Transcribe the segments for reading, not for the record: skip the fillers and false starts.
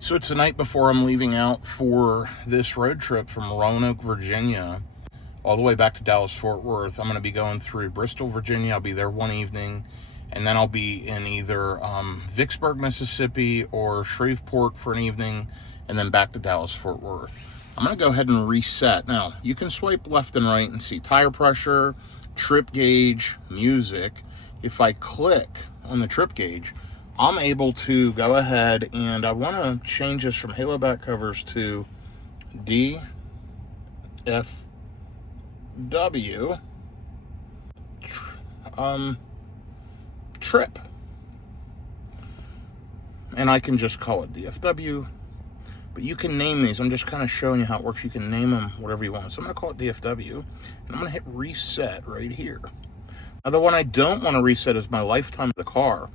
So it's the night before I'm leaving out for this road trip from Roanoke, Virginia, all the way back to Dallas-Fort Worth. I'm going to be going through Bristol, Virginia. I'll be there one evening, and then I'll be in either Vicksburg, Mississippi, or Shreveport for an evening, and then back to Dallas-Fort Worth. I'm going to go ahead and reset. Now, you can swipe left and right and see tire pressure, trip gauge, music. If I click on the trip gauge, I'm able to go ahead and I want to change this from halo back covers to DFW trip. And I can just call it DFW, but you can name these. I'm just kind of showing you how it works. You can name them whatever you want. So I'm going to call it DFW, and I'm going to hit reset right here. Now, the one I don't want to reset is my lifetime of the car.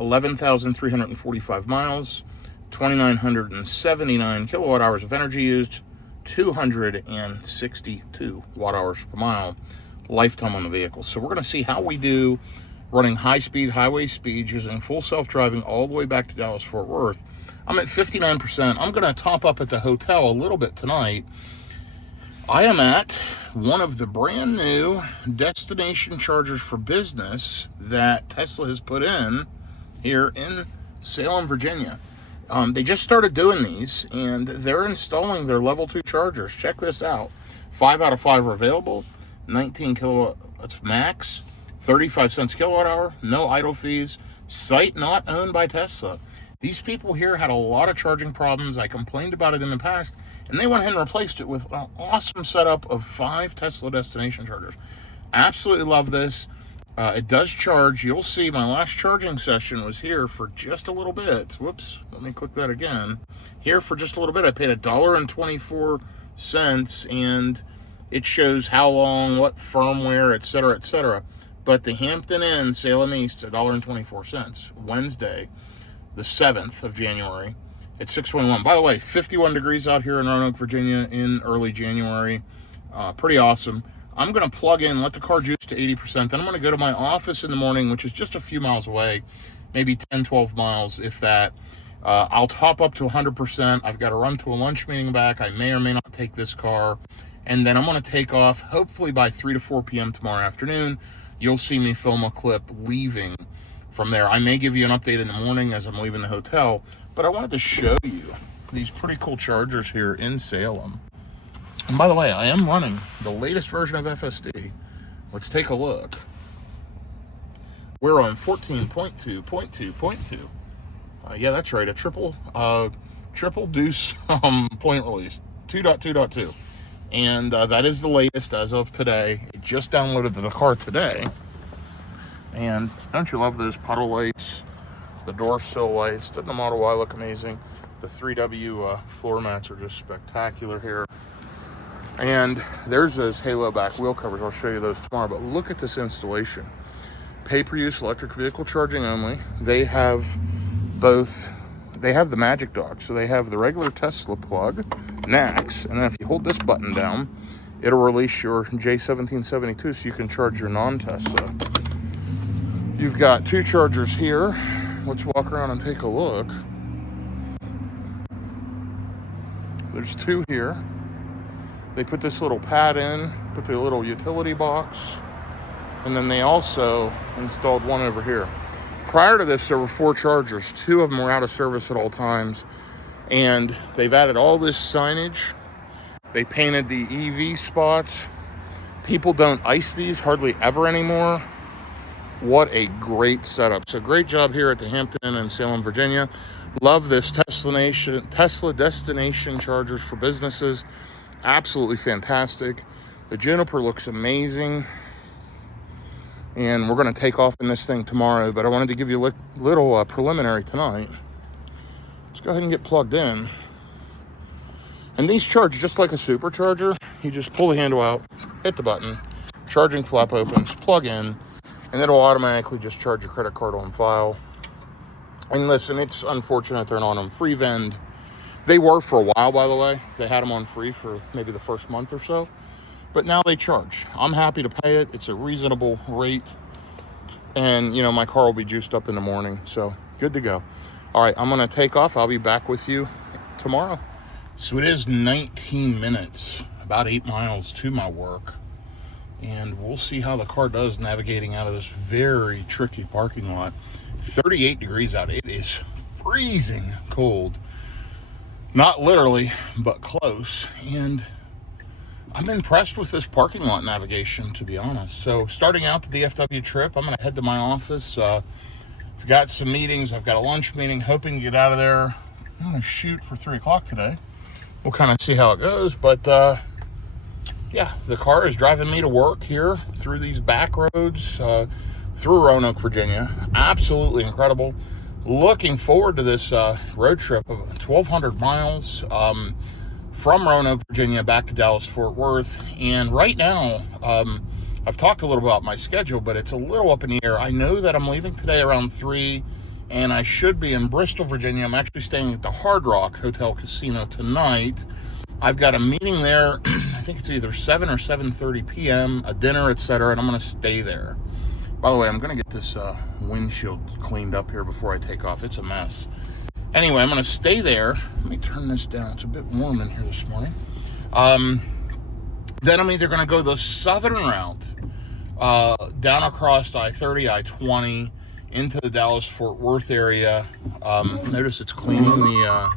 11,345 miles, 2,979 kilowatt hours of energy used, 262 watt hours per mile lifetime on the vehicle. So we're going to see how we do running high-speed highway speeds using full self-driving all the way back to Dallas-Fort Worth. I'm at 59%. I'm going to top up at the hotel a little bit tonight. I am at one of the brand new destination chargers for business that Tesla has put in here in Salem, Virginia. They just started doing these, and they're installing their level 2 chargers. Check this out. 5 out of 5 are available. 19 kilowatts max. 35 cents kilowatt hour. No idle fees. Site not owned by Tesla. These people here had a lot of charging problems. I complained about it in the past, and they went ahead and replaced it with an awesome setup of 5 Tesla destination chargers. Absolutely love this. It does charge. You'll see my last charging session was here for just a little bit. Whoops, let me click that again. Here for just a little bit. I paid $1.24, and it shows how long, what firmware, etc., etc. But the Hampton Inn, Salem East, $1.24. Wednesday, the 7th of January at 6:21. By the way, 51 degrees out here in Roanoke, Virginia in early January. Pretty awesome. I'm going to plug in, let the car juice to 80%. Then I'm going to go to my office in the morning, which is just a few miles away, maybe 10, 12 miles, if that. I'll top up to 100%. I've got to run to a lunch meeting back. I may or may not take this car. And then I'm going to take off, hopefully by 3 to 4 p.m. tomorrow afternoon. You'll see me film a clip leaving from there. I may give you an update in the morning as I'm leaving the hotel. But I wanted to show you these pretty cool chargers here in Salem. And by the way, I am running the latest version of FSD. Let's take a look. We're on 14.2.2.2. Yeah, that's right. A triple deuce point release, 2.2.2. And that is the latest as of today. It just downloaded the car today. And don't you love those puddle lights? The door sill lights. Doesn't the Model Y look amazing? The 3W floor mats are just spectacular here. And there's those halo back wheel covers. I'll show you those tomorrow. But look at this installation. Pay-per-use electric vehicle charging only. They have both. They have the Magic Dock. So they have the regular Tesla plug, NACS. And then if you hold this button down, it'll release your J1772 so you can charge your non-Tesla. You've got 2 chargers here. Let's walk around and take a look. There's 2 here. They put this little pad in, put the little utility box, and then they also installed one over here. Prior to this, there were 4 chargers. 2 of them were out of service at all times, and they've added all this signage. They painted the EV spots. People don't ice these hardly ever anymore. What a great setup. So great job here at the Hampton Inn in Salem, Virginia. Love this Tesla destination chargers for businesses. Absolutely fantastic. The Juniper looks amazing. And we're going to take off in this thing tomorrow. But I wanted to give you a little preliminary tonight. Let's go ahead and get plugged in. And these charge just like a supercharger. You just pull the handle out, hit the button, charging flap opens, plug in, and it'll automatically just charge your credit card on file. And listen, it's unfortunate they're not on free vend. They were for a while, by the way. They had them on free for maybe the first month or so. But now they charge. I'm happy to pay it. It's a reasonable rate. And, you know, my car will be juiced up in the morning. So, good to go. All right, I'm going to take off. I'll be back with you tomorrow. So it is 19 minutes, about 8 miles to my work. And we'll see how the car does navigating out of this very tricky parking lot. 38 degrees out. It is freezing cold. Not literally, but close. And I'm impressed with this parking lot navigation, to be honest. So starting out the DFW trip, I'm going to head to my office. I've got some meetings. I've got a lunch meeting, hoping to get out of there. I'm going to shoot for 3 o'clock today. We'll kind of see how it goes. But yeah, the car is driving me to work here through these back roads, through Roanoke, Virginia. Absolutely incredible. Looking forward to this road trip of 1,200 miles from Roanoke, Virginia, back to Dallas-Fort Worth. And right now, I've talked a little about my schedule, but it's a little up in the air. I know that I'm leaving today around 3, and I should be in Bristol, Virginia. I'm actually staying at the Hard Rock Hotel Casino tonight. I've got a meeting there. I think it's either 7 or 7:30 p.m., a dinner, etc., and I'm going to stay there. By the way, I'm going to get this windshield cleaned up here before I take off. It's a mess. Anyway, I'm going to stay there. Let me turn this down. It's a bit warm in here this morning. Then I'm either going to go the southern route down across I-30, I-20 into the Dallas-Fort Worth area. Notice it's cleaning the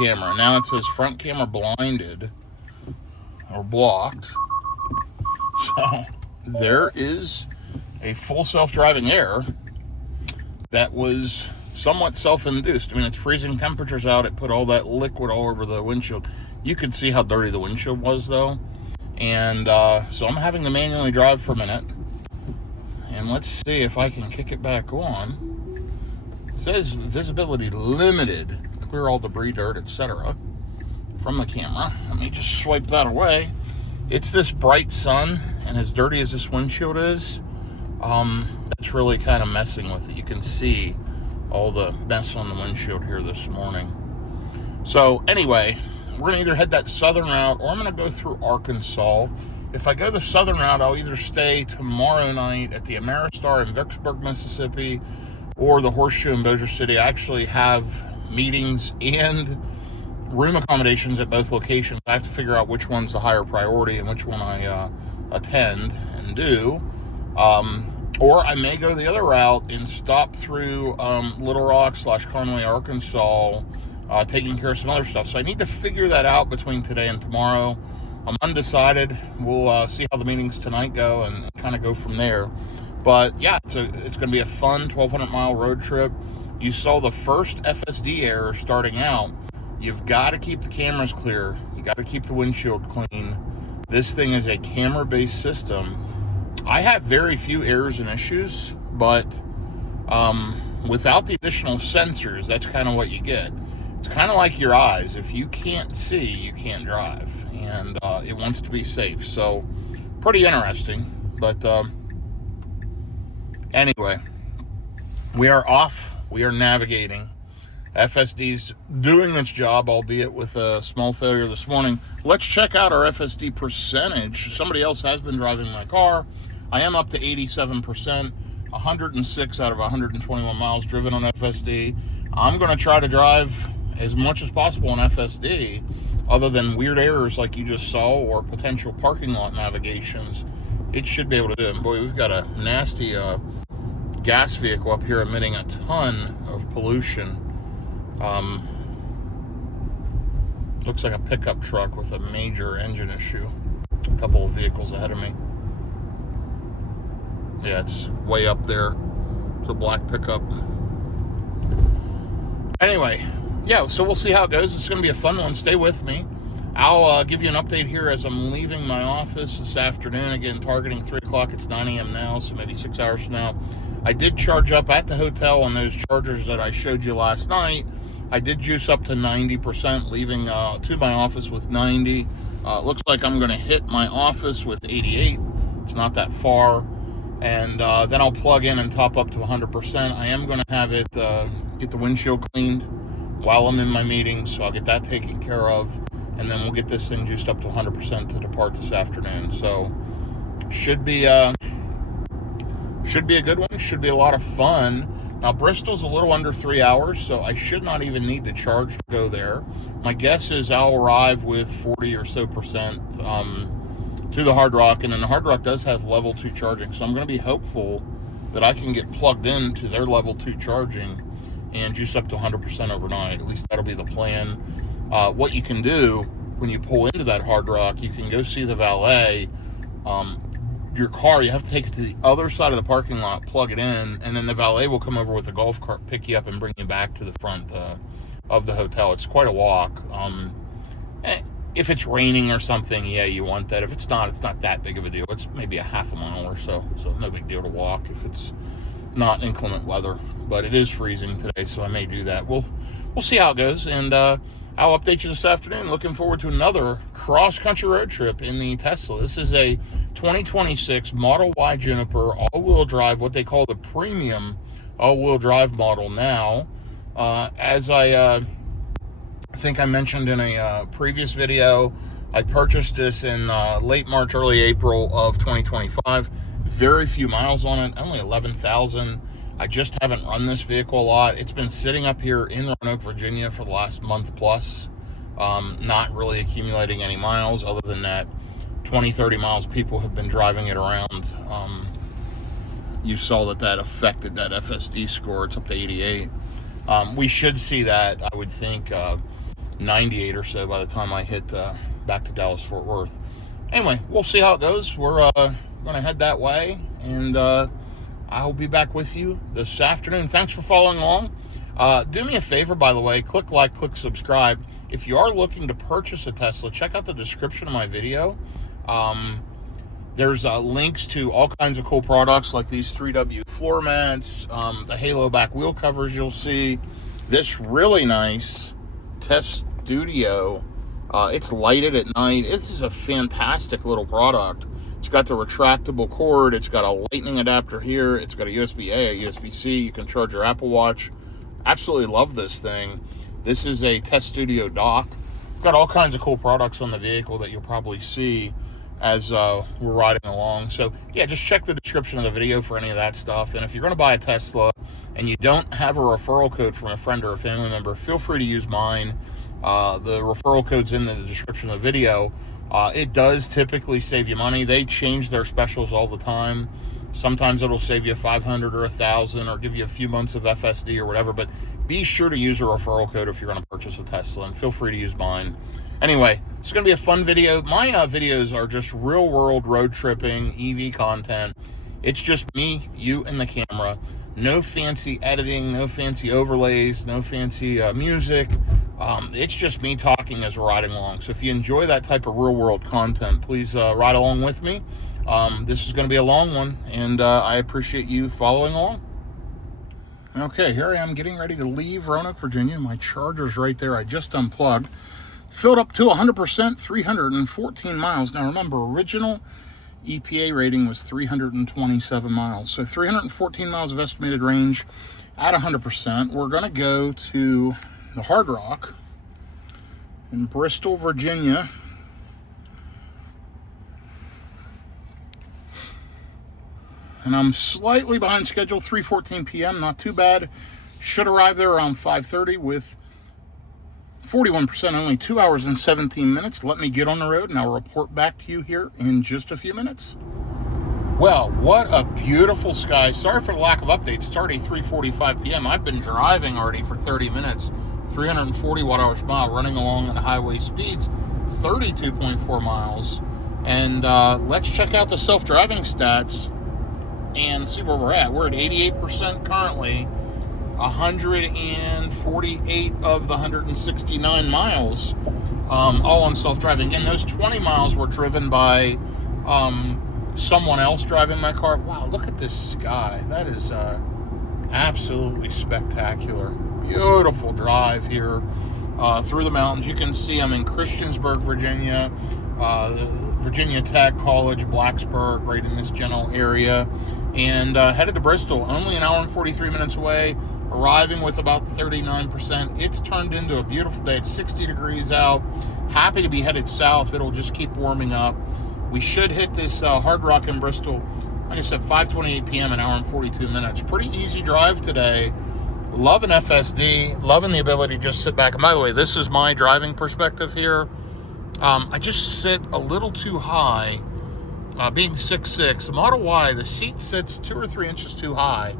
camera. Now it says front camera blinded or blocked. So there is a full self-driving error that was somewhat self-induced. I mean, it's freezing temperatures out. It put all that liquid all over the windshield. You could see how dirty the windshield was, though. And so I'm having to manually drive for a minute. And let's see if I can kick it back on. It says visibility limited. Clear all debris, dirt, etc. from the camera. Let me just swipe that away. It's this bright sun, and as dirty as this windshield is, that's really kind of messing with it. You can see all the mess on the windshield here this morning. So anyway, we're gonna either head that southern route or I'm gonna go through Arkansas. If I go the southern route, I'll either stay tomorrow night at the Ameristar in Vicksburg, Mississippi, or the Horseshoe in Bossier City. I actually have meetings and room accommodations at both locations. I have to figure out which one's the higher priority and which one I attend and do. Or I may go the other route and stop through Little Rock / Conway, Arkansas, taking care of some other stuff. So I need to figure that out between today and tomorrow. I'm undecided. We'll see how the meetings tonight go and kind of go from there. But yeah, it's going to be a fun 1,200-mile road trip. You saw the first FSD error starting out. You've got to keep the cameras clear. You got to keep the windshield clean. This thing is a camera-based system. I have very few errors and issues, but without the additional sensors, that's kind of what you get. It's kind of like your eyes. If you can't see, you can't drive, and it wants to be safe. So pretty interesting. But anyway, we are off. We are navigating. FSD's doing its job, albeit with a small failure this morning. Let's check out our FSD percentage. Somebody else has been driving my car. I am up to 87%, 106 out of 121 miles driven on FSD. I'm going to try to drive as much as possible on FSD, other than weird errors like you just saw or potential parking lot navigations. It should be able to do it. And boy, we've got a nasty gas vehicle up here emitting a ton of pollution. Looks like a pickup truck with a major engine issue. A couple of vehicles ahead of me. Yeah, it's way up there. It's a black pickup. Anyway, yeah, so we'll see how it goes. It's going to be a fun one. Stay with me. I'll give you an update here as I'm leaving my office this afternoon. Again, targeting 3 o'clock. It's 9 a.m. now, so maybe 6 hours from now. I did charge up at the hotel on those chargers that I showed you last night. I did juice up to 90%, leaving to my office with 90. It looks like I'm going to hit my office with 88. It's not that far. And then I'll plug in and top up to 100%. I am going to have it get the windshield cleaned while I'm in my meeting, so I'll get that taken care of. And then we'll get this thing juiced up to 100% to depart this afternoon. So should be a good one. Should be a lot of fun. Now, Bristol's a little under 3 hours, so I should not even need to charge to go there. My guess is I'll arrive with 40 or so percent to the Hard Rock, and then the Hard Rock does have level 2 charging, so I'm going to be hopeful that I can get plugged into their level 2 charging and juice up to 100% overnight. At least that'll be the plan. What you can do when you pull into that Hard Rock, you can go see the valet. Your car, you have to take it to the other side of the parking lot, plug it in, and then the valet will come over with a golf cart, pick you up, and bring you back to the front of the hotel. It's quite a walk. If it's raining or something, yeah, you want that. If it's not that big of a deal. It's maybe a half a mile or so no big deal to walk if it's not inclement weather. But it is freezing today, so I may do that. We'll see how it goes, and I'll update you this afternoon. Looking forward to another cross-country road trip in the Tesla. This is a 2026 Model Y Juniper all-wheel drive, what they call the premium all-wheel drive model now. As I think I mentioned in a previous video, I purchased this in late March, early April of 2025. Very few miles on it, only 11,000. I just haven't run this vehicle a lot. It's been sitting up here in Roanoke, Virginia for the last month plus, not really accumulating any miles other than that 20-30 miles people have been driving it around. You saw that affected that FSD score. It's up to 88. We should see that, I would think, 98 or so by the time I hit back to Dallas-Fort Worth. Anyway, we'll see how it goes. We're going to head that way, and I'll be back with you this afternoon. Thanks for following along. Do me a favor, by the way, click like, click subscribe. If you are looking to purchase a Tesla, check out the description of my video. There's links to all kinds of cool products like these 3W floor mats, the Halo back wheel covers you'll see, this really nice test studio. It's lighted at night. This is a fantastic little product. It's got the retractable cord. It's got a lightning adapter here. It's got a USB-A, a USB-C. You can charge your Apple Watch. Absolutely love this thing. This is a test studio dock. We've got all kinds of cool products on the vehicle that you'll probably see as we're riding along. So yeah, just check the description of the video for any of that stuff. And if you're going to buy a Tesla and you don't have a referral code from a friend or a family member, feel free to use mine. The referral code's in the description of the video. It does typically save you money. They change their specials all the time. Sometimes it'll save you $500 or $1,000 or give you a few months of FSD or whatever, but be sure to use a referral code if you're going to purchase a Tesla, and feel free to use mine. Anyway, it's going to be a fun video. My videos are just real-world road tripping, EV content. It's just me, you, and the camera. No fancy editing, no fancy overlays, no fancy music. It's just me talking as we're riding along. So if you enjoy that type of real-world content, please ride along with me. This is going to be a long one, and I appreciate you following along. Okay, here I am getting ready to leave Roanoke, Virginia. My charger's right there. I just unplugged. Filled up to 100%, 314 miles. Now remember, original EPA rating was 327 miles. So 314 miles of estimated range at 100%. We're going to go to the Hard Rock in Bristol, Virginia. And I'm slightly behind schedule, 3:14 p.m., not too bad. Should arrive there around 5:30 with 41%, only 2 hours and 17 minutes. Let me get on the road and I'll report back to you here in just a few minutes. Well, what a beautiful sky. Sorry for the lack of updates. It's already 3:45 p.m. I've been driving already for 30 minutes, 340 watt-hours per mile, running along at highway speeds, 32.4 miles. And let's check out the self-driving stats and see where we're at. We're at 88% currently, 148 of the 169 miles, all on self-driving. And those 20 miles were driven by someone else driving my car. Wow, look at this sky. That is absolutely spectacular. Beautiful drive here through the mountains. You can see I'm in Christiansburg, Virginia, Virginia Tech College, Blacksburg, right in this general area, and headed to Bristol, only an hour and 43 minutes away, arriving with about 39%. It's turned into a beautiful day. It's 60 degrees out. Happy to be headed south. It'll just keep warming up. We should hit this Hard Rock in Bristol Like I said, 5:28 p.m., an hour and 42 minutes. Pretty easy drive today. Loving FSD, loving the ability to just sit back. And by the way, this is my driving perspective here. I just sit a little too high. Being 6'6", the Model Y, the seat sits 2 or 3 inches too high.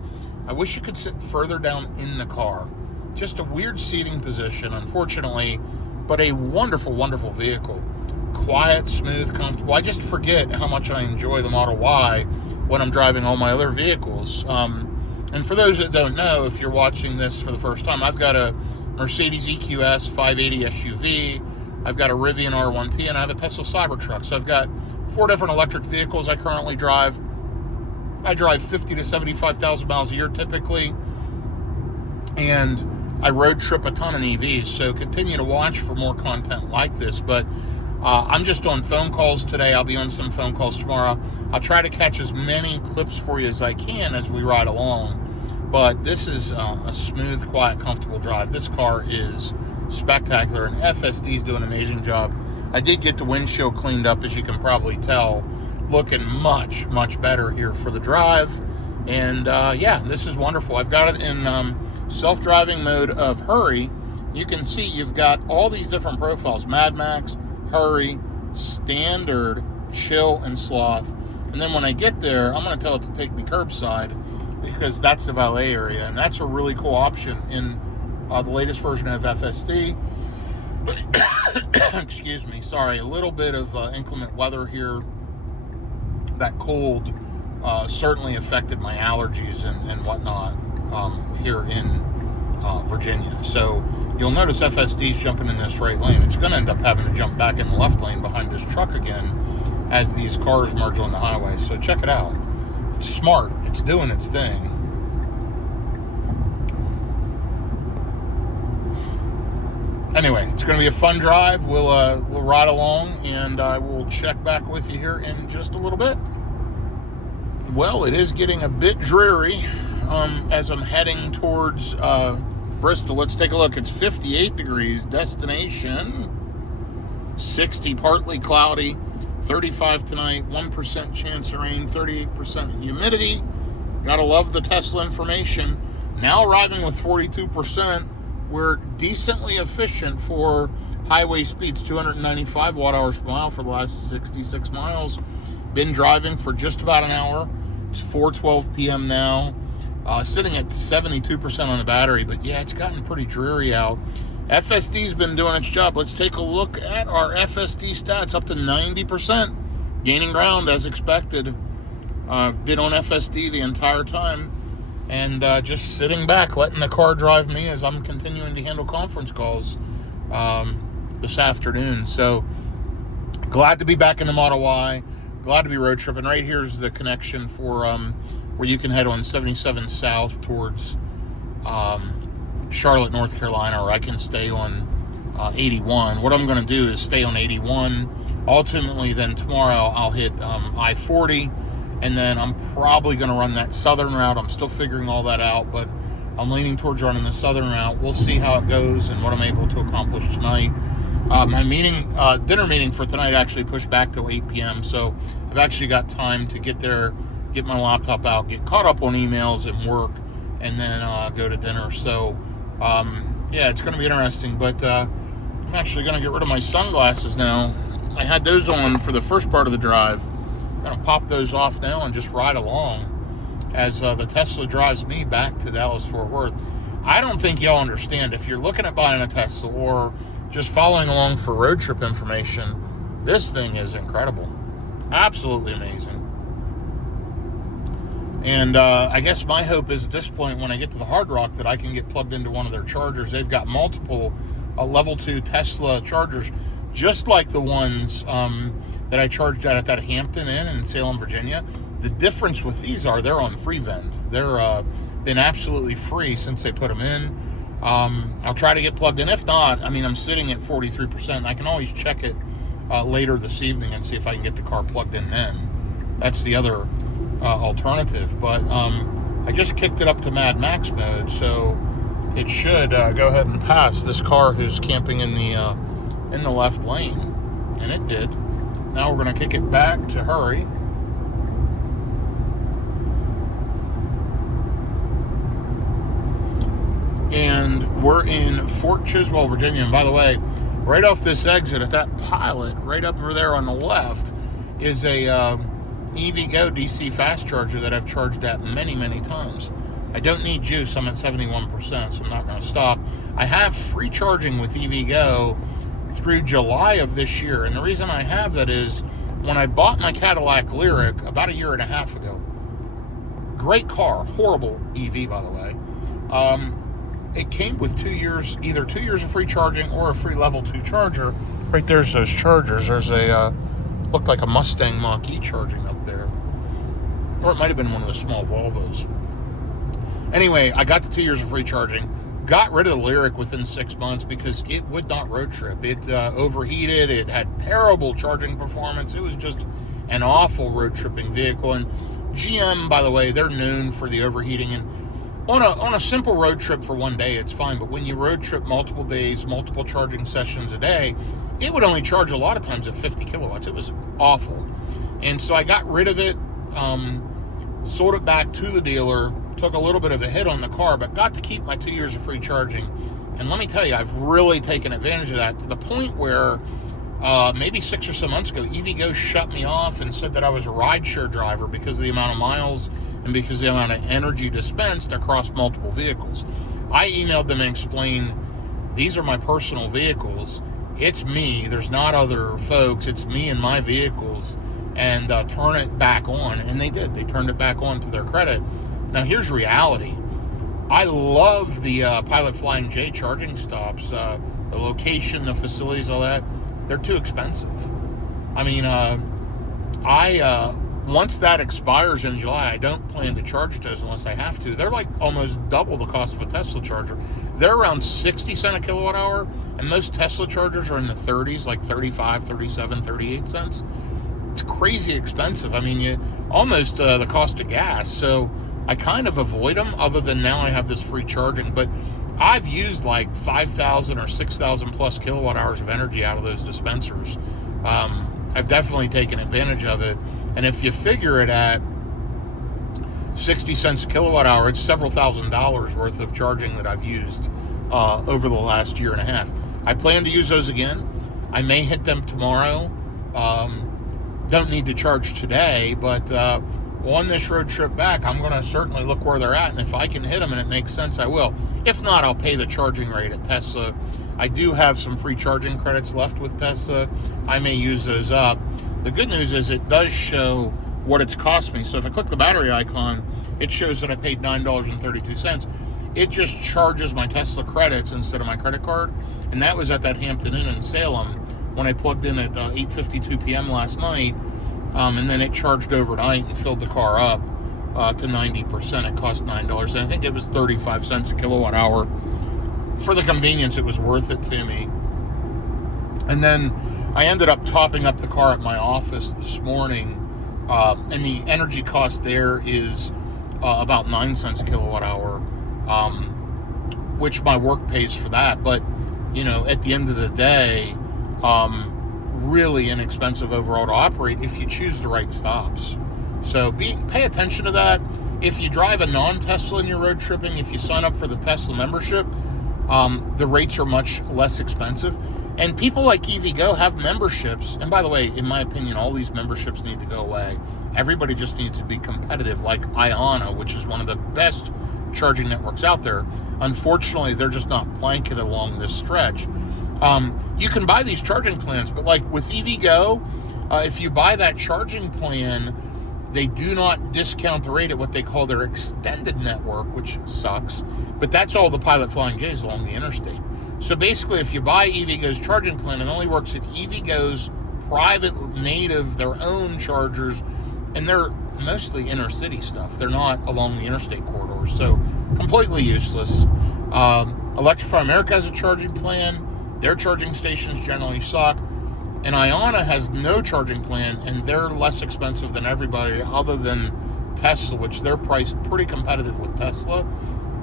I wish you could sit further down in the car. Just a weird seating position, unfortunately, but a wonderful, wonderful vehicle. Quiet, smooth, comfortable. I just forget how much I enjoy the Model Y when I'm driving all my other vehicles. And for those that don't know, if you're watching this for the first time, I've got a Mercedes EQS 580 SUV, I've got a Rivian R1T, and I have a Tesla Cybertruck. So I've got 4 different electric vehicles I currently drive. I drive 50 to 75,000 miles a year typically, and I road trip a ton in EVs. So continue to watch for more content like this. But I'm just on phone calls today. I'll be on some phone calls tomorrow. I'll try to catch as many clips for you as I can as we ride along. But this is a smooth, quiet, comfortable drive. This car is spectacular, and FSD is doing an amazing job. I did get the windshield cleaned up, as you can probably tell. Looking much, much better here for the drive. And yeah, this is wonderful. I've got it in self-driving mode of hurry. You can see you've got all these different profiles: Mad Max, hurry, standard, chill, and sloth. And then when I get there, I'm going to tell it to take me curbside, because that's the valet area, and that's a really cool option in the latest version of FSD. Excuse me, sorry, a little bit of inclement weather here. That cold certainly affected my allergies and whatnot here in Virginia. So you'll notice FSD's jumping in this right lane. It's going to end up having to jump back in the left lane behind this truck again as these cars merge on the highway. So check it out. It's smart. It's doing its thing. Anyway, it's going to be a fun drive. We'll ride along, and I will check back with you here in just a little bit. Well, it is getting a bit dreary as I'm heading towards Bristol. Let's take a look. It's 58 degrees. Destination 60, partly cloudy. 35 tonight. 1% chance of rain. 38% humidity. Gotta love the Tesla information. Now arriving with 42%. We're decently efficient for highway speeds, 295 watt-hours per mile for the last 66 miles. Been driving for just about an hour. It's 4:12 p.m. now. Sitting at 72% on the battery, but yeah, it's gotten pretty dreary out. FSD's been doing its job. Let's take a look at our FSD stats, up to 90%. Gaining ground as expected. I've been on FSD the entire time. And just sitting back, letting the car drive me as I'm continuing to handle conference calls this afternoon. So glad to be back in the Model Y. Glad to be road tripping. Right here's the connection for where you can head on 77 south towards Charlotte, North Carolina, or I can stay on 81. What I'm going to do is stay on 81. Ultimately, then tomorrow I'll hit I-40. And then I'm probably going to run that southern route. I'm still figuring all that out, but I'm leaning towards running the southern route. We'll see how it goes and what I'm able to accomplish tonight. My dinner meeting for tonight actually pushed back to 8 p.m. So I've actually got time to get there, get my laptop out, get caught up on emails and work, and then go to dinner. So yeah, it's going to be interesting. But I'm actually going to get rid of my sunglasses now. I had those on for the first part of the drive. I'm going to pop those off now and just ride along as the Tesla drives me back to Dallas-Fort Worth. I don't think y'all understand. If you're looking at buying a Tesla or just following along for road trip information, this thing is incredible. Absolutely amazing. And I guess my hope is at this point, when I get to the Hard Rock, that I can get plugged into one of their chargers. They've got multiple level 2 Tesla chargers, just like the ones that I charged at that Hampton Inn in Salem, Virginia. The difference with these are they're on free vend. They're been absolutely free since they put them in. I'll try to get plugged in. If not, I mean, I'm sitting at 43%. I can always check it later this evening and see if I can get the car plugged in then. That's the other alternative. But I just kicked it up to Mad Max mode, so it should go ahead and pass this car who's camping in the left lane, and it did. Now we're going to kick it back to hurry. We're in Fort Chiswell, Virginia. And by the way, right off this exit at that pilot, right up over there on the left, is a EVgo DC fast charger that I've charged at many, many times. I don't need juice. I'm at 71%, so I'm not going to stop. I have free charging with EVgo through July of this year. And the reason I have that is when I bought my Cadillac Lyriq about a year and a half ago, great car, horrible EV, by the way. It came with 2 years, either 2 years of free charging or a free level 2 charger. Right there's those chargers. There's a, looked like a Mustang Mach-E charging up there. Or it might have been one of the small Volvos. Anyway, I got the 2 years of free charging. Got rid of the Lyriq within 6 months because it would not road trip. It overheated. It had terrible charging performance. It was just an awful road tripping vehicle. And GM, by the way, they're known for the overheating. And on a simple road trip for one day, it's fine. But when you road trip multiple days, multiple charging sessions a day, it would only charge a lot of times at 50 kilowatts. It was awful. And so I got rid of it, sold it back to the dealer, took a little bit of a hit on the car, but got to keep my 2 years of free charging. And let me tell you, I've really taken advantage of that to the point where maybe 6 or so months ago, EVgo shut me off and said that I was a rideshare driver because of the amount of miles and because of the amount of energy dispensed across multiple vehicles. I emailed them and explained, these are my personal vehicles. It's me. There's not other folks. It's me and my vehicles. And turn it back on. And they did. They turned it back on to their credit. Now, here's reality. I love the Pilot Flying J charging stops. The location, the facilities, all that. They're too expensive. I mean, once that expires in July, I don't plan to charge those unless I have to. They're like almost double the cost of a Tesla charger. They're around 60 cents a kilowatt hour, and most Tesla chargers are in the 30s, like 35, 37, 38 cents. It's crazy expensive. I mean, you almost the cost of gas. So I kind of avoid them, other than now I have this free charging. But I've used like 5,000 or 6,000 plus kilowatt hours of energy out of those dispensers. I've definitely taken advantage of it. And if you figure it at 60 cents a kilowatt hour, it's several $1,000s worth of charging that I've used over the last year and a half. I plan to use those again. I may hit them tomorrow. Don't need to charge today, but on this road trip back, I'm going to certainly look where they're at, and if I can hit them and it makes sense, I will. If not, I'll pay the charging rate at Tesla. I do have some free charging credits left with Tesla. I may use those up. The good news is it does show what it's cost me. So if I click the battery icon, it shows that I paid $9.32. It just charges my Tesla credits instead of my credit card, and that was at that Hampton Inn in Salem when I plugged in at 8:52 p.m. last night. And then it charged overnight and filled the car up to 90%. It cost $9, and I think it was 35 cents a kilowatt hour. For the convenience, it was worth it to me. And then I ended up topping up the car at my office this morning, and the energy cost there is about 9 cents a kilowatt hour, which my work pays for that. But, you know, at the end of the day, really inexpensive overall to operate if you choose the right stops. So pay attention to that. If you drive a non-Tesla and you're road tripping, if you sign up for the Tesla membership, the rates are much less expensive. And people like EVgo have memberships. And by the way, in my opinion, all these memberships need to go away. Everybody just needs to be competitive, like Iona, which is one of the best charging networks out there. Unfortunately, they're just not blanketed along this stretch. You can buy these charging plans, but like with EVgo, if you buy that charging plan, they do not discount the rate at what they call their extended network, which sucks. But that's all the Pilot Flying J's along the interstate. So basically, if you buy EVgo's charging plan, it only works at EVgo's private native, their own chargers, and they're mostly inner city stuff. They're not along the interstate corridors, so completely useless. Electrify America has a charging plan. Their charging stations generally suck. And Iona has no charging plan, and they're less expensive than everybody other than Tesla, which they're priced pretty competitive with Tesla,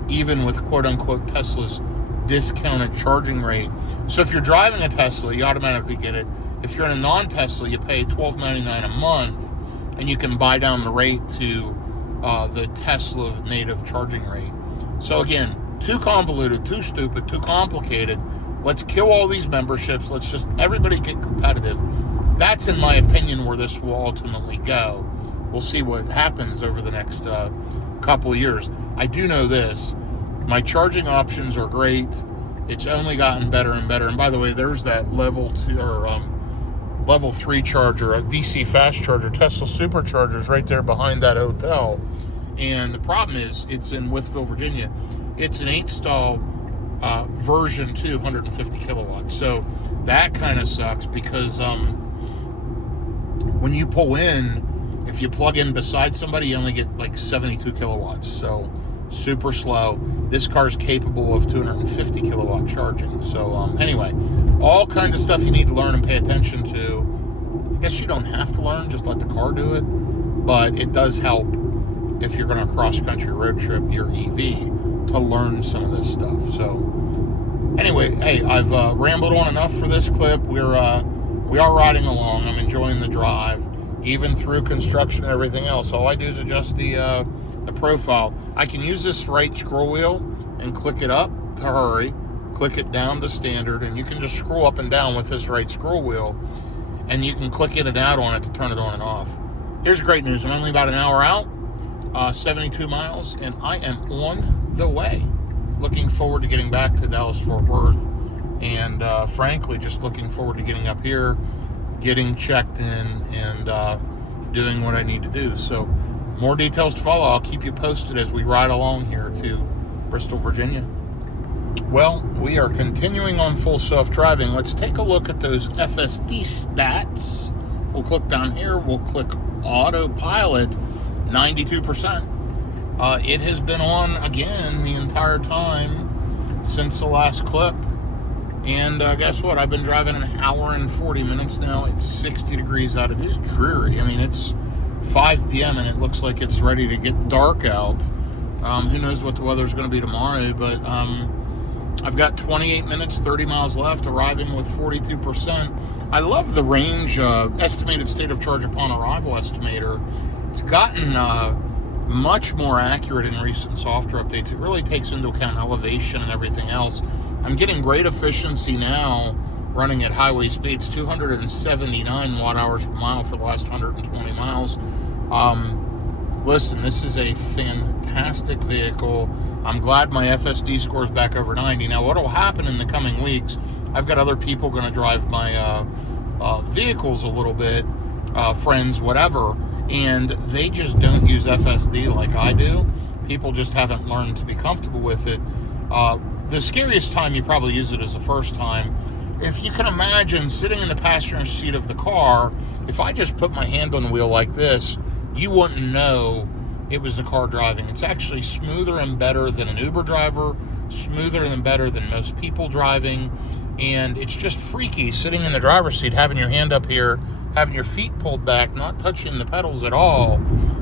even with quote-unquote Tesla's discounted charging rate. So if you're driving a Tesla, you automatically get it. If you're in a non-Tesla, you pay $12.99 a month, and you can buy down the rate to the Tesla native charging rate. So again, too convoluted, too stupid, too complicated. Let's kill all these memberships. Let's just, everybody get competitive. That's, in my opinion, where this will ultimately go. We'll see what happens over the next couple of years. I do know this. My charging options are great. It's only gotten better and better. And by the way, there's that level 2 or level 3 charger, a DC fast charger, Tesla superchargers right there behind that hotel. And the problem is, it's in Wytheville, Virginia. It's an 8-stall version 2, 150 kilowatts. So that kind of sucks because when you pull in, if you plug in beside somebody, you only get like 72 kilowatts. So super slow. This car is capable of 250 kilowatt charging. So anyway, all kinds of stuff you need to learn and pay attention to. I guess you don't have to learn, just let the car do it. But it does help if you're going to cross-country road trip your EV to learn some of this stuff. So anyway, hey, I've rambled on enough for this clip. We are riding along. I'm enjoying the drive, even through construction and everything else. All I do is adjust the profile. I can use this right scroll wheel and click it up to hurry, click it down to standard, and you can just scroll up and down with this right scroll wheel, and you can click in and out on it to turn it on and off. Here's great news. I'm only about an hour out, 72 miles, and I am on the way. Looking forward to getting back to Dallas-Fort Worth, and frankly, just looking forward to getting up here, getting checked in, and doing what I need to do. So more details to follow. I'll keep you posted as we ride along here to Bristol, Virginia. Well, we are continuing on full self-driving. Let's take a look at those FSD stats. We'll click down here. We'll click autopilot, 92%. It has been on again the entire time since the last clip. And guess what? I've been driving an hour and 40 minutes now. It's 60 degrees out. It is dreary. I mean, it's 5 p.m. and it looks like it's ready to get dark out. Who knows what the weather's going to be tomorrow, but I've got 28 minutes, 30 miles left, arriving with 42%. I love the range estimated state of charge upon arrival estimator. It's gotten much more accurate in recent software updates. It really takes into account elevation and everything else. I'm getting great efficiency now running at highway speeds, 279 watt hours per mile for the last 120 miles. Listen, this is a fantastic vehicle. I'm glad my FSD score is back over 90. Now, what will happen in the coming weeks, I've got other people going to drive my vehicles a little bit, friends, whatever, and they just don't use FSD like I do. People just haven't learned to be comfortable with it. The scariest time you probably use it is the first time. If you can imagine sitting in the passenger seat of the car, if I just put my hand on the wheel like this, you wouldn't know it was the car driving. It's actually smoother and better than an Uber driver, smoother and better than most people driving, and it's just freaky sitting in the driver's seat, having your hand up here, having your feet pulled back, not touching the pedals at all,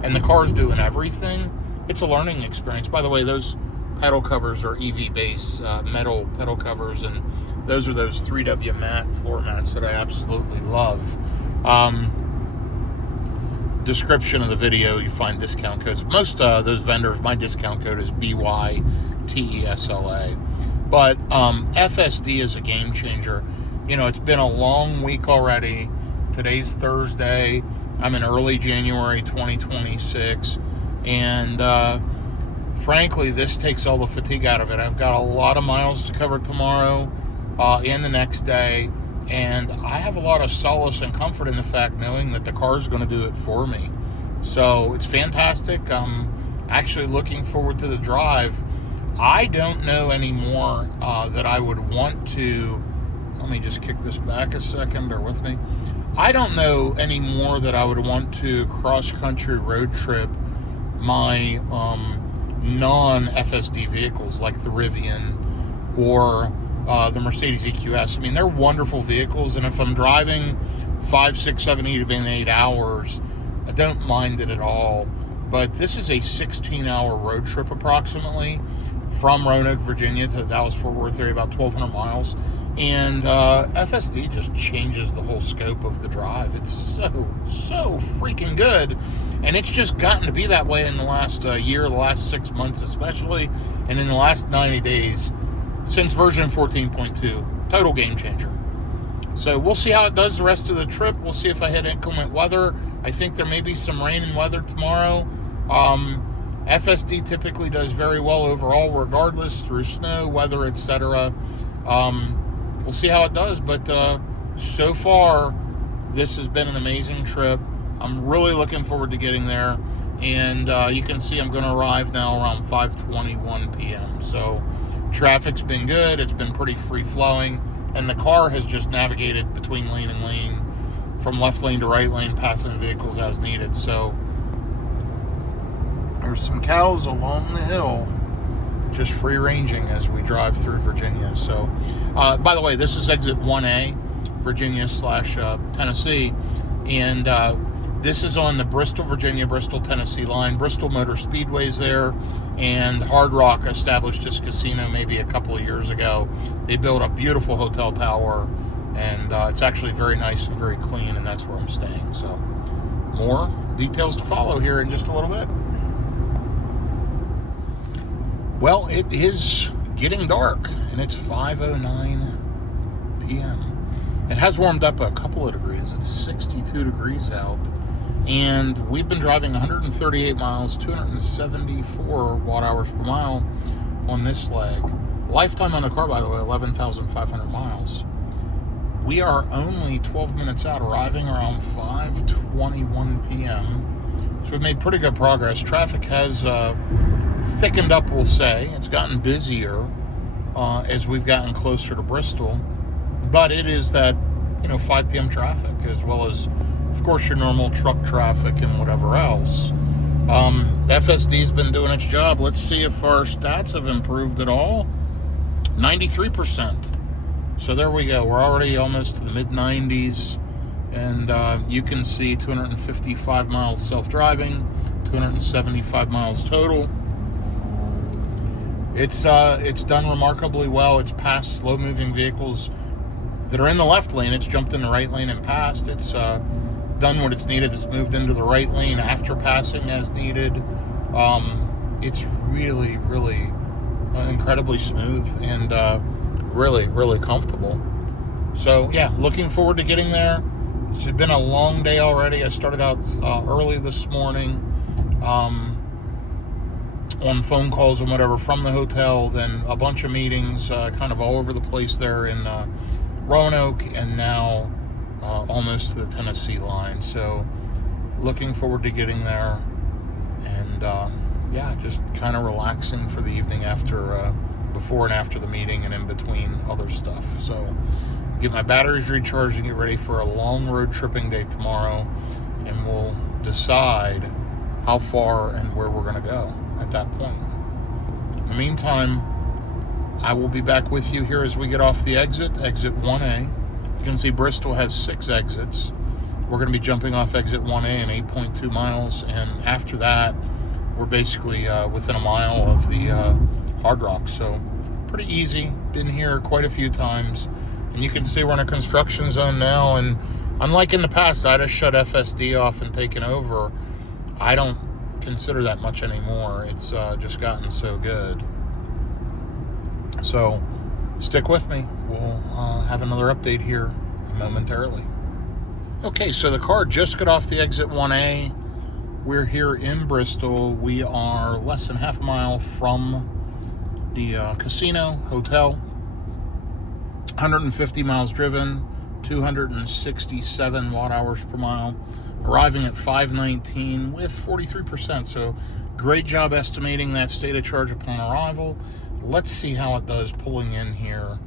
and the car's doing everything. It's a learning experience. By the way, those pedal covers are EV-based metal pedal covers, and those are those 3W matte floor mats that I absolutely love. Description of the video, you find discount codes. Most those vendors, my discount code is BYTESLA. But FSD is a game changer. You know, it's been a long week already. Today's Thursday. I'm in early January 2026. And frankly, this takes all the fatigue out of it. I've got a lot of miles to cover tomorrow and the next day. And I have a lot of solace and comfort in the fact knowing that the car is going to do it for me. So it's fantastic. I'm actually looking forward to the drive. I don't know anymore that I would want to. Let me just kick this back a second. Bear with me. I don't know anymore that I would want to cross-country road trip my non-FSD vehicles like the Rivian or the Mercedes EQS. I mean, they're wonderful vehicles, and if I'm driving 5, 6, 7, 8 hours, I don't mind it at all. But this is a 16-hour road trip approximately from Roanoke, Virginia to the Dallas-Fort Worth area, about 1,200 miles. And FSD just changes the whole scope of the drive. It's so freaking good. And it's just gotten to be that way in the last year, the last 6 months especially, and in the last 90 days since version 14.2. Total game changer. So we'll see how it does the rest of the trip. We'll see if I hit inclement weather. I think there may be some rain and weather tomorrow. FSD typically does very well overall, regardless, through snow, weather, etc. We'll see how it does, but so far, this has been an amazing trip. I'm really looking forward to getting there, and you can see I'm going to arrive now around 5:21 p.m. So traffic's been good. It's been pretty free-flowing, and the car has just navigated between lane and lane, from left lane to right lane, passing vehicles as needed. So there's some cows along the hill, just free ranging as we drive through Virginia. So, by the way, this is exit 1A, Virginia / Tennessee, and this is on the Bristol, Virginia, Bristol, Tennessee line. Bristol Motor Speedway's there, and Hard Rock established this casino maybe a couple of years ago. They built a beautiful hotel tower, and it's actually very nice and very clean, and that's where I'm staying. So, more details to follow here in just a little bit. Well, it is getting dark, and it's 5:09 p.m. It has warmed up a couple of degrees. It's 62 degrees out, and we've been driving 138 miles, 274 watt-hours per mile on this leg. Lifetime on the car, by the way, 11,500 miles. We are only 12 minutes out, arriving around 5:21 p.m., so we've made pretty good progress. Traffic has thickened up, we'll say. It's gotten busier as we've gotten closer to Bristol, but it is that 5 p.m. traffic, as well as, of course, your normal truck traffic and whatever else. FSD's been doing its job. Let's see if our stats have improved at all. 93%. So there we go. We're already almost to the mid-90s, and you can see 255 miles self-driving, 275 miles total. It's done remarkably well. It's passed slow-moving vehicles that are in the left lane. It's jumped in the right lane and passed. It's done what it's needed. It's moved into the right lane after passing as needed. It's really, really incredibly smooth and really, really comfortable. So, yeah, looking forward to getting there. It's been a long day already. I started out early this morning. On phone calls and whatever from the hotel, then a bunch of meetings kind of all over the place there in Roanoke, and now almost to the Tennessee line. So looking forward to getting there, and yeah, just kind of relaxing for the evening after before and after the meeting and in between other stuff. So get my batteries recharged and get ready for a long road tripping day tomorrow, and we'll decide how far and where we're going to go at that point. In the meantime, I will be back with you here as we get off the exit 1A. You can see Bristol has 6 exits. We're going to be jumping off exit 1A in 8.2 miles, and after that, we're basically within a mile of the Hard Rock. So pretty easy. Been here quite a few times, and you can see we're in a construction zone now, and unlike in the past, I'd have shut FSD off and taken over. I don't consider that much anymore. It's just gotten so good. So stick with me. We'll have another update here momentarily. Okay, so the car just got off the exit 1A. We're here in Bristol. We are less than half a mile from the casino hotel. 150 miles driven, 267 watt-hours per mile. Arriving at 5:19 with 43%. So great job estimating that state of charge upon arrival. Let's see how it does pulling in here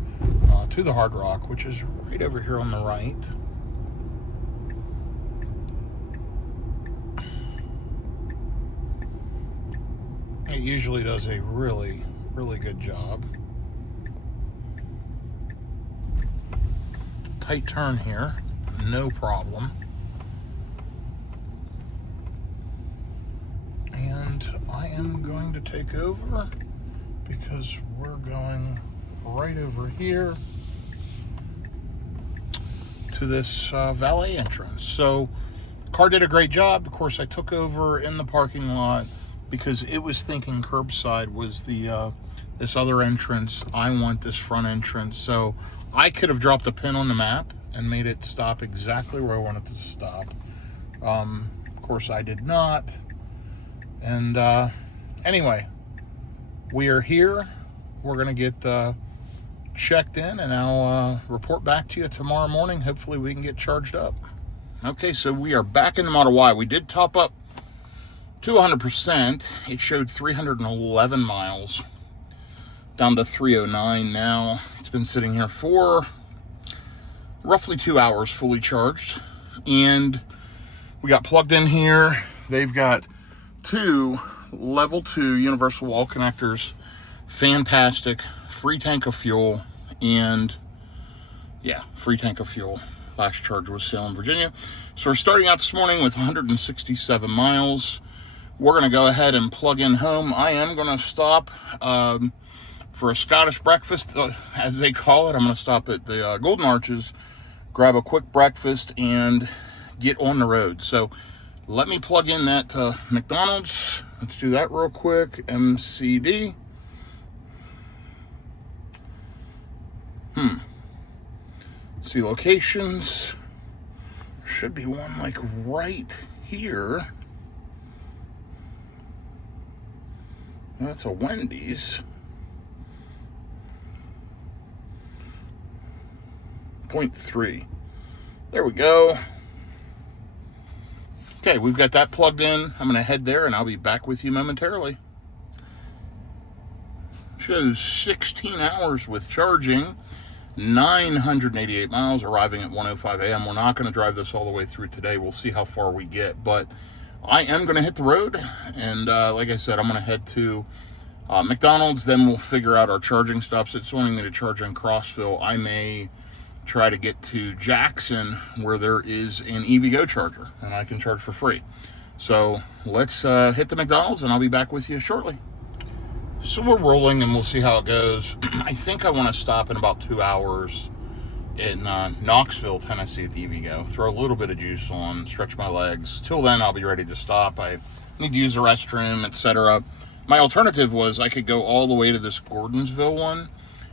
to the Hard Rock, which is right over here on the right. It usually does a really, really good job. Tight turn here, no problem. And I am going to take over because we're going right over here to this valet entrance. So car did a great job. Of course, I took over in the parking lot because it was thinking curbside was the this other entrance. I want this front entrance. So I could have dropped a pin on the map and made it stop exactly where I wanted to stop. Of course, I did not. And anyway, we are here. We're going to get checked in, and I'll report back to you tomorrow morning. Hopefully we can get charged up. Okay, so we are back in the Model Y. We did top up to 100%. It showed 311 miles, down to 309 now. It's been sitting here for roughly 2 hours fully charged, and we got plugged in here. They've got 2 level 2 universal wall connectors. Fantastic. Free tank of fuel, and yeah, free tank of fuel. Last charge was Salem, Virginia. So we're starting out this morning with 167 miles. We're going to go ahead and plug in home. I am going to stop for a Scottish breakfast, as they call it. I'm going to stop at the Golden Arches, grab a quick breakfast, and get on the road. So let me plug in that McDonald's. Let's do that real quick. MCD. See locations. Should be one like right here. That's a Wendy's. 0.3. There we go. Okay, we've got that plugged in. I'm going to head there and I'll be back with you momentarily. Shows 16 hours with charging. 988 miles, arriving at 1:05 a.m. We're not going to drive this all the way through today. We'll see how far we get, but I am going to hit the road, and like I said, I'm going to head to McDonald's. Then we'll figure out our charging stops. It's wanting me to charge in Crossville. I may try to get to Jackson, where there is an EVgo charger, and I can charge for free. So let's hit the McDonald's, and I'll be back with you shortly. So we're rolling, and we'll see how it goes. I think I want to stop in about 2 hours in Knoxville, Tennessee at the EVgo. Throw a little bit of juice on, stretch my legs. Till then, I'll be ready to stop. I need to use the restroom, etc. My alternative was I could go all the way to this Gordonsville one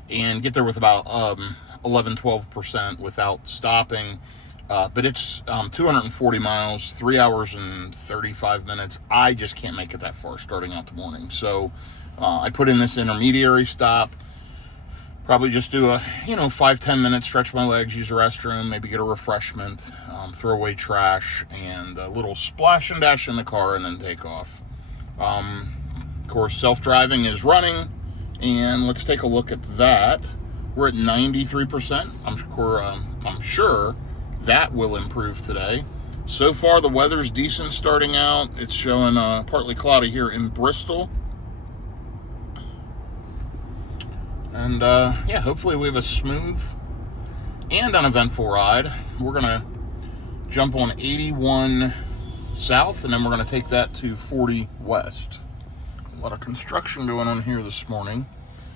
and get there with about 11-12% without stopping. But it's 240 miles, 3 hours and 35 minutes. I just can't make it that far starting out the morning. So I put in this intermediary stop. Probably just do a 5-10 minutes, stretch my legs, use the restroom, maybe get a refreshment, throw away trash, and a little splash and dash in the car, and then take off. Of course, self-driving is running, and let's take a look at that. We're at 93%. I'm sure that will improve today. So far, the weather's decent starting out. It's showing partly cloudy here in Bristol. And yeah, hopefully we have a smooth and uneventful ride. We're going to jump on 81 south, and then we're going to take that to 40 west. A lot of construction going on here this morning.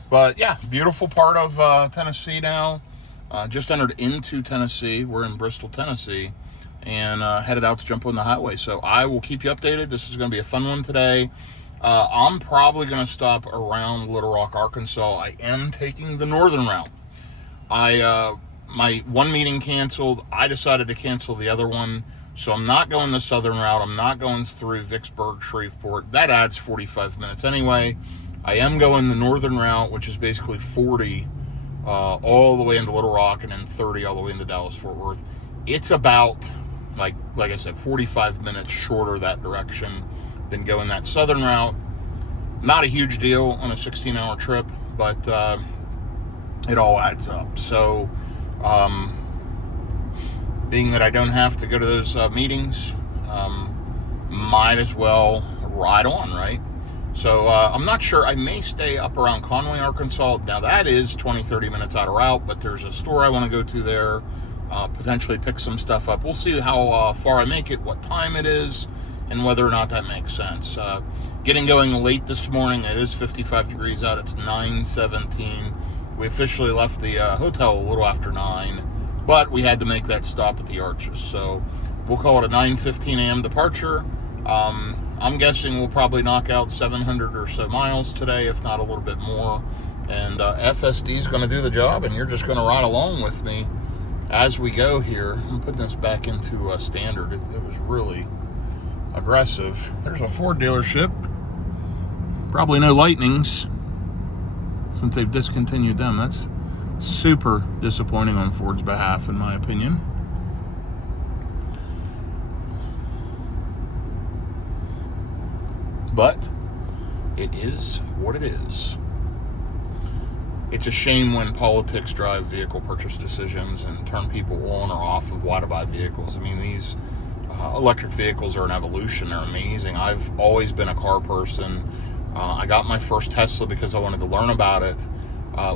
But yeah, beautiful part of Tennessee now. Just entered into Tennessee. We're in Bristol, Tennessee, and headed out to jump on the highway. So I will keep you updated. This is going to be a fun one today. I'm probably going to stop around Little Rock, Arkansas. I am taking the northern route. My one meeting canceled. I decided to cancel the other one. So I'm not going the southern route. I'm not going through Vicksburg, Shreveport. That adds 45 minutes anyway. I am going the northern route, which is basically 40 all the way into Little Rock, and then 30 all the way into Dallas-Fort Worth. It's about, like I said, 45 minutes shorter that direction than going that southern route. Not a huge deal on a 16-hour trip, but it all adds up. So being that I don't have to go to those meetings, might as well ride on, right? So I'm not sure. I may stay up around Conway, Arkansas. Now that is 20-30 minutes out of route, but there's a store I want to go to there, potentially pick some stuff up. We'll see how far I make it, what time it is, and whether or not that makes sense. Getting going late this morning. It is 55 degrees out. It's 9:17. We officially left the hotel a little after 9. but we had to make that stop at the Arches. So we'll call it a 9:15 a.m. departure. I'm guessing we'll probably knock out 700 or so miles today, if not a little bit more. And FSD is going to do the job, and you're just going to ride along with me as we go here. I'm putting this back into standard. It was really aggressive. There's a Ford dealership. Probably no Lightnings since they've discontinued them. That's super disappointing on Ford's behalf, in my opinion. But it is what it is. It's a shame when politics drive vehicle purchase decisions and turn people on or off of why to buy vehicles. I mean, these electric vehicles are an evolution. They're amazing. I've always been a car person. I got my first Tesla because I wanted to learn about it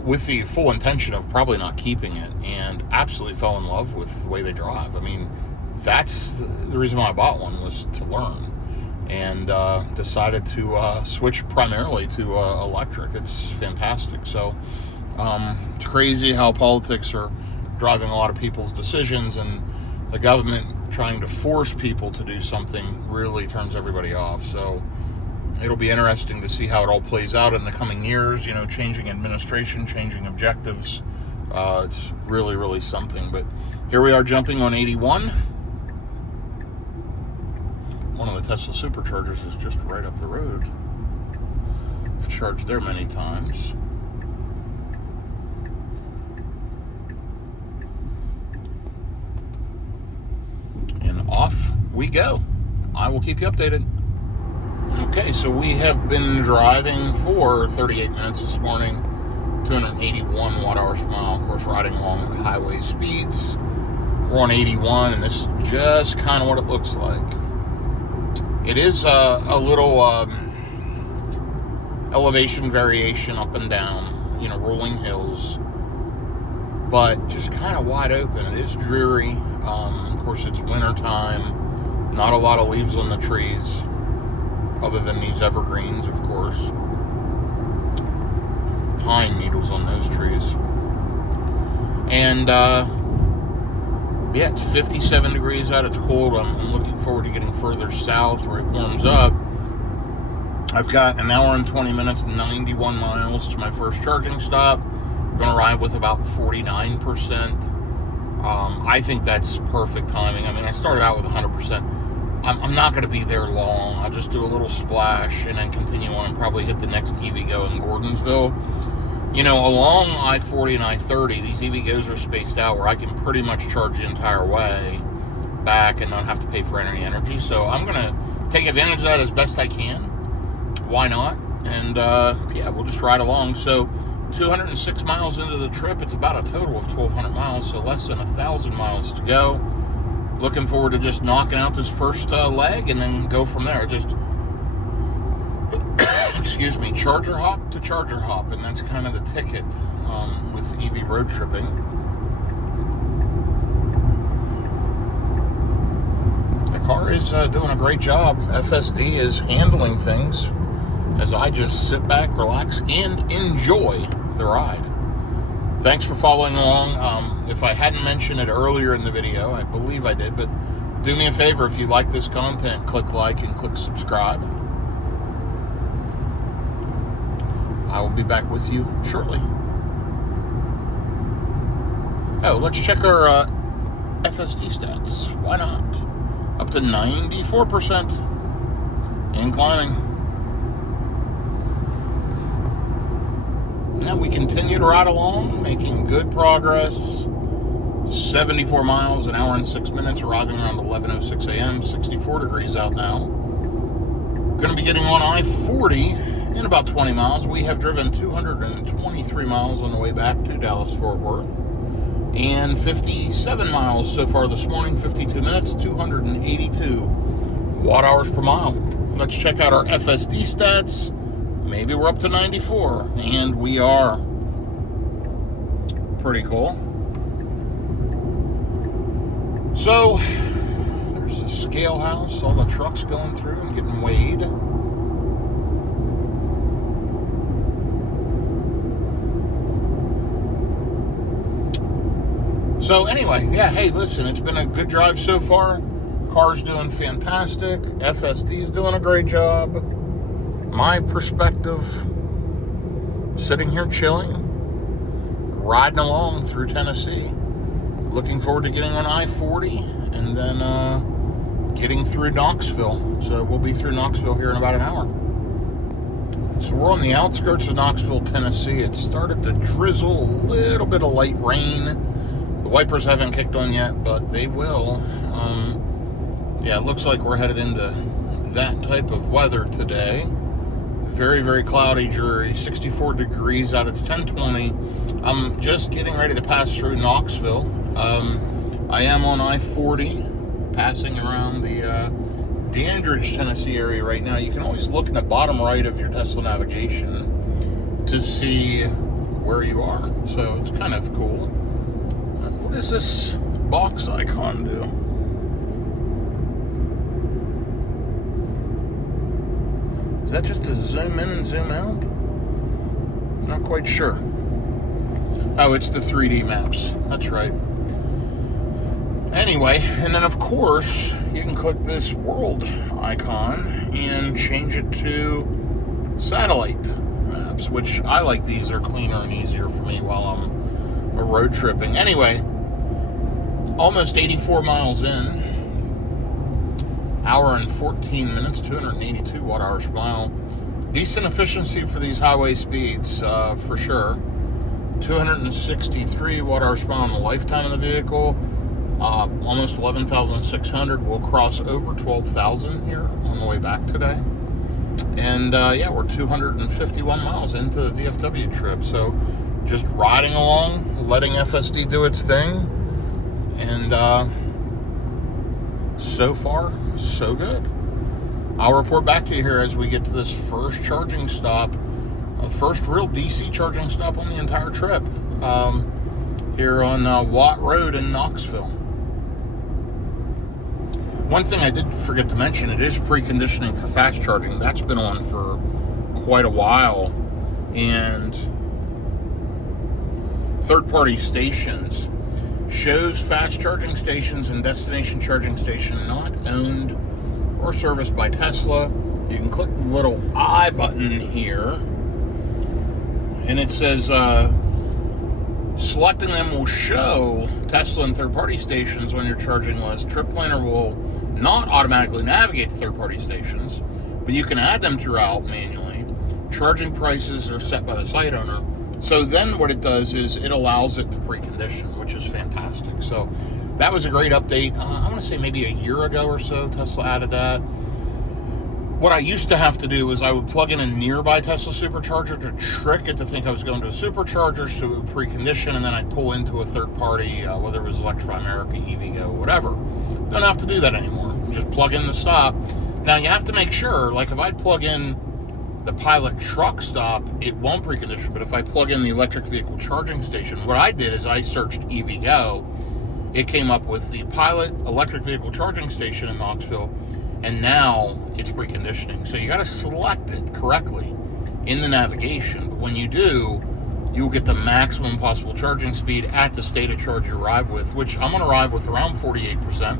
with the full intention of probably not keeping it, and absolutely fell in love with the way they drive. I mean, that's the reason why I bought one, was to learn. And decided to switch primarily to electric. It's fantastic. So it's crazy how politics are driving a lot of people's decisions, and the government trying to force people to do something really turns everybody off. So it'll be interesting to see how it all plays out in the coming years. You know, changing administration, changing objectives. It's really, really something. But here we are jumping on 81. One of the Tesla superchargers is just right up the road. I've charged there many times. And off we go. I will keep you updated. Okay, so we have been driving for 38 minutes this morning, 281 watt-hours per mile. Of course, riding along at highway speeds. We're on 81, and this is just kind of what it looks like. It is a little elevation variation up and down, you know, rolling hills, but just kind of wide open. It is dreary. Of course, it's winter time. Not a lot of leaves on the trees, other than these evergreens, of course. Pine needles on those trees. And yeah, it's 57 degrees out. It's cold. I'm looking forward to getting further south where it warms up. I've got an hour and 20 minutes, 91 miles to my first charging stop. I'm going to arrive with about 49%. I think that's perfect timing. I mean, I started out with 100%. I'm not going to be there long. I'll just do a little splash and then continue on and probably hit the next EVgo in Gordonsville. You know, along I-40 and I-30, these EVGos are spaced out where I can pretty much charge the entire way back and not have to pay for any energy. So I'm going to take advantage of that as best I can. Why not? And, yeah, we'll just ride along. So 206 miles into the trip, it's about a total of 1,200 miles, so less than 1,000 miles to go. Looking forward to just knocking out this first leg and then go from there. Just excuse me, charger hop to charger hop, and that's kind of the ticket with EV road tripping. The car is doing a great job. FSD is handling things as I just sit back, relax, and enjoy the ride. Thanks for following along. If I hadn't mentioned it earlier in the video, I believe I did, but do me a favor, if you like this content, click like and click subscribe. I will be back with you shortly. Oh, let's check our FSD stats. Why not? Up to 94% and climbing. Now we continue to ride along, making good progress. 74 miles, an hour and 6 minutes, arriving around 11:06 a.m., 64 degrees out now. Going to be getting on I-40 in about 20 miles. We have driven 223 miles on the way back to Dallas-Fort Worth, and 57 miles so far this morning, 52 minutes, 282 watt-hours per mile. Let's check out our FSD stats. Maybe we're up to 94, and we are. Pretty cool. So, there's the scale house, all the trucks going through and getting weighed. So anyway, yeah, hey, listen, it's been a good drive so far. Car's doing fantastic. FSD's doing a great job. My perspective, sitting here chilling, riding along through Tennessee. Looking forward to getting on I-40 and then getting through Knoxville. So we'll be through Knoxville here in about an hour. So we're on the outskirts of Knoxville, Tennessee. It started to drizzle, a little bit of light rain. The wipers haven't kicked on yet, but they will. Yeah, it looks like we're headed into that type of weather today. Very, very cloudy, dreary, 64 degrees out. It's 10:20. I'm just getting ready to pass through Knoxville. I am on I-40, passing around the Dandridge, Tennessee area right now. You can always look in the bottom right of your Tesla navigation to see where you are. So it's kind of cool. What does this box icon do? Is that just to zoom in and zoom out? I'm not quite sure. Oh, it's the 3D maps. That's right. Anyway, and then of course, you can click this world icon and change it to satellite maps, which I like. These are cleaner and easier for me while I'm road tripping. Anyway, almost 84 miles in. Hour and 14 minutes, 282 watt hours per mile. Decent efficiency for these highway speeds, for sure. 263 watt hours per mile in the lifetime of the vehicle. Almost 11,600. We'll cross over 12,000 here on the way back today. And yeah, we're 251 miles into the DFW trip. So just riding along, letting FSD do its thing. And so far, so good. I'll report back to you here as we get to this first charging stop, first real DC charging stop on the entire trip, here on Watt Road in Knoxville. One thing I did forget to mention, it is preconditioning for fast charging. That's been on for quite a while, and third-party stations shows fast charging stations and destination charging station not owned or serviced by Tesla. You can click the little I button here, and it says selecting them will show Tesla and third-party stations on your charging list. Trip Planner will not automatically navigate to third-party stations, but you can add them to your route manually. Charging prices are set by the site owner. So then what it does is it allows it to precondition, which is fantastic. So that was a great update. I want to say maybe a year ago or so, Tesla added that. What I used to have to do was I would plug in a nearby Tesla supercharger to trick it to think I was going to a supercharger, so it would precondition, and then I'd pull into a third party, whether it was Electrify America, EVgo, whatever. Don't have to do that anymore. Just plug in the stop. Now you have to make sure, like if I plug in the Pilot truck stop, it won't precondition, but if I plug in the electric vehicle charging station, what I did is I searched EVgo. It came up with the Pilot electric vehicle charging station in Knoxville, and now it's preconditioning. So you got to select it correctly in the navigation, but when you do, you'll get the maximum possible charging speed at the state of charge you arrive with, which I'm going to arrive with around 48%.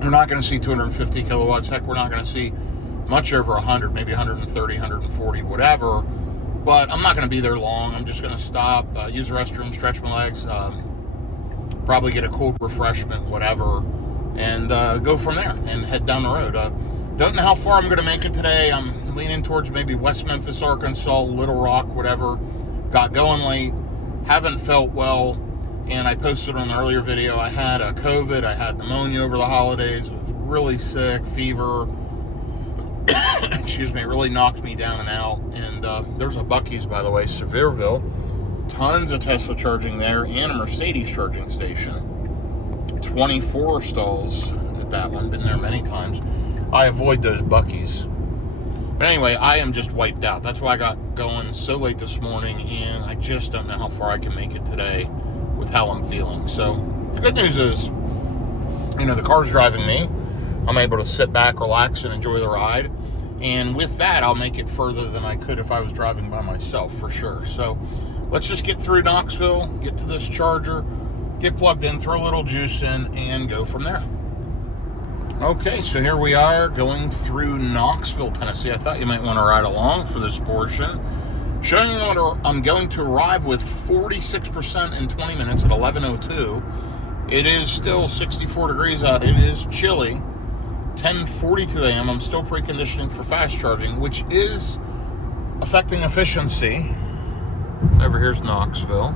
We're not going to see 250 kilowatts. Heck, we're not going to see much over 100, maybe 130, 140, whatever. But I'm not going to be there long. I'm just going to stop, use the restroom, stretch my legs, probably get a cold refreshment, whatever, and go from there and head down the road. Don't know how far I'm going to make it today. I'm leaning towards maybe West Memphis, Arkansas, Little Rock, whatever. Got going late, haven't felt well, and I posted on an earlier video, I had a COVID, I had pneumonia over the holidays, was really sick, fever, excuse me, it really knocked me down and out. And there's a Buc-ee's, by the way, Sevierville. Tons of Tesla charging there, and a Mercedes charging station. 24 stalls at that one. Been there many times. I avoid those Buc-ee's. But anyway, I am just wiped out. That's why I got going so late this morning, and I just don't know how far I can make it today with how I'm feeling. So the good news is, you know, the car's driving me. I'm able to sit back, relax, and enjoy the ride. And with that, I'll make it further than I could if I was driving by myself, for sure. So let's just get through Knoxville, get to this charger, get plugged in, throw a little juice in, and go from there. Okay, so here we are going through Knoxville, Tennessee. I thought you might want to ride along for this portion. Showing you what I'm going to arrive with 46% in 20 minutes at 11:02. It is still 64 degrees out. It is chilly. 10:42 a.m. I'm still preconditioning for fast charging, which is affecting efficiency. Over here's Knoxville.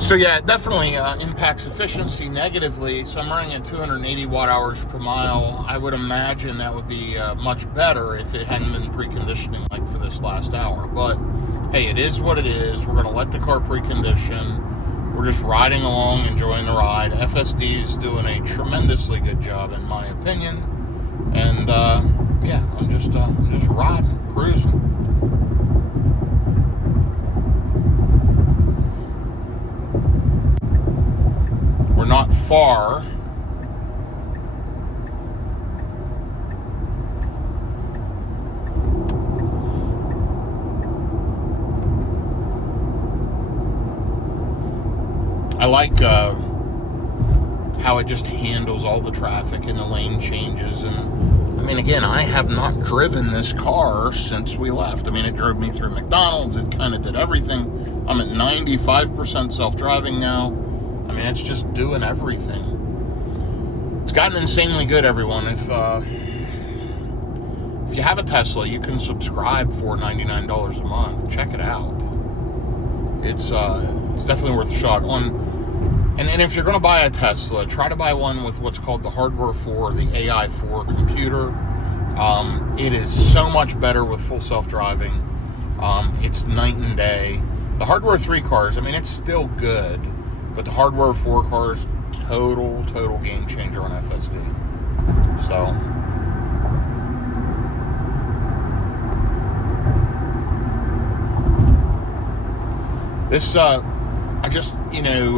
So yeah, it definitely impacts efficiency negatively. So I'm running at 280 watt hours per mile. I would imagine that would be much better if it hadn't been preconditioning like for this last hour. But hey, it is what it is. We're gonna let the car precondition. We're just riding along, enjoying the ride. FSD is doing a tremendously good job, in my opinion. And yeah, I'm just riding, cruising. We're not far. I like how it just handles all the traffic and the lane changes. And I mean, again, I have not driven this car since we left. I mean, it drove me through McDonald's. It kind of did everything. I'm at 95% self-driving now. I mean, it's just doing everything. It's gotten insanely good, everyone. If you have a Tesla, you can subscribe for $99 a month. Check it out. It's definitely worth a shot. And if you're going to buy a Tesla, try to buy one with what's called the Hardware 4, the AI 4 computer. It is so much better with full self-driving. It's night and day. The Hardware 3 cars, I mean, it's still good. But the Hardware 4 cars, total game changer on FSD. So, this, I just,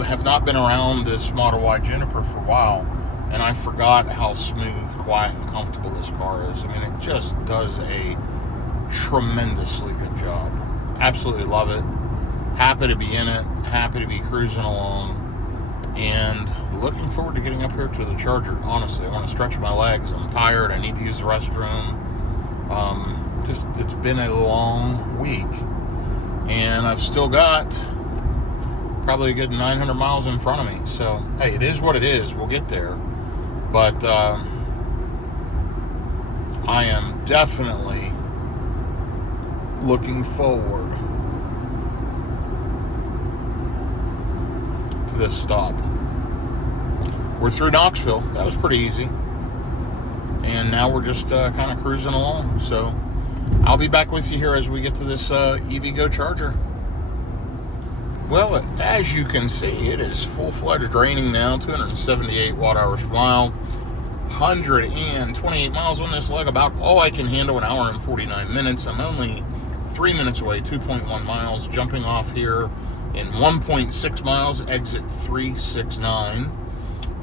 have not been around this Model Y Juniper for a while, and I forgot how smooth, quiet, and comfortable this car is. I mean, it just does a tremendously good job. Absolutely love it. Happy to be in it, happy to be cruising along, and looking forward to getting up here to the charger. Honestly, I want to stretch my legs. I'm tired. I need to use the restroom. It's been a long week, and I've still got probably a good 900 miles in front of me. So, hey, it is what it is. We'll get there. But I am definitely looking forward to this stop. We're through Knoxville. That was pretty easy. And now we're just kind of cruising along. So I'll be back with you here as we get to this EVgo charger. Well, as you can see, it is full-fledged raining now. 278 watt hours per mile. 128 miles on this leg. About all I can handle, an hour and 49 minutes. I'm only 3 minutes away, 2.1 miles. Jumping off here in 1.6 miles, exit 369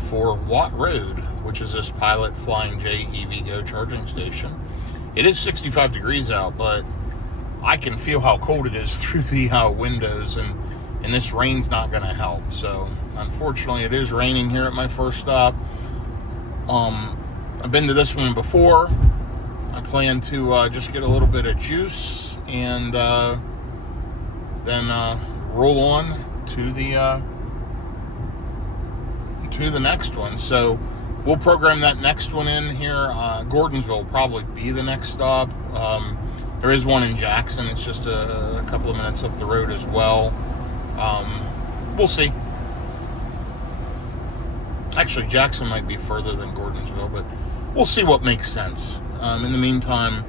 for Watt Road, which is this Pilot Flying J EVgo charging station. It is 65 degrees out, but I can feel how cold it is through the windows, and this rain's not going to help. So, unfortunately, it is raining here at my first stop. I've been to this one before. I plan to just get a little bit of juice and then roll on to the next one. So we'll program that next one in here. Gordonsville will probably be the next stop. There is one in Jackson. It's just a couple of minutes up the road as well. We'll see. Actually, Jackson might be further than Gordonsville, but we'll see what makes sense. In the meantime,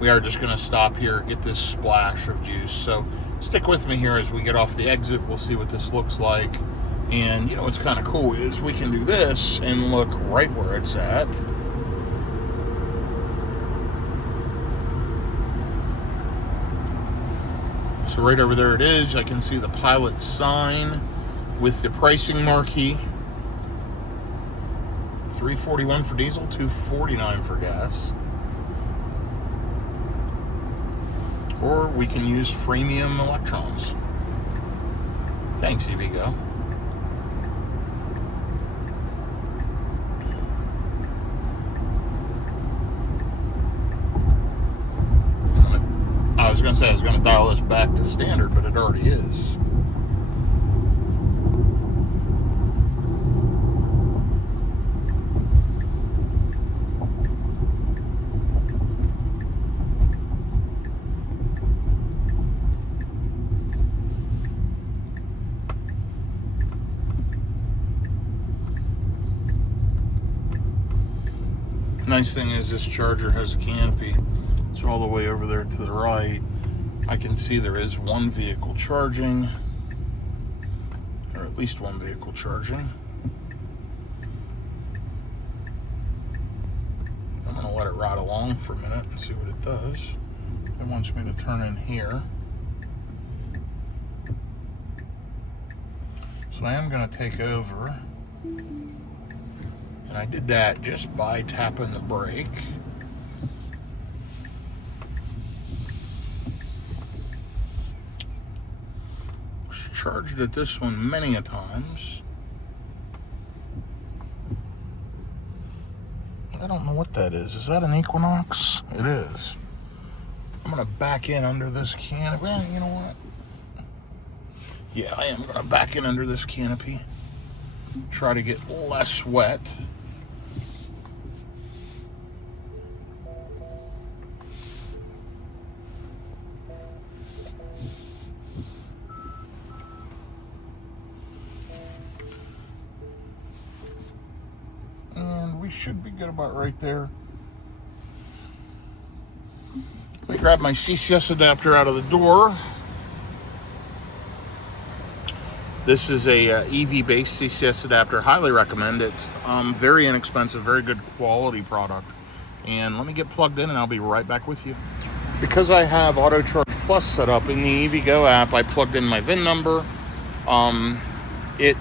we are just going to stop here, get this splash of juice. So stick with me here as we get off the exit. We'll see what this looks like. And, what's kind of cool is we can do this and look right where it's at. So right over there it is. I can see the Pilot sign with the pricing marquee. $3.41 for diesel, $2.49 for gas. or we can use freemium electrons. Thanks, EVgo. I was going to say I was going to dial this back to standard, but it already is. Nice thing is this charger has a canopy. It's all the way over there to the right. I can see there is one vehicle charging, or at least one vehicle charging. I'm gonna let it ride along for a minute and see what it does. It wants me to turn in here. So I am gonna take over. And I did that just by tapping the brake. Charged at this one many a times. I don't know what that is. Is that an Equinox? It is. I'm gonna back in under this canopy. Well, you know what? Yeah, I am gonna back in under this canopy. Try to get less wet. We should be good about right there. Let me grab my CCS adapter out of the door. This is a EV-based CCS adapter. Highly recommend it. Very inexpensive, very good quality product. And let me get plugged in and I'll be right back with you. Because I have Auto Charge Plus set up in the EVgo app, I plugged in my VIN number. It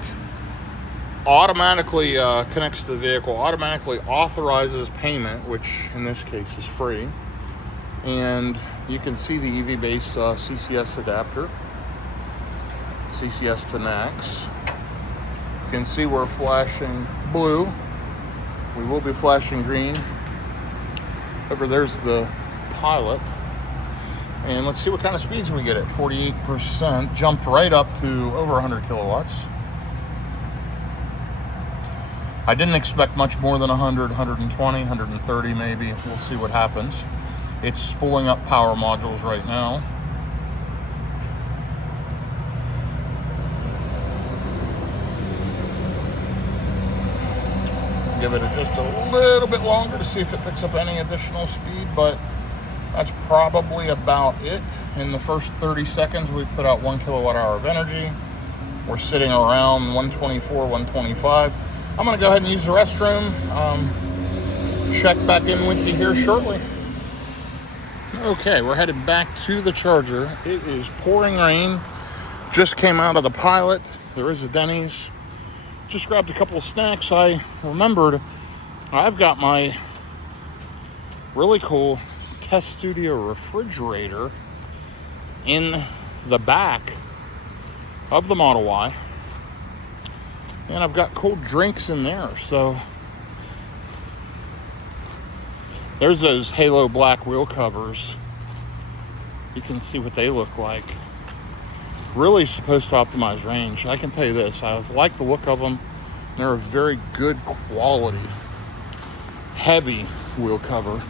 automatically connects to the vehicle, automatically authorizes payment, which in this case is free. And you can see the EV-based CCS adapter, CCS to NACS. You can see we're flashing blue. We will be flashing green. Over there's the Pilot. And let's see what kind of speeds we get at 48%. Jumped right up to over 100 kilowatts. I didn't expect much more than 100, 120, 130 maybe. We'll see what happens. It's spooling up power modules right now. Give it just a little bit longer to see if it picks up any additional speed, but that's probably about it. In the first 30 seconds, we've put out 1 kilowatt hour of energy. We're sitting around 124, 125. I'm gonna go ahead and use the restroom. Check back in with you here shortly. Okay, we're headed back to the charger. It is pouring rain. Just came out of the Pilot. There is a Denny's. Just grabbed a couple of snacks. I remembered I've got my really cool Test Studio refrigerator in the back of the Model Y. And I've got cold drinks in there. So there's those halo black wheel covers. You can see what they look like. Really supposed to optimize range. I can tell you this, I like the look of them. They're a very good quality, heavy wheel cover.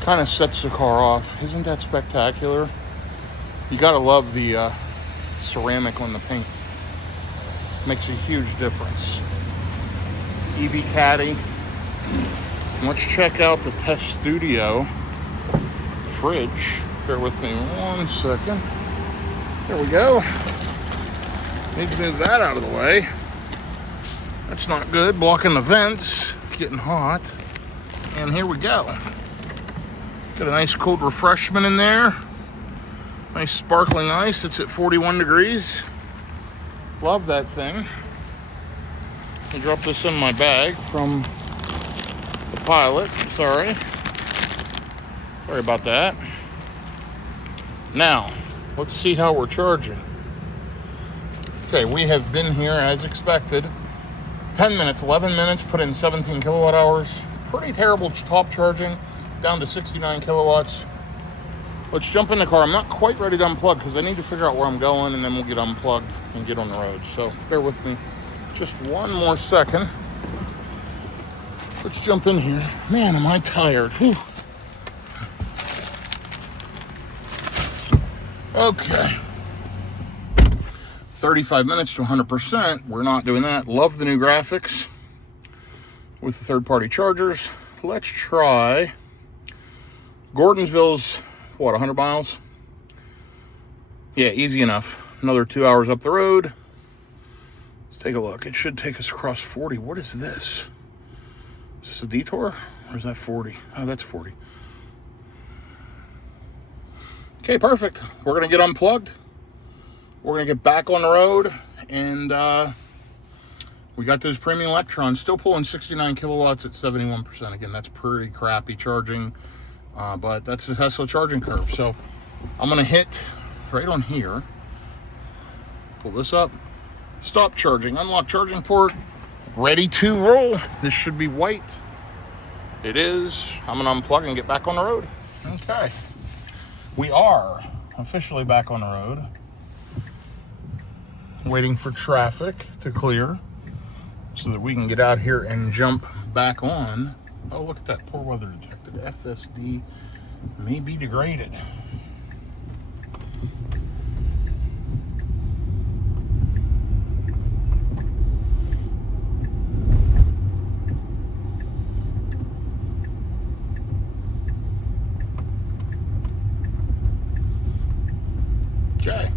Kind of sets the car off. Isn't that spectacular? You gotta love the ceramic on the paint. Makes a huge difference. It's EV Caddy. Let's check out the Test Studio fridge. Bear with me 1 second. There we go. Need to move that out of the way. That's not good. Blocking the vents. Getting hot. And here we go. Got a nice cold refreshment in there. Nice sparkling ice. It's at 41 degrees. Love that thing. I dropped this in my bag from the Pilot. Sorry about that. Now, let's see how we're charging. Okay, we have been here as expected. 10 minutes, 11 minutes, put in 17 kilowatt hours. Pretty terrible top charging, down to 69 kilowatts. Let's jump in the car. I'm not quite ready to unplug because I need to figure out where I'm going, and then we'll get unplugged and get on the road. So bear with me just one more second. Let's jump in here. Man, am I tired. Whew. Okay. 35 minutes to 100%. We're not doing that. Love the new graphics with the third-party chargers. Let's try Gordonsville's, what, 100 miles? Yeah, easy enough. Another 2 hours up the road. Let's take a look. It should take us across 40. What is this? Is this a detour? Or is that 40? Oh, that's 40. Okay, perfect. We're going to get unplugged. We're going to get back on the road. And we got those premium electrons. Still pulling 69 kilowatts at 71%. Again, that's pretty crappy charging. But that's the Tesla charging curve. So I'm going to hit right on here. Pull this up. Stop charging. Unlock charging port. Ready to roll. This should be white. It is. I'm going to unplug and get back on the road. Okay. We are officially back on the road. Waiting for traffic to clear so that we can get out here and jump back on. Oh, look at that. Poor weather detected. FSD may be degraded. Okay.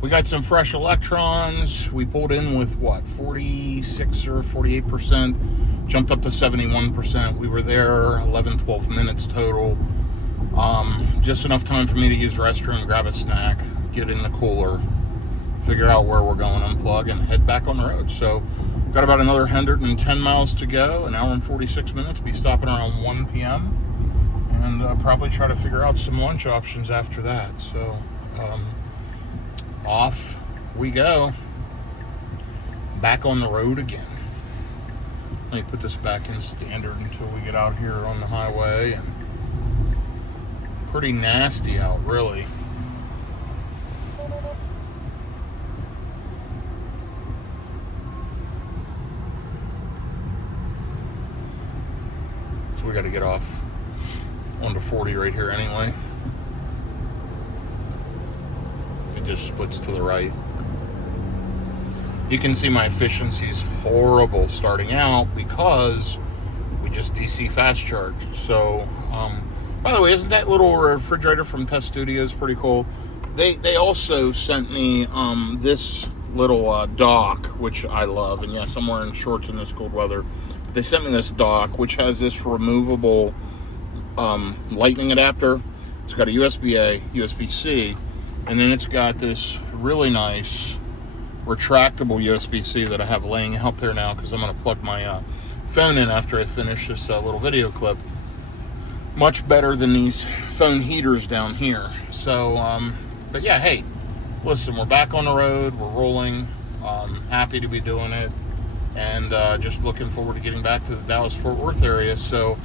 We got some fresh electrons. We pulled in with what, 46 or 48%, jumped up to 71%. We were there 11, 12 minutes total. Just enough time for me to use the restroom, grab a snack, get in the cooler, figure out where we're going, unplug, and head back on the road. So got about another 110 miles to go, an hour and 46 minutes. Be stopping around 1 p.m. and probably try to figure out some lunch options after that. So off we go, back on the road again. Let me put this back in standard until we get out here on the highway. And pretty nasty out, really. So we got to get off onto 40 right here anyway. It just splits to the right. You can see my efficiency's horrible starting out because we just DC fast charged. So, by the way, isn't that little refrigerator from Test Studios pretty cool? They also sent me this little dock, which I love. And yes, I'm wearing shorts in this cold weather. But they sent me this dock, which has this removable lightning adapter. It's got a USB-A, USB-C, and then it's got this really nice retractable USB-C that I have laying out there now because I'm going to plug my phone in after I finish this little video clip. Much better than these phone heaters down here. So, but yeah, hey, listen, we're back on the road. We're rolling. Happy to be doing it. And just looking forward to getting back to the Dallas-Fort Worth area. So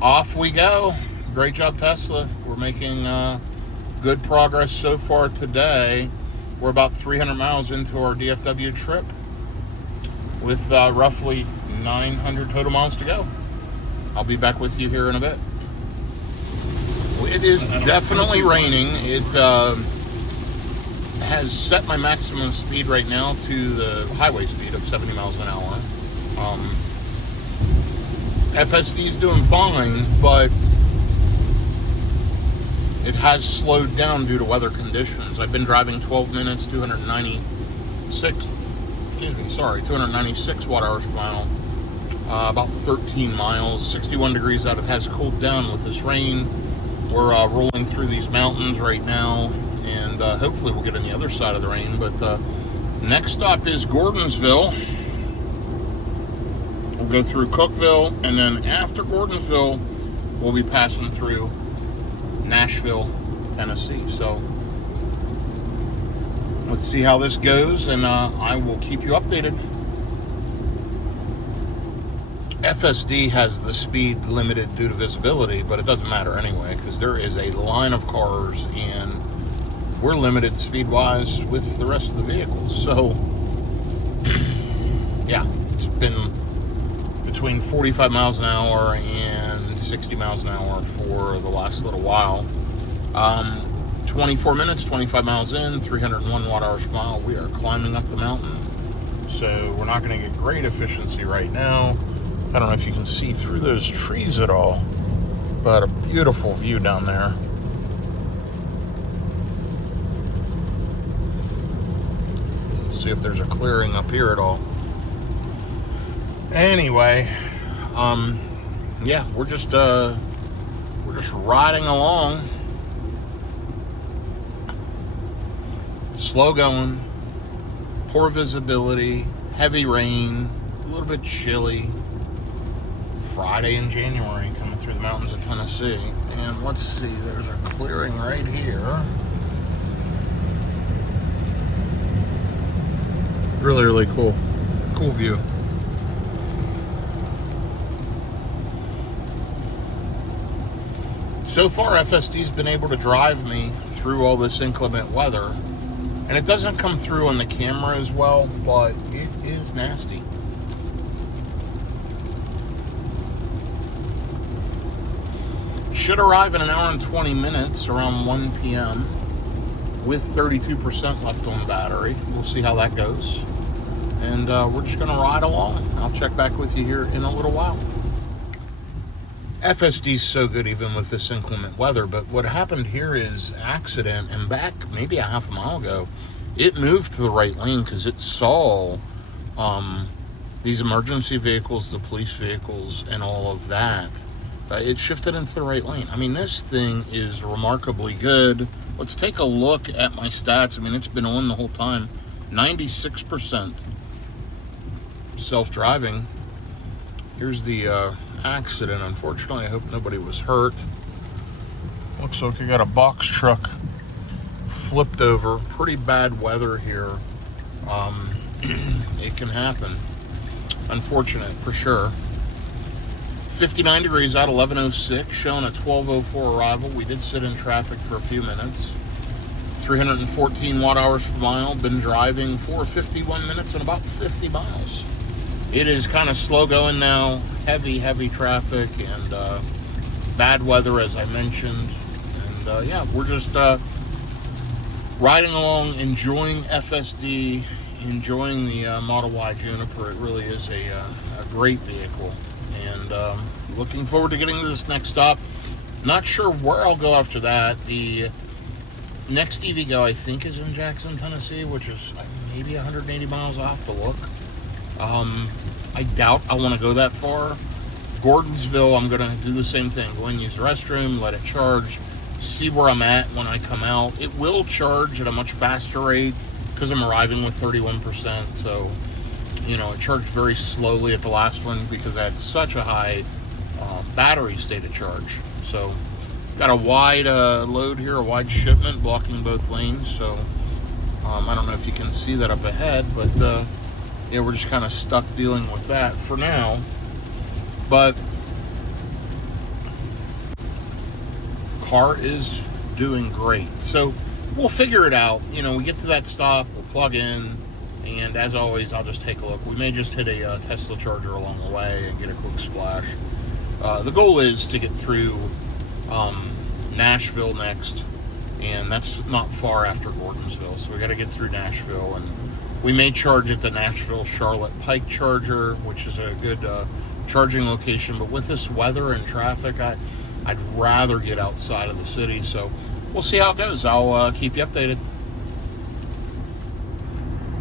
off we go. Great job, Tesla. We're making good progress so far today. We're about 300 miles into our DFW trip with roughly 900 total miles to go. I'll be back with you here in a bit. It is definitely raining. It has set my maximum speed right now to the highway speed of 70 miles an hour. FSD is doing fine, but it has slowed down due to weather conditions. I've been driving 12 minutes, 296 watt hours per mile, about 13 miles, 61 degrees out. It has cooled down with this rain. We're rolling through these mountains right now, and hopefully we'll get on the other side of the rain. But next stop is Gordonsville. We'll go through Cookville, and then after Gordonsville, we'll be passing through Nashville, Tennessee. So let's see how this goes, and I will keep you updated. FSD has the speed limited due to visibility, but it doesn't matter anyway, because there is a line of cars, and we're limited speed-wise with the rest of the vehicles. So, yeah, it's been between 45 miles an hour and 60 miles an hour for the last little while. 24 minutes, 25 miles in, 301 watt-hours per mile. We are climbing up the mountain, so we're not going to get great efficiency right now. I don't know if you can see through those trees at all, but a beautiful view down there. See if there's a clearing up here at all. Anyway, yeah, we're just riding along, slow going, poor visibility, heavy rain, a little bit chilly. Friday in January, coming through the mountains of Tennessee. And let's see, there's a clearing right here. Really, really cool. Cool view. So far, FSD's been able to drive me through all this inclement weather. And it doesn't come through on the camera as well, but it is nasty. Should arrive in an hour and 20 minutes, around 1 p.m. with 32% left on the battery. We'll see how that goes. And we're just going to ride along. I'll check back with you here in a little while. FSD's so good even with this inclement weather, but what happened here is accident, and back maybe a half a mile ago, it moved to the right lane because it saw these emergency vehicles, the police vehicles, and all of that. It shifted into the right lane. I mean, this thing is remarkably good. Let's take a look at my stats. I mean, it's been on the whole time. 96% self-driving. Here's the accident. Unfortunately, I hope nobody was hurt. Looks like I got a box truck flipped over. Pretty bad weather here. It can happen. Unfortunate for sure. 59 degrees out, 11:06, showing a 12:04 arrival. We did sit in traffic for a few minutes. 314 watt-hours per mile. Been driving for 51 minutes and about 50 miles. It is kind of slow going now. Heavy traffic and bad weather, as I mentioned. And yeah, we're just riding along, enjoying FSD, enjoying the Model Y Juniper. It really is a great vehicle. And looking forward to getting to this next stop. Not sure where I'll go after that. The next EV go, I think, is in Jackson, Tennessee, which is maybe 180 miles off the look. I doubt I want to go that far. Gordonsville, I'm going to do the same thing. Go and use the restroom, let it charge, see where I'm at when I come out. It will charge at a much faster rate because I'm arriving with 31%. So, you know, it charged very slowly at the last one because I had such a high battery state of charge. So, got a wide load here, a wide shipment blocking both lanes. So, I don't know if you can see that up ahead, but yeah, we're just kind of stuck dealing with that for now. But car is doing great. So we'll figure it out. You know, we get to that stop, we'll plug in, and as always, I'll just take a look. We may just hit a Tesla charger along the way and get a quick splash. The goal is to get through Nashville next, and that's not far after Gordonsville. So we got to get through Nashville, and we may charge at the Nashville Charlotte Pike charger, which is a good charging location. But with this weather and traffic, I'd rather get outside of the city. So we'll see how it goes. I'll keep you updated.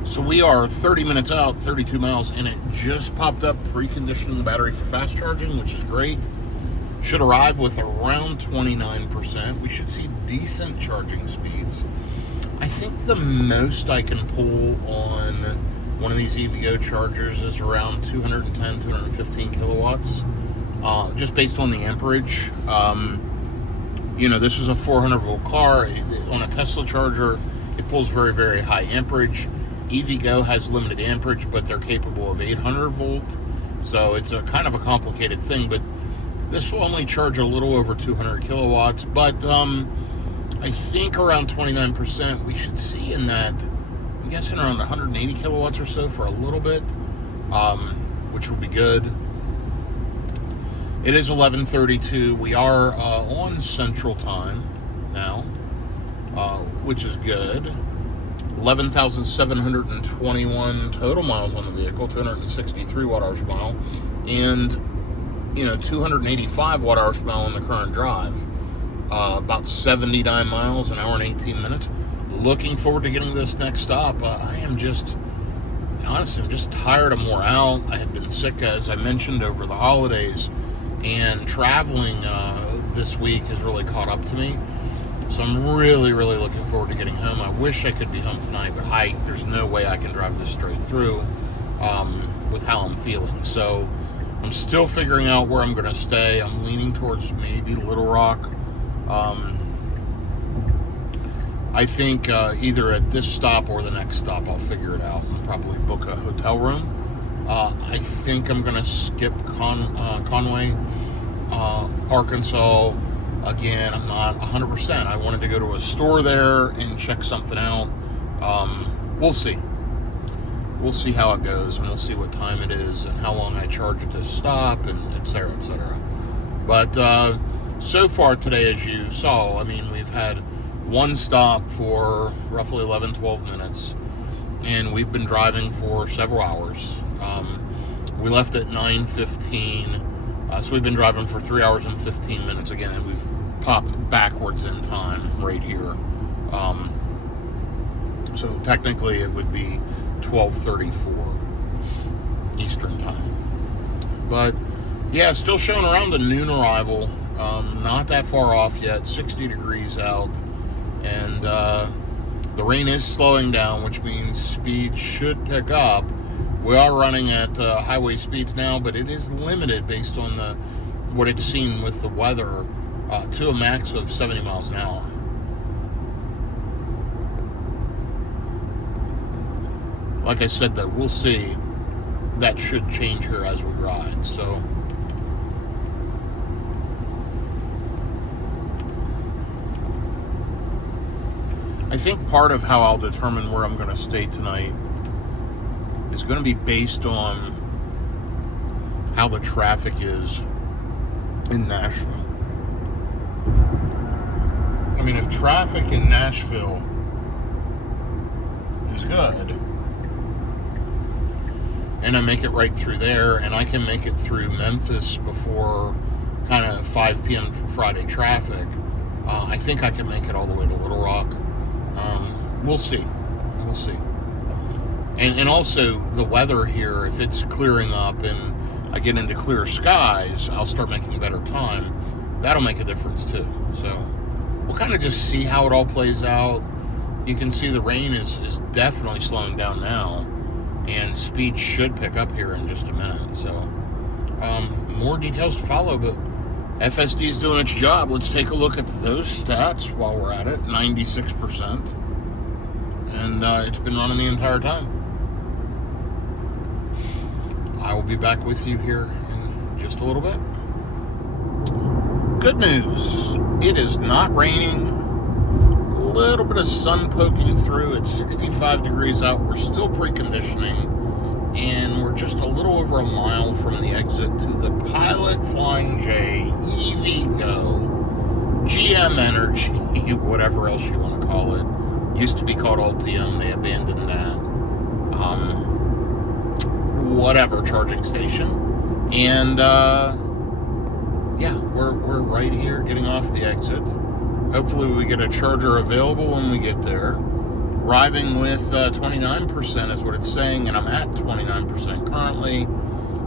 So we are 30 minutes out, 32 miles, and it just popped up preconditioning the battery for fast charging, which is great. Should arrive with around 29%. We should see decent charging speeds. I think the most I can pull on one of these EVgo chargers is around 210, 215 kilowatts, just based on the amperage. This is a 400 volt car. On a Tesla charger, it pulls very, very high amperage. EVgo has limited amperage, but they're capable of 800 volt. So it's a kind of a complicated thing, but this will only charge a little over 200 kilowatts. But I think around 29% we should see in that. I'm guessing around 180 kilowatts or so for a little bit, which will be good. It is 11:32. We are on Central Time now, which is good. 11,721 total miles on the vehicle, 263 watt-hours per mile, and 285 watt-hours per mile on the current drive. About 79 miles, an hour and 18 minutes. Looking forward to getting to this next stop. I'm just tired. I'm wore out. I had been sick, as I mentioned, over the holidays, and traveling this week has really caught up to me. So I'm really, really looking forward to getting home. I wish I could be home tonight, but there's no way I can drive this straight through with how I'm feeling. So I'm still figuring out where I'm going to stay. I'm leaning towards maybe Little Rock. I think either at this stop or the next stop, I'll figure it out and probably book a hotel room. I think I'm going to skip Conway, Arkansas. Again, I'm not 100%. I wanted to go to a store there and check something out. We'll see. We'll see how it goes, and we'll see what time it is and how long I charge at this stop, and et cetera, et cetera. But so far today, as you saw, we've had one stop for roughly 11-12 minutes, and we've been driving for several hours. We left at 9:15, so we've been driving for 3 hours and 15 minutes again, and we've popped backwards in time right here. So technically it would be 12:34 Eastern time. But yeah, still showing around the noon arrival. Not that far off yet, 60 degrees out, and the rain is slowing down, which means speed should pick up. We are running at highway speeds now, but it is limited based on what it's seen with the weather to a max of 70 miles an hour. Like I said, though, we'll see. That should change here as we ride. So I think part of how I'll determine where I'm going to stay tonight is going to be based on how the traffic is in Nashville. If traffic in Nashville is good, and I make it right through there, and I can make it through Memphis before kind of 5 p.m. for Friday traffic, I think I can make it all the way to Little Rock. We'll see. We'll see. And also the weather here, if it's clearing up and I get into clear skies, I'll start making better time. That'll make a difference too. So we'll kind of just see how it all plays out. You can see the rain is definitely slowing down now, and speed should pick up here in just a minute. So more details to follow, but FSD is doing its job. Let's take a look at those stats while we're at it. 96%. And it's been running the entire time. I will be back with you here in just a little bit. Good news. It is not raining. A little bit of sun poking through. It's 65 degrees out. We're still preconditioning. And we're just a little over a mile from the exit to the Pilot Flying J EVgo GM Energy, whatever else you want to call it. Used to be called Ultium. They abandoned that. Whatever charging station. And yeah, we're right here getting off the exit. Hopefully we get a charger available when we get there. Arriving with 29% is what it's saying, and I'm at 29% currently.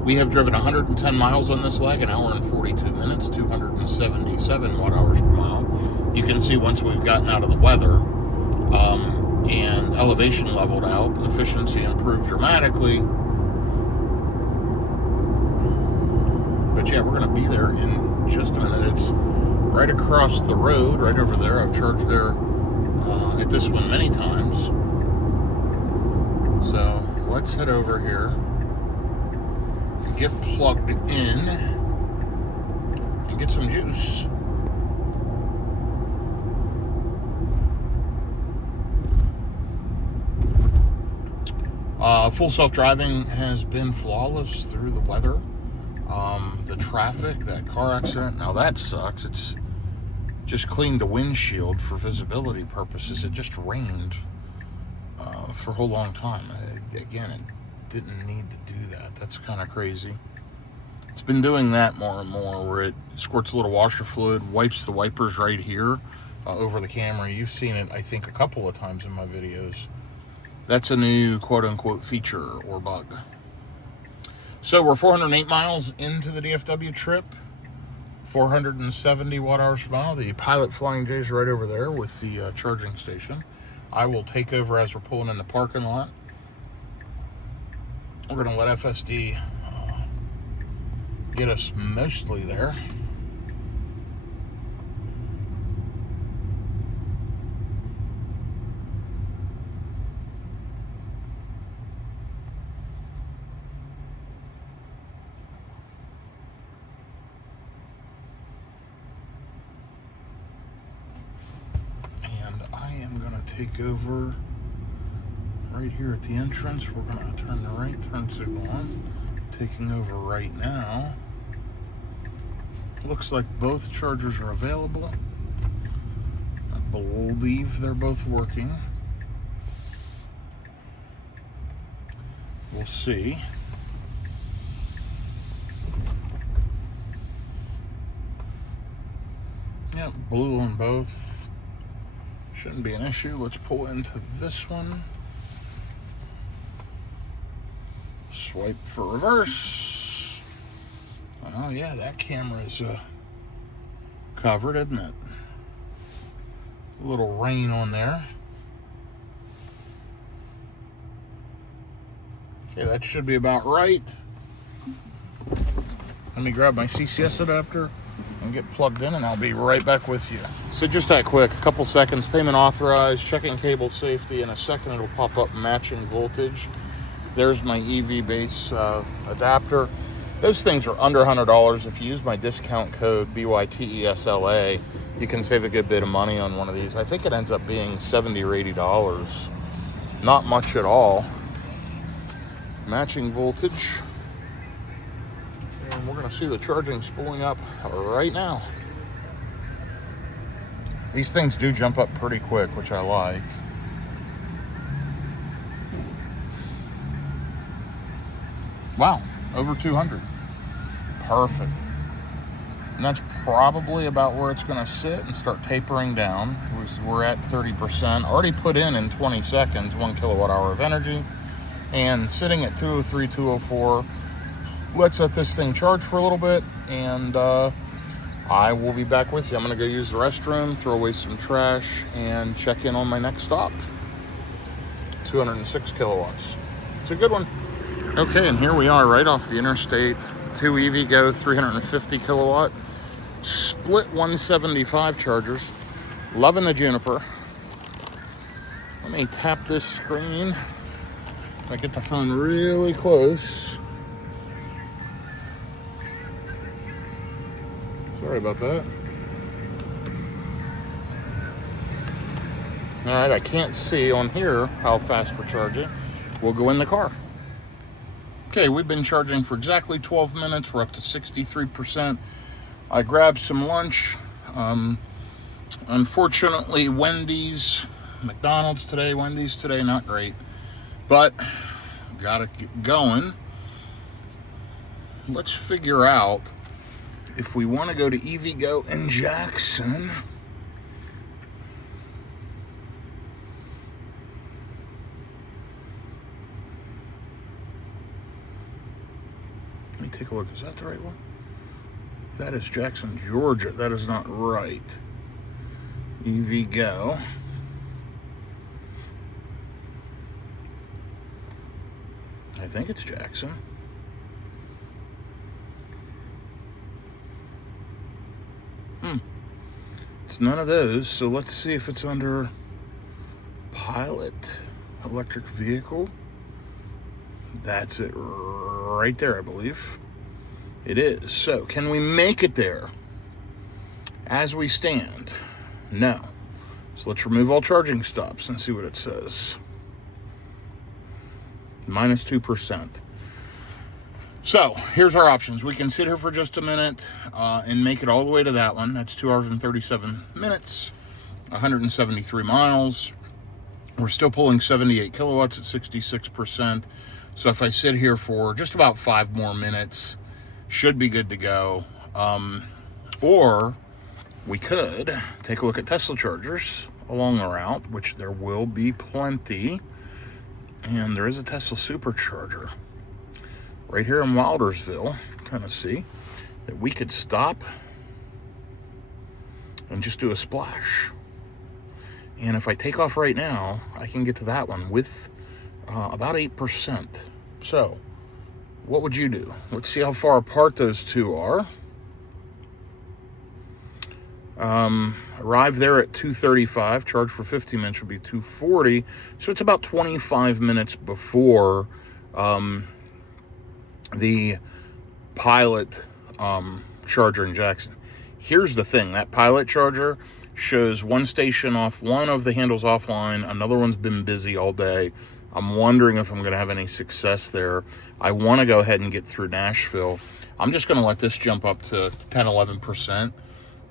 We have driven 110 miles on this leg, an hour and 42 minutes, 277 watt-hours per mile. You can see once we've gotten out of the weather and elevation leveled out, efficiency improved dramatically. But yeah, we're going to be there in just a minute. It's right across the road, right over there. I've charged there at this one many times. So let's head over here and get plugged in and get some juice. Full self-driving has been flawless through the weather. The traffic, that car accident, now that sucks. It's just cleaned the windshield for visibility purposes. It just rained for a whole long time. Again, it didn't need to do that. That's kind of crazy. It's been doing that more and more, where it squirts a little washer fluid, wipes the wipers right here over the camera. You've seen it, I think, a couple of times in my videos. That's a new quote-unquote feature or bug. So we're 408 miles into the DFW trip, 470 watt-hours per mile. The Pilot Flying J is right over there with the charging station. I will take over as we're pulling in the parking lot. We're going to let FSD get us mostly there. Take over right here at the entrance. We're going to turn the right turn signal on. Taking over right now. Looks like both chargers are available. I believe they're both working. We'll see. Yep, blue on both. Shouldn't be an issue. Let's pull into this one. Swipe for reverse. Oh yeah, that camera is covered, isn't it? A little rain on there. Okay, that should be about right. Let me grab my CCS adapter and get plugged in, and I'll be right back with you. So just that quick, a couple seconds, payment authorized, checking cable safety. In a second it'll pop up matching voltage. There's my EV base adapter. Those things are under $100. If you use my discount code BYTESLA, you can save a good bit of money on one of these. I think it ends up being $70 or $80. Not much at all. Matching voltage. And we're going to see the charging spooling up right now. These things do jump up pretty quick, which I like. Wow, over 200. Perfect. And that's probably about where it's going to sit and start tapering down. We're at 30%. Already put in 20 seconds, 1 kilowatt hour of energy. And sitting at 203, 204. Let's let this thing charge for a little bit, and I will be back with you. I'm going to go use the restroom, throw away some trash, and check in on my next stop. 206 kilowatts. It's a good one. Okay, and here we are right off the interstate. 2 EVgo 350 kilowatt. Split 175 chargers. Loving the Juniper. Let me tap this screen. I get the phone really close. Sorry about that. All right, I can't see on here how fast we're charging. We'll go in the car. Okay, we've been charging for exactly 12 minutes. We're up to 63%. I grabbed some lunch. Unfortunately, McDonald's today, Wendy's today, not great. But, gotta get going. Let's figure out if we want to go to EVgo in Jackson. Let me take a look. Is that the right one? That is Jackson, Georgia. That is not right. EVgo. I think it's Jackson. It's none of those. So let's see if it's under pilot, electric vehicle. That's it right there, I believe. It is. So can we make it there as we stand? No. So let's remove all charging stops and see what it says. Minus 2%. So here's our options. We can sit here for just a minute and make it all the way to that one. That's 2 hours and 37 minutes, 173 miles. We're still pulling 78 kilowatts at 66%. So if I sit here for just about 5 more minutes, should be good to go. Or we could take a look at Tesla chargers along the route, which there will be plenty. And there is a Tesla supercharger right here in Wildersville, Tennessee, that we could stop and just do a splash. And if I take off right now, I can get to that one with about 8%. So what would you do? Let's see how far apart those two are. Arrive there at 2:35. Charge for 15 minutes would be 2:40. So it's about 25 minutes before the pilot charger in Jackson. Here's the thing. That pilot charger shows one station off, one of the handles offline. Another one's been busy all day. I'm wondering if I'm going to have any success there. I want to go ahead and get through Nashville. I'm just going to let this jump up to 10-11%.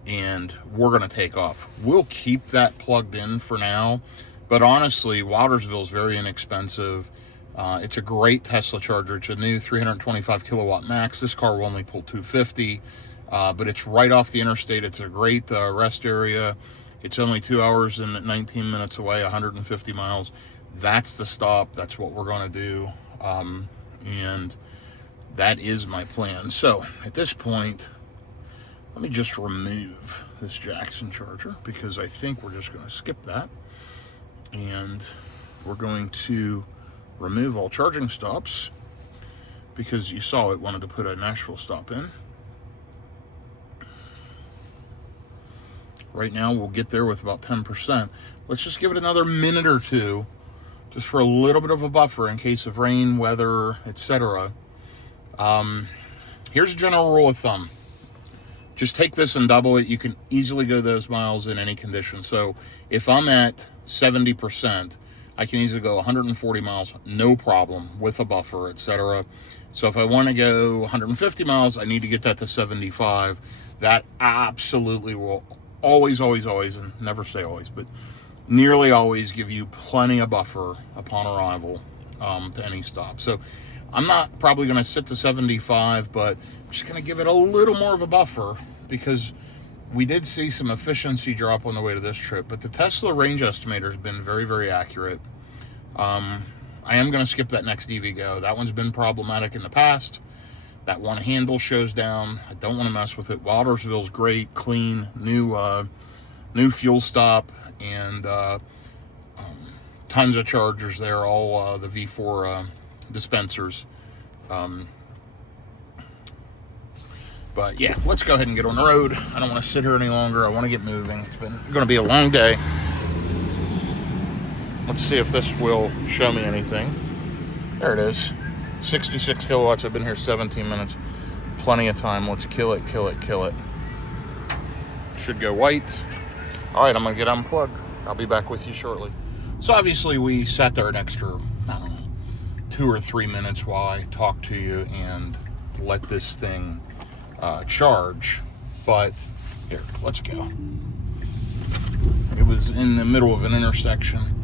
And we're going to take off. We'll keep that plugged in for now. But honestly, Wildersville is very inexpensive. It's a great Tesla charger. It's a new 325 kilowatt max. This car will only pull 250, but it's right off the interstate. It's a great rest area. It's only 2 hours and 19 minutes away, 150 miles. That's the stop. That's what we're going to do. And that is my plan. So at this point, let me just remove this Jackson charger because I think we're just going to skip that. And we're going to remove all charging stops because you saw it wanted to put a Nashville stop in. Right now, we'll get there with about 10%. Let's just give it another minute or two just for a little bit of a buffer in case of rain, weather, etc. Here's a general rule of thumb. Just take this and double it. You can easily go those miles in any condition. So if I'm at 70%, I can easily go 140 miles, no problem, with a buffer, etc. So if I want to go 150 miles, I need to get that to 75. That absolutely will always, and never say always, but nearly always give you plenty of buffer upon arrival to any stop. So I'm not probably going to sit to 75, but I'm just going to give it a little more of a buffer because we did see some efficiency drop on the way to this trip. But the Tesla range estimator has been very, very accurate. I am going to skip that next EVgo. That one's been problematic in the past. That one handle shows down. I don't want to mess with it. Wildersville's great, clean, new fuel stop, and tons of chargers there, all the V4 dispensers. But yeah, let's go ahead and get on the road. I don't want to sit here any longer. I want to get moving. It's going to be a long day. Let's see if this will show me anything. There it is. 66 kilowatts. I've been here 17 minutes. Plenty of time. Let's kill it. Should go white. All right, I'm going to get unplugged. I'll be back with you shortly. So obviously we sat there an extra, 2 or 3 minutes while I talked to you and let this thing charge. But here, let's go. It was in the middle of an intersection.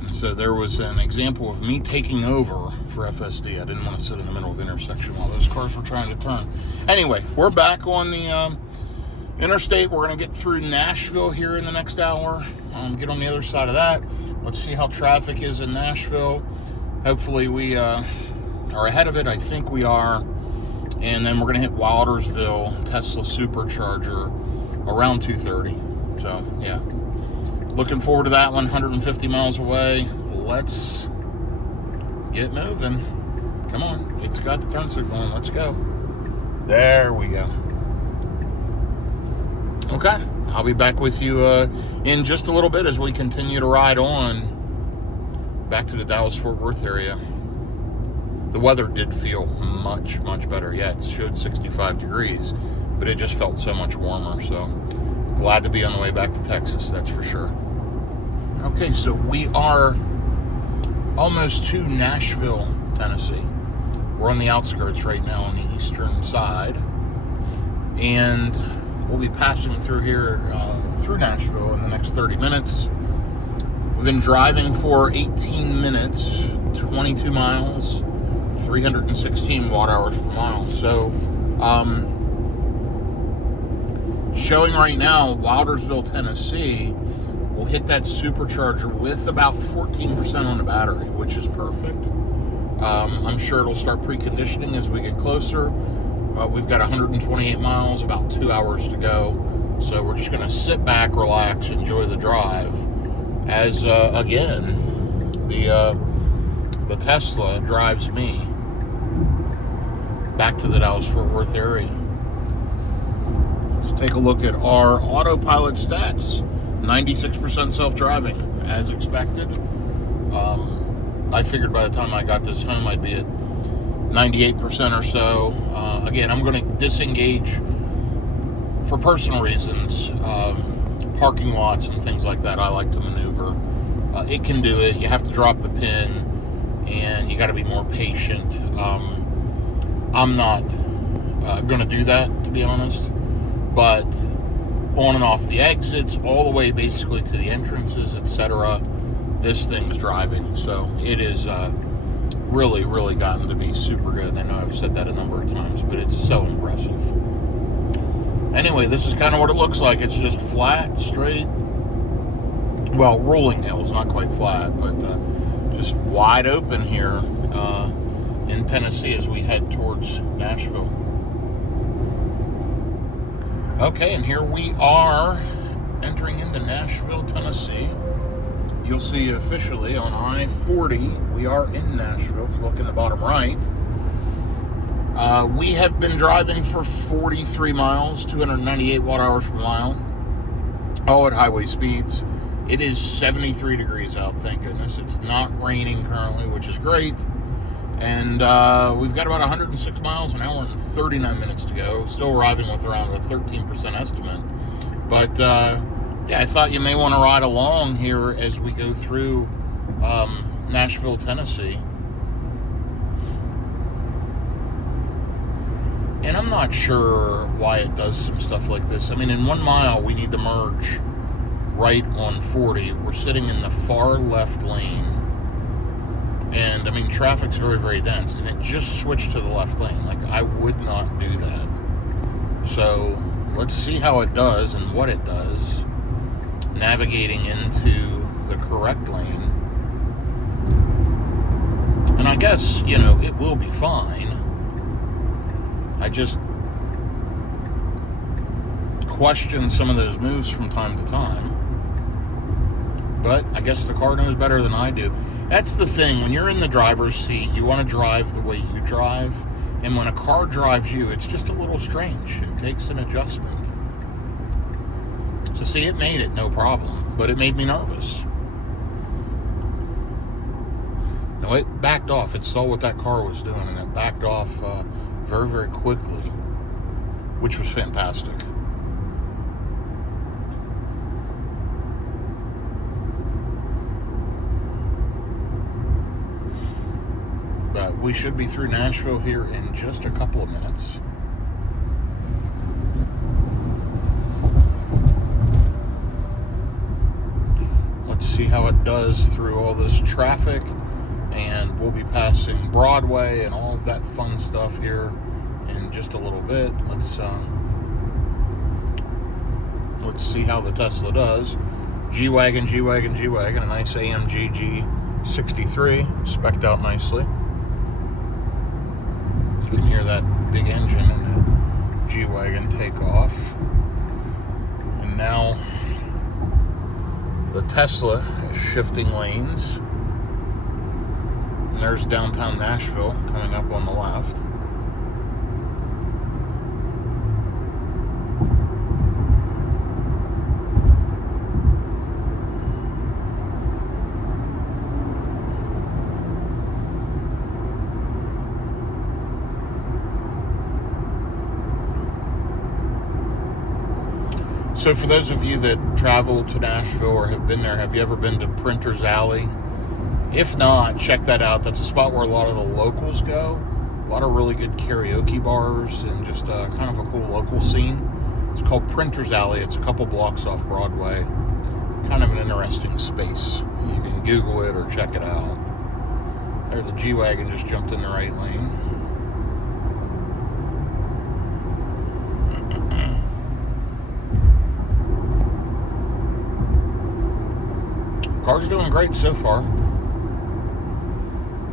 And so there was an example of me taking over for FSD. I didn't want to sit in the middle of the intersection while those cars were trying to turn. Anyway, we're back on the interstate. We're going to get through Nashville here in the next hour. Get on the other side of that. Let's see how traffic is in Nashville. Hopefully we are ahead of it. I think we are. And then we're going to hit Wildersville, Tesla supercharger, around 2:30. So, yeah. Looking forward to that one, 150 miles away. Let's get moving. Come on. It's got the turn signal on. Let's go. There we go. Okay. I'll be back with you in just a little bit as we continue to ride on back to the Dallas-Fort Worth area. The weather did feel much, much better. Yeah, it showed 65 degrees, but it just felt so much warmer. So glad to be on the way back to Texas, that's for sure. Okay, so we are almost to Nashville, Tennessee. We're on the outskirts right now on the eastern side. And we'll be passing through here, through Nashville in the next 30 minutes. We've been driving for 18 minutes, 22 miles, 316 watt hours per mile. So, showing right now, Wildersville, Tennessee, we'll hit that supercharger with about 14% on the battery, which is perfect. I'm sure it'll start preconditioning as we get closer. We've got 128 miles, about 2 hours to go. So we're just going to sit back, relax, enjoy the drive. As, again, the Tesla drives me back to the Dallas-Fort Worth area. Let's take a look at our autopilot stats. 96% self-driving, as expected. I figured by the time I got this home, I'd be at 98% or so. Again, I'm going to disengage for personal reasons. Parking lots and things like that, I like to maneuver. It can do it. You have to drop the pin, and you got to be more patient. I'm not going to do that, to be honest. But on and off the exits, all the way basically to the entrances, etc., this thing's driving. So it is really, really gotten to be super good. I know I've said that a number of times, but it's so impressive. Anyway, this is kind of what it looks like. It's just flat, straight, well, rolling hills, not quite flat, but just wide open here in Tennessee as we head towards Nashville. Okay, and here we are entering into Nashville, Tennessee. You'll see officially on I-40, we are in Nashville. If you look in the bottom right, we have been driving for 43 miles, 298 watt hours per mile, all at highway speeds. It is 73 degrees out, thank goodness. It's not raining currently, which is great. And we've got about 106 miles an hour and 39 minutes to go. Still arriving with around a 13% estimate. But yeah, I thought you may want to ride along here as we go through Nashville, Tennessee. And I'm not sure why it does some stuff like this. I mean, in 1 mile, we need to merge right on 40. We're sitting in the far left lane. And, I mean, traffic's very, very dense. And it just switched to the left lane. Like, I would not do that. So, let's see how it does and what it does. Navigating into the correct lane. And I guess, you know, it will be fine. I just question some of those moves from time to time. But I guess the car knows better than I do. That's the thing. When you're in the driver's seat, you want to drive the way you drive. And when a car drives you, it's just a little strange. It takes an adjustment. So see, it made it no problem. But it made me nervous. No, it backed off. It saw what that car was doing. And it backed off very, very quickly. Which was fantastic. But we should be through Nashville here in just a couple of minutes. Let's see how it does through all this traffic. And we'll be passing Broadway and all of that fun stuff here in just a little bit. Let's see how the Tesla does. G-Wagon, G-Wagon, G-Wagon. A nice AMG G63. Spec'd out nicely. You can hear that big engine in the G-Wagon take off. And now the Tesla is shifting lanes. And there's downtown Nashville coming up on the left. So for those of you that travel to Nashville or have been there, have you ever been to Printer's Alley? If not, check that out. That's a spot where a lot of the locals go. A lot of really good karaoke bars and just kind of a cool local scene. It's called Printer's Alley. It's a couple blocks off Broadway. Kind of an interesting space. You can Google it or check it out. There, the G-Wagon just jumped in the right lane. Car's doing great so far.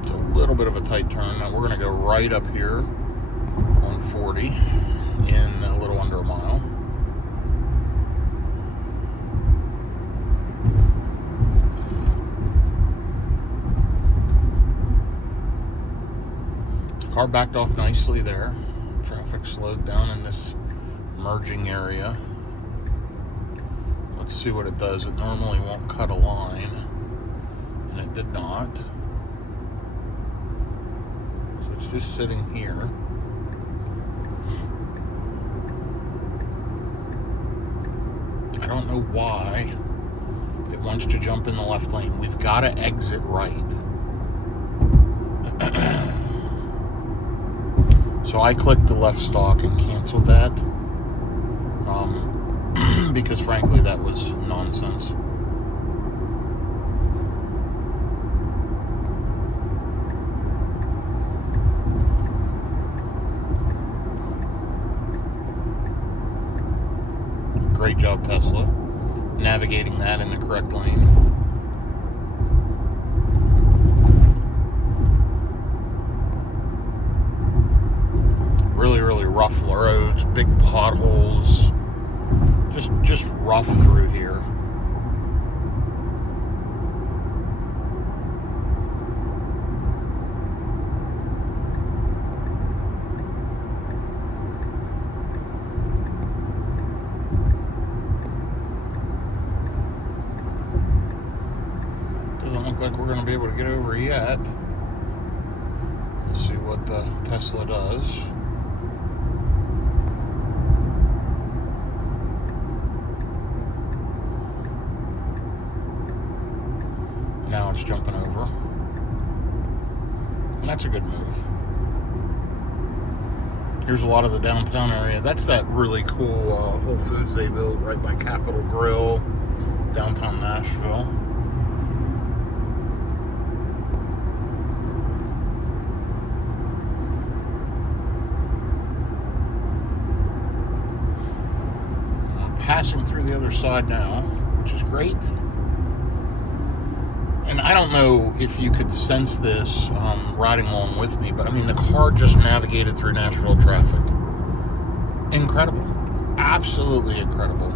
It's a little bit of a tight turn. Now we're going to go right up here on 40 in a little under a mile. The car backed off nicely there. Traffic slowed down in this merging area. Let's see what it does. It normally won't cut a line, and it did not. So it's just sitting here. I don't know why it wants to jump in the left lane. We've got to exit right. So I clicked the left stalk and canceled that. Because frankly that was nonsense. Great job, Tesla, navigating that in the correct lane. Really, really rough roads, big potholes. Just rough through here. Doesn't look like we're going to be able to get over yet. Let's see what the Tesla does. Now it's jumping over. And that's a good move. Here's a lot of the downtown area. That's that really cool Whole Foods they built right by Capitol Grill, downtown Nashville. I'm passing through the other side now, which is great. And I don't know if you could sense this riding along with me, but I mean, the car just navigated through Nashville traffic. Incredible. Absolutely incredible.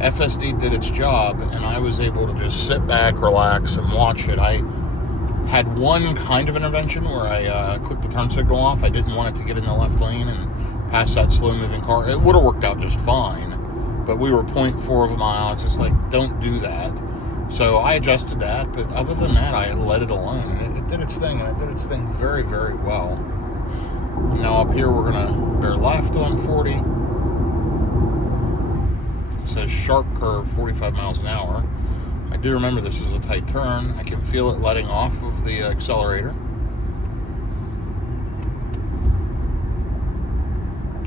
FSD did its job, and I was able to just sit back, relax, and watch it. I had one kind of intervention where I clicked the turn signal off. I didn't want it to get in the left lane and pass that slow-moving car. It would have worked out just fine, but we were 0.4 of a mile. It's just like, don't do that. So I adjusted that, but other than that, I let it alone, and it did its thing, and it did its thing very, very well. Now up here, we're going to bear left on 40. It says sharp curve, 45 miles an hour. I do remember this is a tight turn. I can feel it letting off of the accelerator.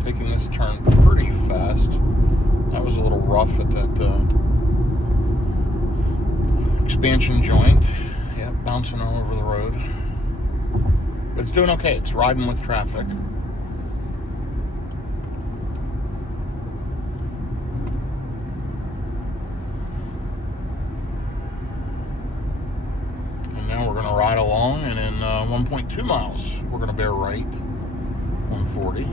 Taking this turn pretty fast. That was a little rough at that expansion joint. Yeah, bouncing all over the road. But it's doing okay. It's riding with traffic. And now we're going to ride along, and in 1.2 miles, we're going to bear right on 40.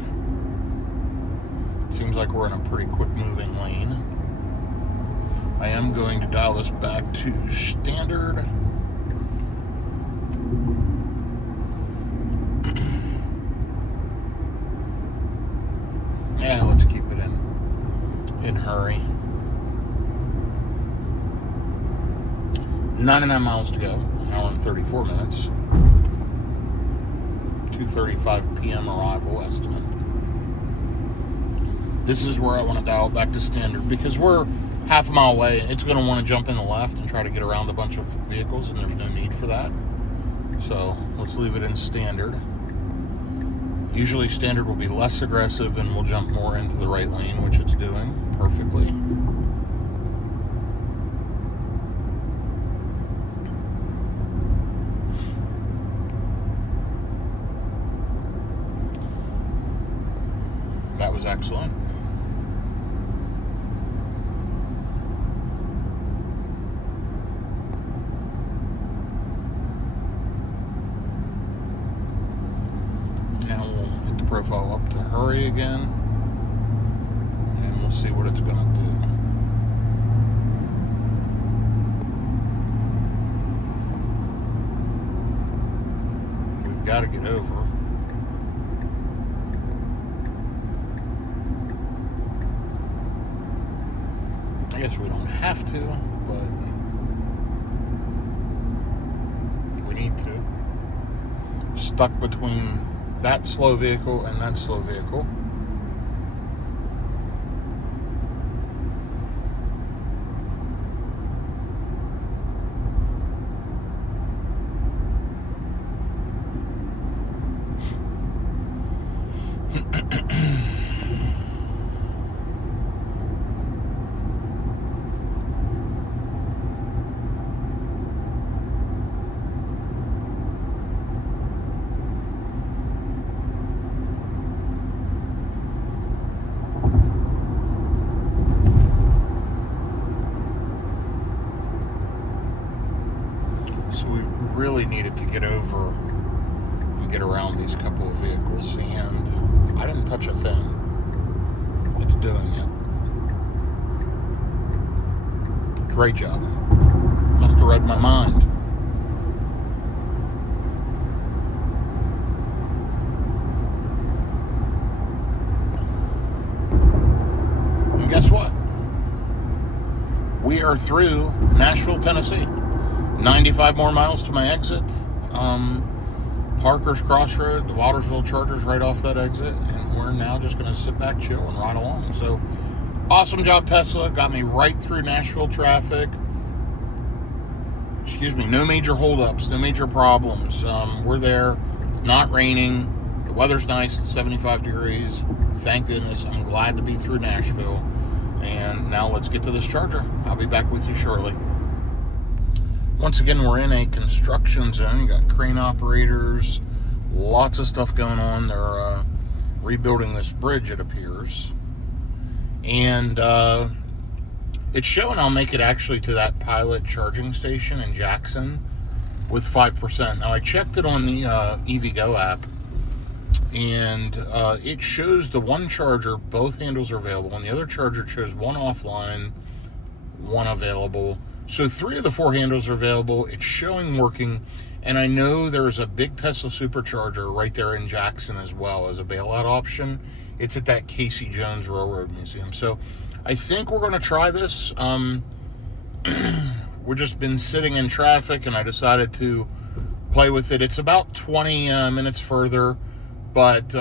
Seems like we're in a pretty quick moving lane. I am going to dial this back to standard. Yeah, let's keep it in hurry. 99 miles to go, an hour and 34 minutes. 2:35 p.m. arrival estimate. This is where I want to dial it back to standard, because we're half a mile away. It's going to want to jump in the left and try to get around a bunch of vehicles, and there's no need for that. So let's leave it in standard. Usually standard will be less aggressive and will jump more into the right lane, which it's doing perfectly. That was excellent. Now we'll hit the profile up to hurry again, and we'll see what it's going to do. We've got to get over. I guess we don't have to, but we need to. Stuck between that slow vehicle and that slow vehicle. So we really needed to get over and get around these couple of vehicles, and I didn't touch a thing. It's doing it. Great job. Must have read my mind. And guess what? We are through Nashville, Tennessee. 95 more miles to my exit. Parker's Crossroad, the Watersville Charger's right off that exit, and we're now just going to sit back, chill, and ride along. So, awesome job, Tesla. Got me right through Nashville traffic. Excuse me, no major holdups, no major problems. We're there. It's not raining. The weather's nice. It's 75 degrees. Thank goodness. I'm glad to be through Nashville. And now let's get to this Charger. I'll be back with you shortly. Once again, we're in a construction zone. You got crane operators, lots of stuff going on. They're rebuilding this bridge, it appears. And it's showing I'll make it actually to that pilot charging station in Jackson with 5%. Now, I checked it on the EVgo app, and it shows the one charger, both handles are available, and the other charger shows one offline, one available. So 3 of the 4 handles are available. It's showing working. And I know there's a big Tesla supercharger right there in Jackson as well as a bailout option. It's at that Casey Jones Railroad Museum. So I think we're going to try this. We've just been sitting in traffic, and I decided to play with it. It's about 20 minutes further, but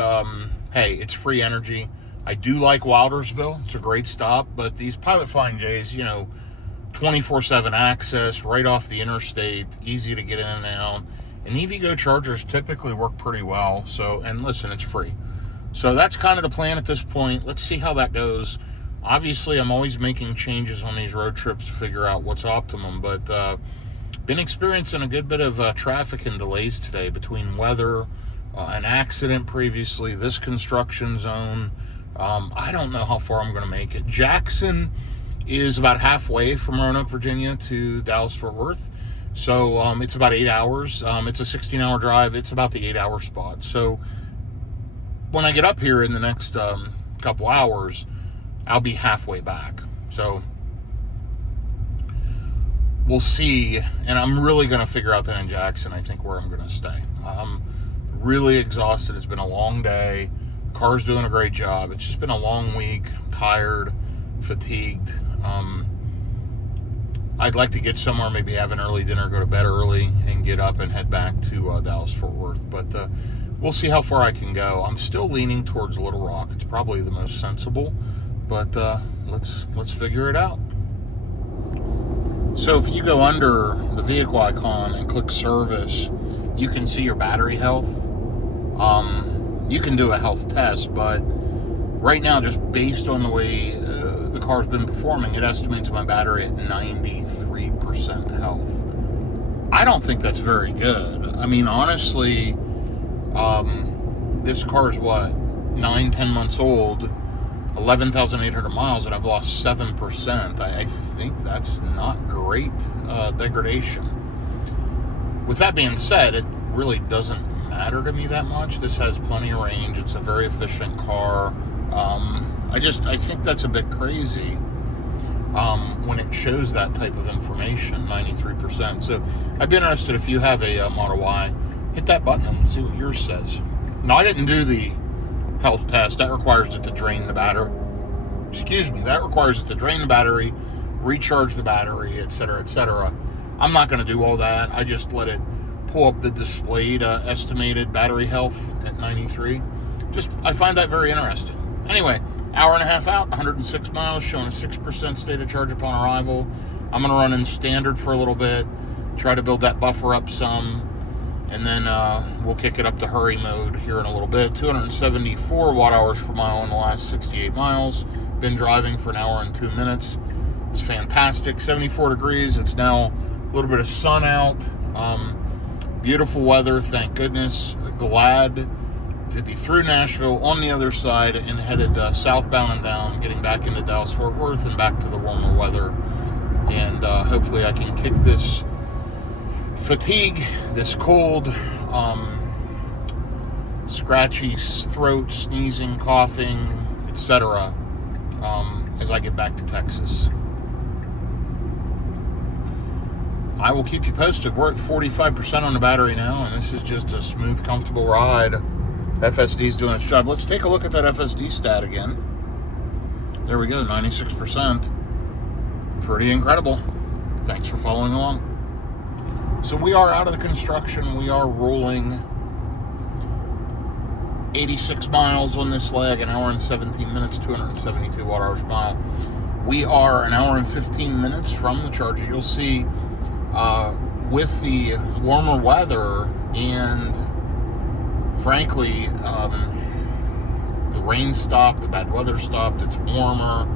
hey, it's free energy. I do like Wildersville. It's a great stop, but these Pilot Flying J's, 24/7 access right off the interstate, easy to get in and out. And EVgo chargers typically work pretty well. So, and listen, it's free. So that's kind of the plan at this point. Let's see how that goes. Obviously, I'm always making changes on these road trips to figure out what's optimum, but been experiencing a good bit of traffic and delays today between weather, an accident previously, this construction zone. I don't know how far I'm going to make it. Jackson is about halfway from Roanoke, Virginia to Dallas-Fort Worth. So it's about 8 hours. It's a 16-hour drive. It's about the 8-hour spot. So when I get up here in the next couple hours, I'll be halfway back. So we'll see. And I'm really going to figure out that in Jackson, I think, where I'm going to stay. I'm really exhausted. It's been a long day. Car's doing a great job. It's just been a long week. I'm tired, fatigued. I'd like to get somewhere, maybe have an early dinner, go to bed early, and get up and head back to Dallas-Fort Worth. But we'll see how far I can go. I'm still leaning towards Little Rock. It's probably the most sensible, but let's figure it out. So if you go under the vehicle icon and click service, you can see your battery health. You can do a health test, but right now, just based on the way the car's been performing, it estimates my battery at 93% health. I don't think that's very good. I mean, honestly, this car is what, 9-10 months old, 11,800 miles, and I've lost 7%. I think that's not great degradation. With that being said, it really doesn't matter to me that much. This has plenty of range. It's a very efficient car. I think that's a bit crazy when it shows that type of information, 93%. So I'd be interested if you have a Model Y, hit that button and see what yours says. Now, I didn't do the health test. That requires it to drain the battery. That requires it to drain the battery, recharge the battery, etc., etc. I'm not going to do all that. I just let it pull up the displayed estimated battery health at 93. I find that very interesting. Anyway, hour and a half out, 106 miles, showing a 6% state of charge upon arrival. I'm going to run in standard for a little bit, try to build that buffer up some, and then we'll kick it up to hurry mode here in a little bit. 274 watt hours per mile in the last 68 miles. Been driving for an hour and 2 minutes. It's fantastic. 74 degrees. It's now a little bit of sun out. Beautiful weather, thank goodness. Glad to be through Nashville on the other side and headed southbound and down, getting back into Dallas-Fort Worth and back to the warmer weather. And hopefully I can kick this fatigue, this cold, scratchy throat, sneezing, coughing, etc., as I get back to Texas. I will keep you posted. We're at 45% on the battery now, and this is just a smooth, comfortable ride. FSD is doing its job. Let's take a look at that FSD stat again. There we go, 96%. Pretty incredible. Thanks for following along. So we are out of the construction. We are rolling 86 miles on this leg, an hour and 17 minutes, 272 watt hours per mile. We are an hour and 15 minutes from the charger. You'll see with the warmer weather and frankly the rain stopped, the bad weather stopped, it's warmer,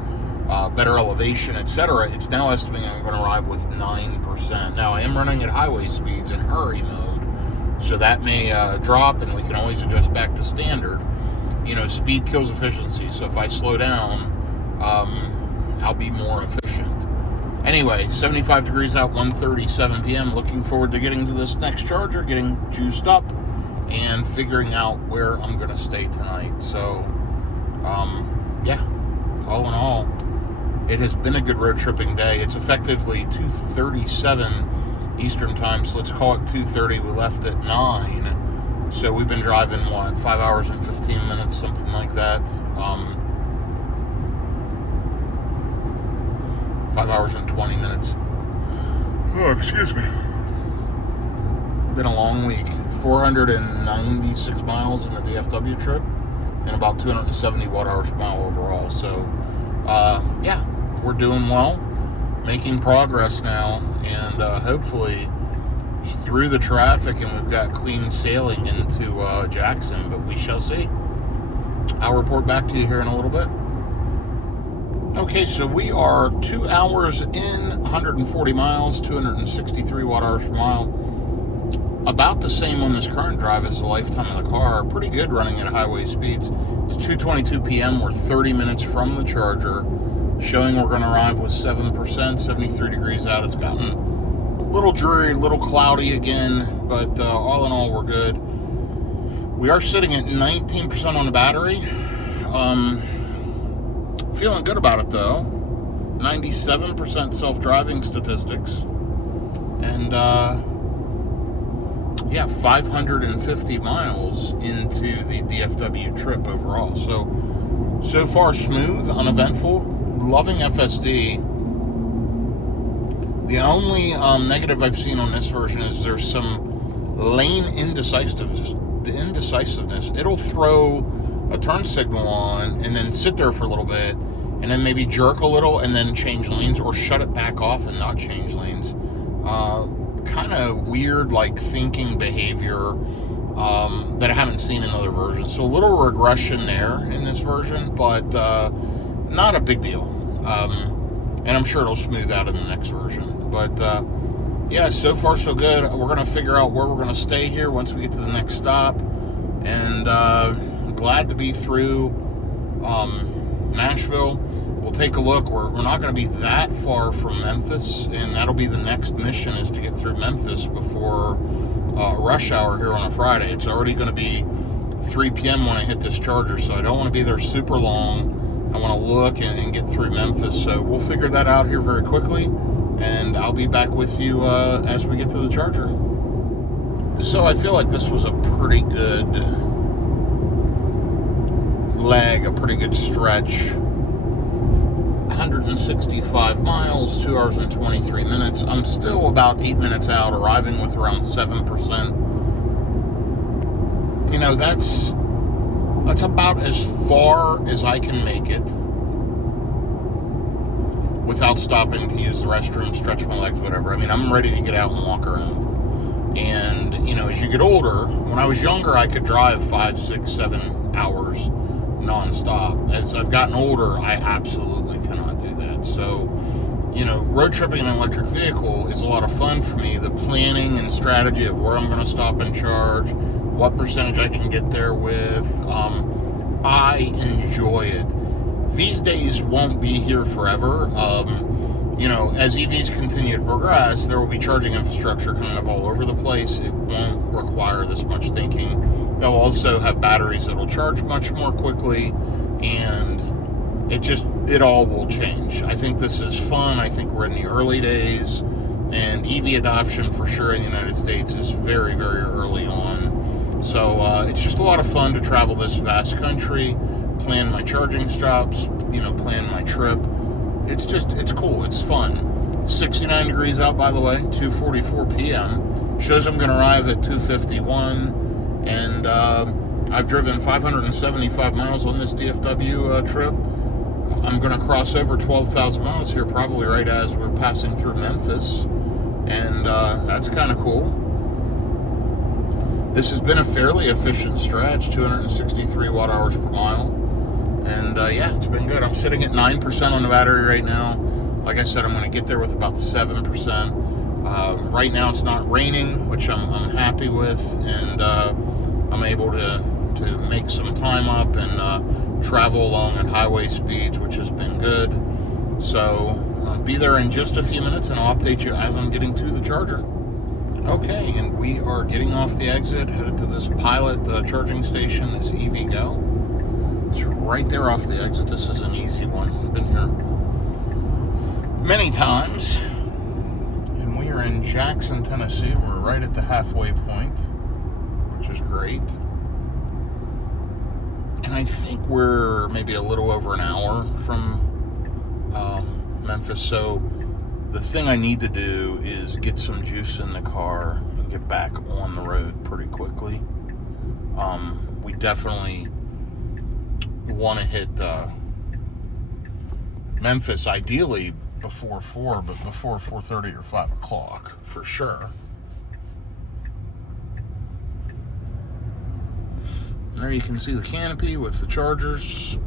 better elevation, etc. It's now estimating I'm going to arrive with 9%. Now I am running at highway speeds in hurry mode, so that may drop, and we can always adjust back to standard. You know, speed kills efficiency, so if I slow down, I'll be more efficient. Anyway, 75 degrees out, 1:37 p.m. Looking forward to getting to this next charger, getting juiced up, and figuring out where I'm going to stay tonight. So, yeah, all in all, it has been a good road tripping day. It's effectively 2:37 Eastern time, so let's call it 2:30. We left at 9, so we've been driving, 5 hours and 15 minutes, something like that. 5 hours and 20 minutes. Oh, excuse me. Been a long week. 496 miles in the DFW trip and about 270 watt hours per mile overall. So, yeah, we're doing well, making progress now, and hopefully through the traffic, and we've got clean sailing into Jackson, but we shall see. I'll report back to you here in a little bit. Okay, so we are 2 hours in, 140 miles, 263 watt hours per mile. About the same on this current drive as the lifetime of the car. Pretty good running at highway speeds. It's 2:22 p.m. We're 30 minutes from the charger, showing we're going to arrive with 7%, 73 degrees out. It's gotten a little dreary, a little cloudy again, but all in all, we're good. We are sitting at 19% on the battery. Feeling good about it though. 97% self-driving statistics. And yeah, 550 miles into the DFW trip overall. So far smooth, uneventful. Loving FSD. The only negative I've seen on this version is there's some lane indecisiveness the indecisiveness. It'll throw a turn signal on and then sit there for a little bit and then maybe jerk a little and then change lanes, or shut it back off and not change lanes. Kind of weird, like, thinking behavior that I haven't seen in other versions. So a little regression there in this version, but not a big deal. And I'm sure it'll smooth out in the next version. But yeah, so far so good. We're going to figure out where we're going to stay here once we get to the next stop. And I'm glad to be through Nashville. We'll take a look. We're not going to be that far from Memphis, and that'll be the next mission, is to get through Memphis before rush hour here on a Friday. It's already going to be 3 p.m. when I hit this charger, so I don't want to be there super long. I want to look and get through Memphis, so we'll figure that out here very quickly, and I'll be back with you as we get to the charger. So I feel like this was a pretty good leg, a pretty good stretch. 165 miles, 2 hours and 23 minutes. I'm still about 8 minutes out, arriving with around 7%. You know, that's about as far as I can make it without stopping to use the restroom, stretch my legs, whatever. I mean, I'm ready to get out and walk around. And, you know, as you get older, when I was younger, I could drive 5, 6, 7 hours non-stop. As I've gotten older, I absolutely cannot do that. So, you know, road tripping in an electric vehicle is a lot of fun for me. The planning and strategy of where I'm going to stop and charge, what percentage I can get there with, I enjoy it. These days won't be here forever. You know, as EVs continue to progress, there will be charging infrastructure kind of all over the place. It won't require this much thinking. They'll also have batteries that'll charge much more quickly, and it all will change. I think this is fun. I think we're in the early days, and EV adoption for sure in the United States is very, very early on. So it's just a lot of fun to travel this vast country, plan my charging stops, you know, plan my trip. It's cool. It's fun. 69 degrees out, by the way, 2:44 p.m. Shows I'm going to arrive at 2:51. And I've driven 575 miles on this DFW trip. I'm going to cross over 12,000 miles here, probably right as we're passing through Memphis. And that's kind of cool. This has been a fairly efficient stretch, 263 watt hours per mile. And yeah, it's been good. I'm sitting at 9% on the battery right now. Like I said, I'm going to get there with about 7%. Right now it's not raining, which I'm happy with. And I'm able to make some time up and travel along at highway speeds, which has been good. So I'll be there in just a few minutes, and I'll update you as I'm getting to the charger. Okay, and we are getting off the exit, headed to this Pilot charging station, this EV Go. It's right there off the exit. This is an easy one. I've been here many times. And we are in Jackson, Tennessee. We're right at the halfway point, which is great. And I think we're maybe a little over an hour from Memphis. So the thing I need to do is get some juice in the car and get back on the road pretty quickly. We definitely want to hit Memphis ideally before 4, but before 4:30 or 5 o'clock for sure. There you can see the canopy with the chargers.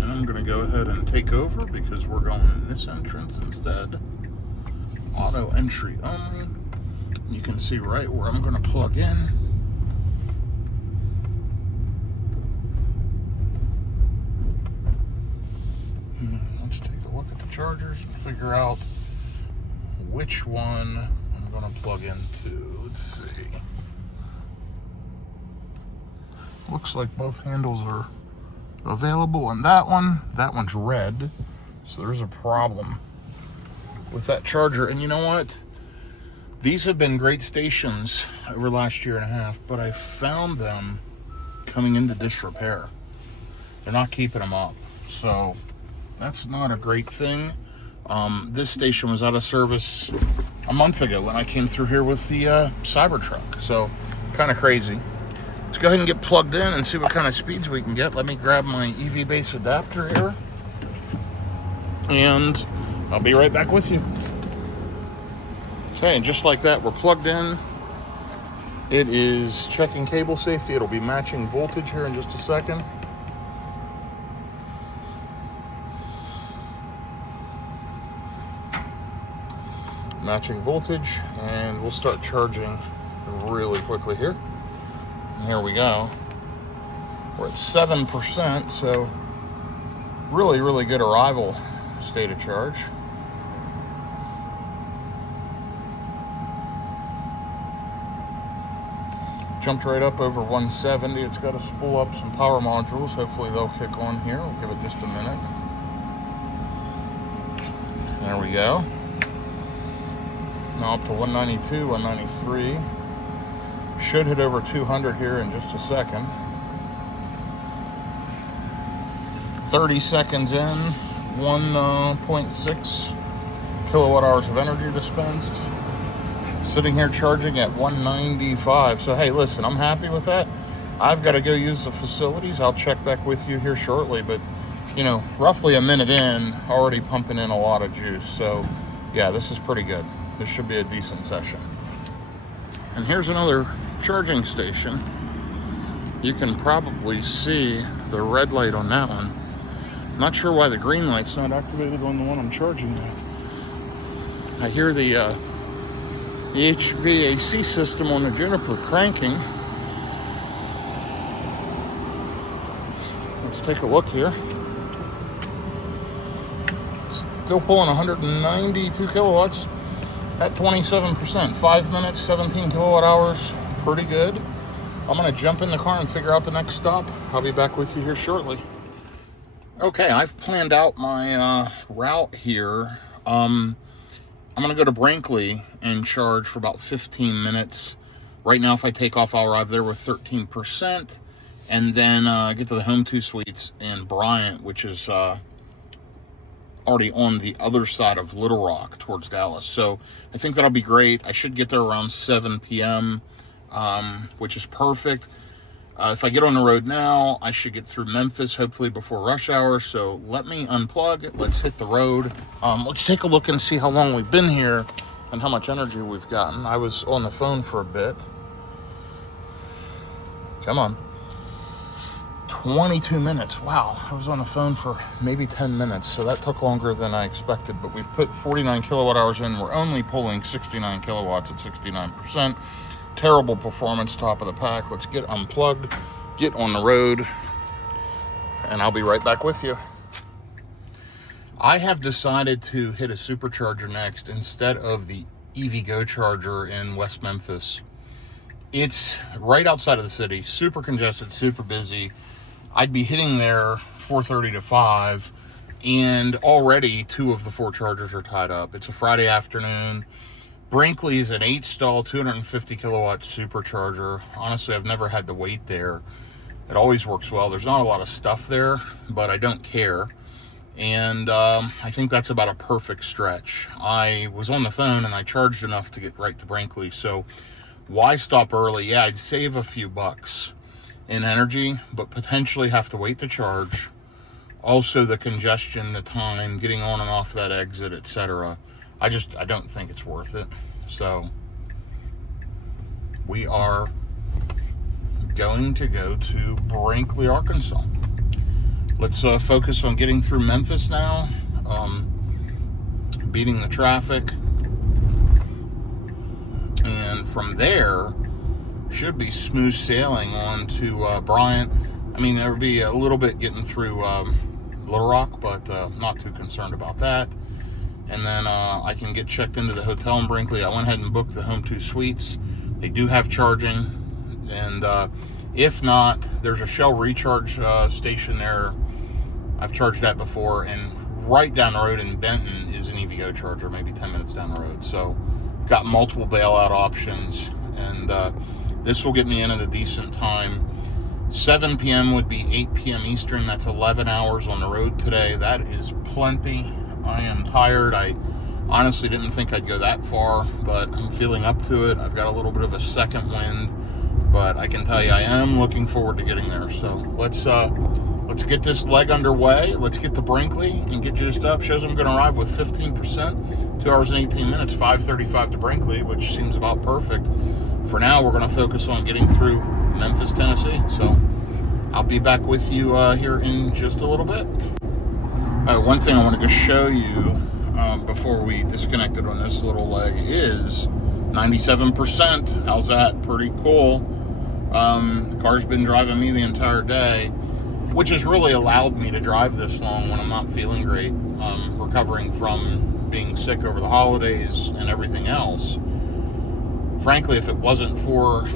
And I'm going to go ahead and take over because we're going in this entrance instead. Auto entry only. You can see right where I'm going to plug in. Let's take a look at the chargers and figure out which one I'm going to plug into. Let's see. Looks like both handles are available on that one. That one's red, so there's a problem with that charger. And you know what? These have been great stations over the last year and a half, but I found them coming into disrepair. They're not keeping them up, so that's not a great thing. This station was out of service a month ago when I came through here with the Cybertruck. So, kind of crazy. Let's go ahead and get plugged in and see what kind of speeds we can get. Let me grab my EV base adapter here. And I'll be right back with you. Okay, and just like that, we're plugged in. It is checking cable safety. It'll be matching voltage here in just a second. Matching voltage, and we'll start charging really quickly here. And here we go. We're at 7%, so really good arrival state of charge. Jumped right up over 170. It's got to spool up some power modules. Hopefully they'll kick on here. We'll give it just a minute. There we go. Now up to 192, 193. Should hit over 200 here in just a second. 30 seconds in, 1.6 kilowatt hours of energy dispensed. Sitting here charging at 195. So hey, listen, I'm happy with that. I've got to go use the facilities. I'll check back with you here shortly, but you know, roughly a minute in, already pumping in a lot of juice. So yeah, this is pretty good. This should be a decent session. And here's another charging station. You can probably see the red light on that one. Not sure why the green light's not activated on the one I'm charging at. I hear the HVAC system on the Juniper cranking. Let's take a look here. Still pulling 192 kilowatts at 27%. 5 minutes, 17 kilowatt hours. Pretty good. I'm going to jump in the car and figure out the next stop. I'll be back with you here shortly. Okay, I've planned out my route here. I'm going to go to Brinkley and charge for about 15 minutes. Right now, if I take off, I'll arrive there with 13%. And then get to the Home 2 Suites in Bryant, which is already on the other side of Little Rock towards Dallas. So I think that'll be great. I should get there around 7 p.m., which is perfect. If I get on the road now, I should get through Memphis, hopefully before rush hour. So let me unplug. Let's hit the road. Let's take a look and see how long we've been here and how much energy we've gotten. I was on the phone for a bit. Come on. 22 minutes. Wow, I was on the phone for maybe 10 minutes, so that took longer than I expected, but we've put 49 kilowatt hours in. We're only pulling 69 kilowatts at 69%. Terrible performance, top of the pack. Let's get unplugged, get on the road, and I'll be right back with you. I have decided to hit a supercharger next instead of the EVgo charger in West Memphis. It's right outside of the city, super congested, super busy. I'd be hitting there 4:30 to 5, and already 2 of the 4 chargers are tied up. It's a Friday afternoon. Brinkley is an 8-stall, 250 kilowatt supercharger. Honestly, I've never had to wait there. It always works well. There's not a lot of stuff there, but I don't care. And I think that's about a perfect stretch. I was on the phone and I charged enough to get right to Brinkley. So why stop early? Yeah, I'd save a few bucks in energy, but potentially have to wait to charge. Also the congestion, the time, getting on and off that exit, etc. I don't think it's worth it. So we are going to go to Brinkley, Arkansas. Let's focus on getting through Memphis now, beating the traffic, and from there should be smooth sailing on to Bryant. I mean, there'll be a little bit getting through Little Rock, but not too concerned about that. And then I can get checked into the hotel in Brinkley. I went ahead and booked the Home 2 Suites. They do have charging, and if not, there's a Shell recharge station there. I've charged that before, and right down the road in Benton is an EVgo charger, maybe 10 minutes down the road. So got multiple bailout options, and this will get me in at a decent time. 7 p.m. would be 8 p.m. Eastern. That's 11 hours on the road today. That is plenty. I am tired. I honestly didn't think I'd go that far, but I'm feeling up to it. I've got a little bit of a second wind, but I can tell you I am looking forward to getting there. So let's get this leg underway. Let's get to Brinkley and get juiced up. Shows I'm going to arrive with 15%, 2 hours and 18 minutes, 5:35 to Brinkley, which seems about perfect. For now, we're going to focus on getting through Memphis, Tennessee. So I'll be back with you here in just a little bit. One thing I wanted to show you before we disconnected on this little leg is 97%. How's that? Pretty cool. The car's been driving me the entire day, which has really allowed me to drive this long when I'm not feeling great, recovering from being sick over the holidays and everything else. Frankly, if it wasn't for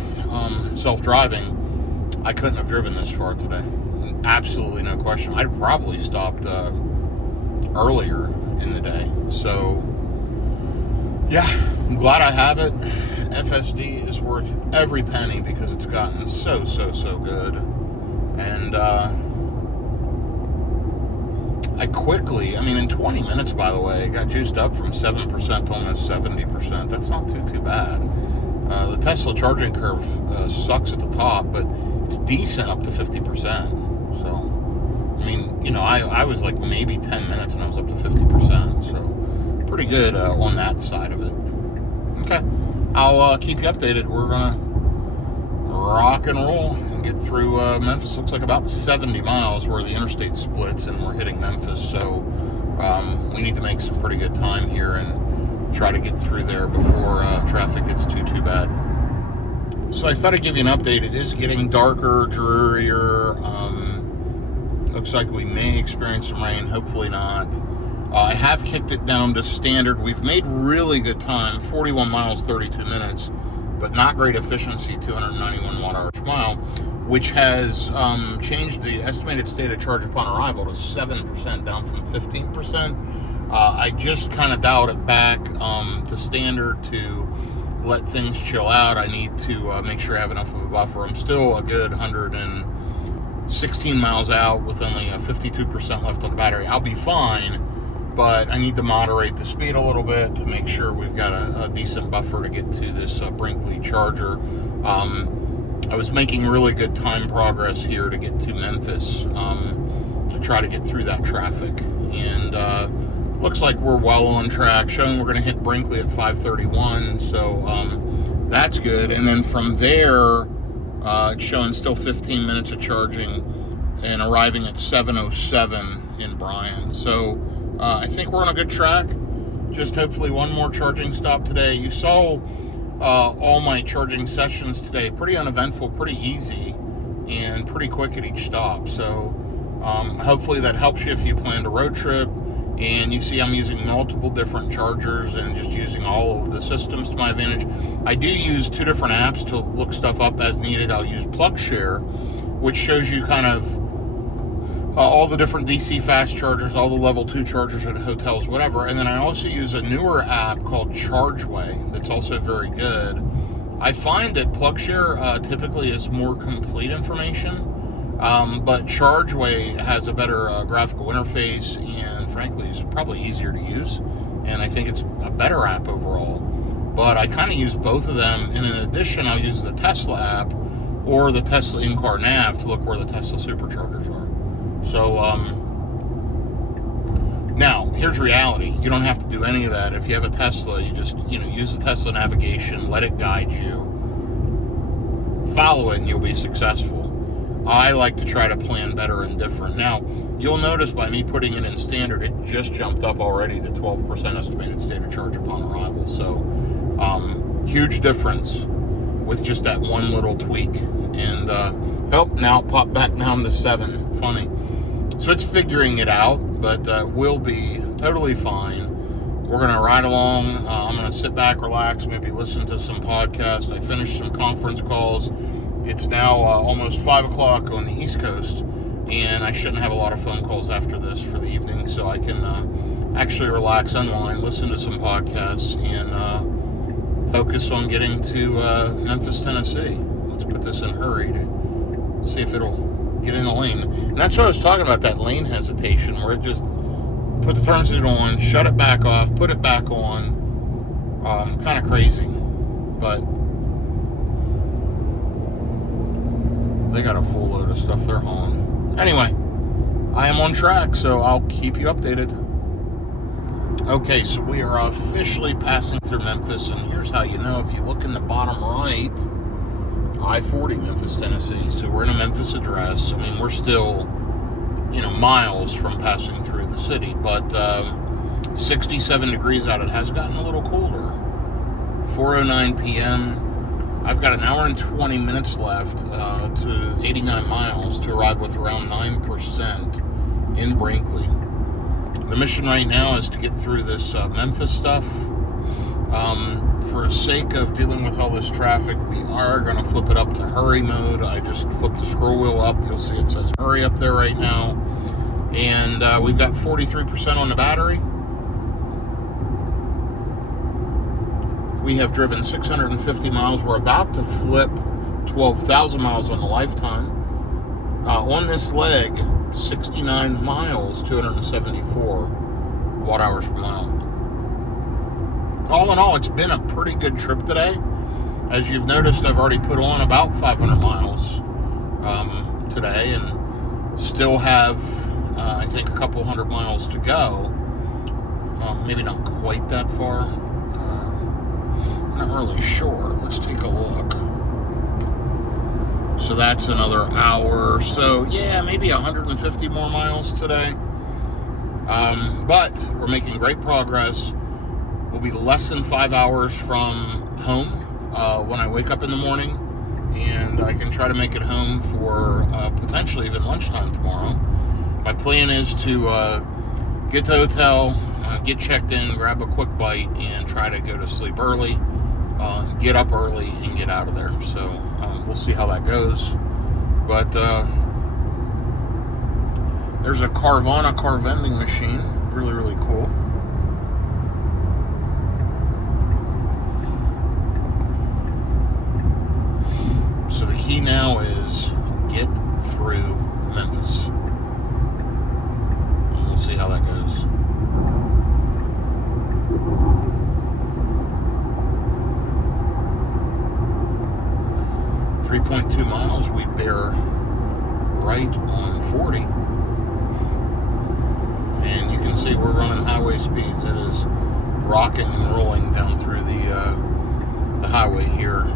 self-driving, I couldn't have driven this far today. Absolutely no question. I'd probably stopped earlier in the day. So, yeah, I'm glad I have it. FSD is worth every penny because it's gotten so good. And in 20 minutes, by the way, got juiced up from 7% to almost 70%. That's not too bad. The Tesla charging curve sucks at the top, but it's decent up to 50%. So, I was like maybe 10 minutes and I was up to 50%. So, pretty good on that side of it. Okay, I'll keep you updated. We're going to rock and roll and get through Memphis. Looks like about 70 miles where the interstate splits and we're hitting Memphis. So, we need to make some pretty good time here and try to get through there before traffic gets too bad. So I thought I'd give you an update. It is getting darker, drearier. Looks like we may experience some rain, hopefully not. I have kicked it down to standard. We've made really good time, 41 miles, 32 minutes, but not great efficiency, 291 watt-hours per mile, which has changed the estimated state of charge upon arrival to 7%, down from 15%. I just kind of dialed it back to standard to let things chill out. I need to make sure I have enough of a buffer. I'm still a good 116 miles out with only 52% left on the battery. I'll be fine, but I need to moderate the speed a little bit to make sure we've got a decent buffer to get to this Brinkley charger. I was making really good time progress here to get to Memphis to try to get through that traffic, and looks like we're well on track, showing we're going to hit Brinkley at 5:31, so that's good. And then from there, it's showing still 15 minutes of charging and arriving at 7:07 in Bryan. So I think we're on a good track. Just hopefully one more charging stop today. You saw all my charging sessions today. Pretty uneventful, pretty easy, and pretty quick at each stop. So hopefully that helps you if you plan to road trip. And you see I'm using multiple different chargers and just using all of the systems to my advantage. I do use 2 different apps to look stuff up as needed. I'll use PlugShare, which shows you kind of all the different DC fast chargers, all the level 2 chargers at hotels, whatever. And then I also use a newer app called ChargeWay that's also very good. I find that PlugShare typically is more complete information, but ChargeWay has a better graphical interface, and frankly is probably easier to use, and I think it's a better app overall. But I kind of use both of them, and in addition I'll use the Tesla app or the Tesla in-car nav to look where the Tesla superchargers are. So now here's reality. You don't have to do any of that. If you have a Tesla, you just use the Tesla navigation, let it guide you, follow it, and you'll be successful. I like to try to plan better and different. Now, you'll notice by me putting it in standard, it just jumped up already to 12% estimated state of charge upon arrival. So, huge difference with just that one little tweak. And, now it popped back down to 7. Funny. So it's figuring it out, but we'll be totally fine. We're going to ride along. I'm going to sit back, relax, maybe listen to some podcasts. I finished some conference calls. It's now almost 5 o'clock on the East Coast, and I shouldn't have a lot of phone calls after this for the evening, so I can actually relax, unwind, listen to some podcasts, and focus on getting to Memphis, Tennessee. Let's put this in a hurry to see if it'll get in the lane. And that's what I was talking about, that lane hesitation, where it just put the turn signal on, shut it back off, put it back on. Kind of crazy, but they got a full load of stuff they're hauling. Anyway, I am on track, so I'll keep you updated. Okay, so we are officially passing through Memphis, and here's how you know. If you look in the bottom right, I-40, Memphis, Tennessee. So we're in a Memphis address. I mean, we're still, miles from passing through the city, but 67 degrees out. It has gotten a little colder. 4:09 p.m. I've got an hour and 20 minutes left to 89 miles to arrive with around 9% in Brinkley. The mission right now is to get through this Memphis stuff. For the sake of dealing with all this traffic, we are going to flip it up to hurry mode. I just flipped the scroll wheel up. You'll see it says hurry up there right now. And we've got 43% on the battery. We have driven 650 miles. We're about to flip 12,000 miles on the lifetime. On this leg, 69 miles, 274 watt hours per mile. All in all, it's been a pretty good trip today. As you've noticed, I've already put on about 500 miles today, and still have, I think, a couple hundred miles to go. Maybe not quite that far. I'm not really sure. Let's take a look. So that's another hour. So yeah, maybe 150 more miles today. But we're making great progress. We'll be less than 5 hours from home when I wake up in the morning, and I can try to make it home for potentially even lunchtime tomorrow. My plan is to get to the hotel, get checked in, grab a quick bite, and try to go to sleep early, get up early, and get out of there. So we'll see how that goes. But there's a Carvana car vending machine. Really, really cool. So the key now is get through Memphis. And we'll see how that goes. .2 miles, we bear right on 40. And you can see we're running highway speeds. It is rocking and rolling down through the highway here,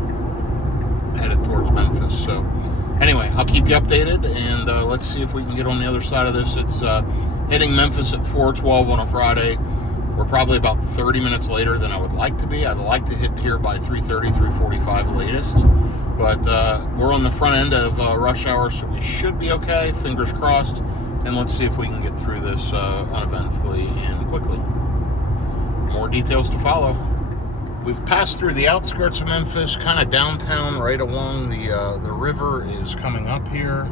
headed towards Memphis. So anyway, I'll keep you updated, and let's see if we can get on the other side of this. It's hitting Memphis at 4:12 on a Friday. We're probably about 30 minutes later than I would like to be. I'd like to hit here by 3:30, 3:45 latest. But we're on the front end of rush hour, so we should be okay. Fingers crossed. And let's see if we can get through this uneventfully and quickly. More details to follow. We've passed through the outskirts of Memphis, kind of downtown, right along the river is coming up here.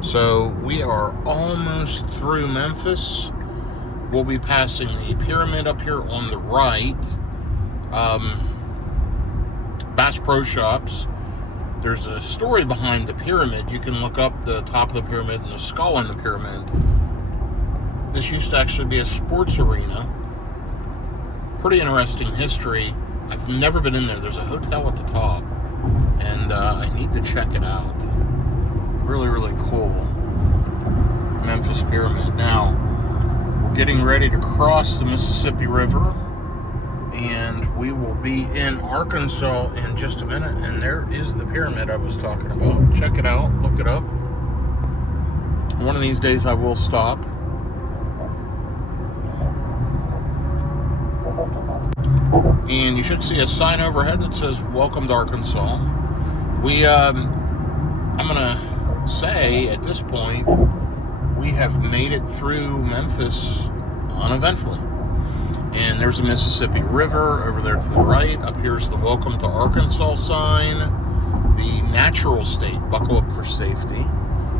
So we are almost through Memphis. We'll be passing the pyramid up here on the right. Bass Pro Shops. There's a story behind the pyramid. You can look up the top of the pyramid and the skull in the pyramid. This used to actually be a sports arena. Pretty interesting history. I've never been in there. There's a hotel at the top, and I need to check it out. Really, really cool. Memphis Pyramid. Now, we're getting ready to cross the Mississippi River, and we will be in Arkansas in just a minute. And there is the pyramid I was talking about. Check it out. Look it up. One of these days I will stop. And you should see a sign overhead that says "Welcome to Arkansas." I'm gonna say at this point we have made it through Memphis uneventfully. And there's a Mississippi River over there to the right. Up here's the "Welcome to Arkansas" sign. The natural state, buckle up for safety.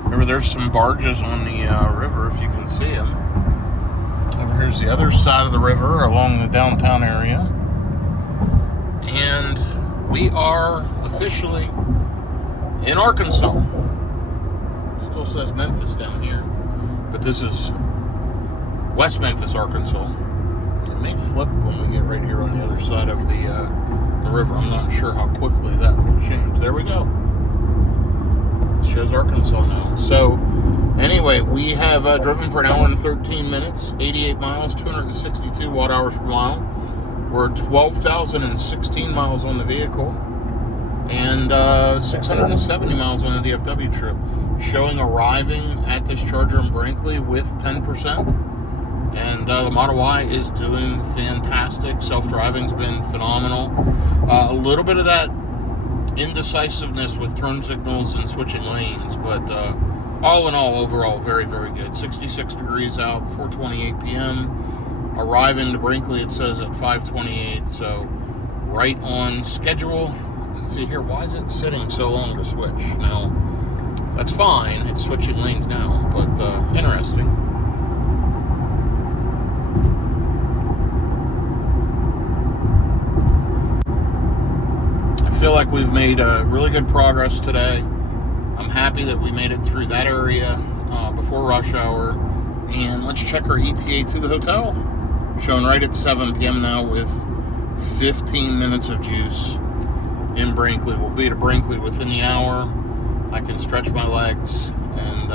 Remember, there's some barges on the river if you can see them. Over here's the other side of the river along the downtown area. And we are officially in West Memphis, Arkansas. It may flip when we get right here on the other side of the river. I'm not sure how quickly that will change. There we go. It shows Arkansas now. So, anyway, we have driven for an hour and 13 minutes, 88 miles, 262 watt-hours per mile. We're 12,016 miles on the vehicle, and 670 miles on the DFW trip, showing arriving at this charger in Brinkley with 10%. And the Model Y is doing fantastic. Self-driving's been phenomenal. A little bit of that indecisiveness with turn signals and switching lanes, but all in all, overall, very, very good. 66 degrees out, 4:28 p.m. Arriving to Brinkley, it says at 5:28, so right on schedule. Let's see here, why is it sitting so long to switch? Now, that's fine, it's switching lanes now, but interesting. I feel like we've made really good progress today. I'm happy that we made it through that area before rush hour. And let's check our ETA to the hotel. Showing right at 7 p.m. now with 15 minutes of juice in Brinkley. We'll be to Brinkley within the hour. I can stretch my legs and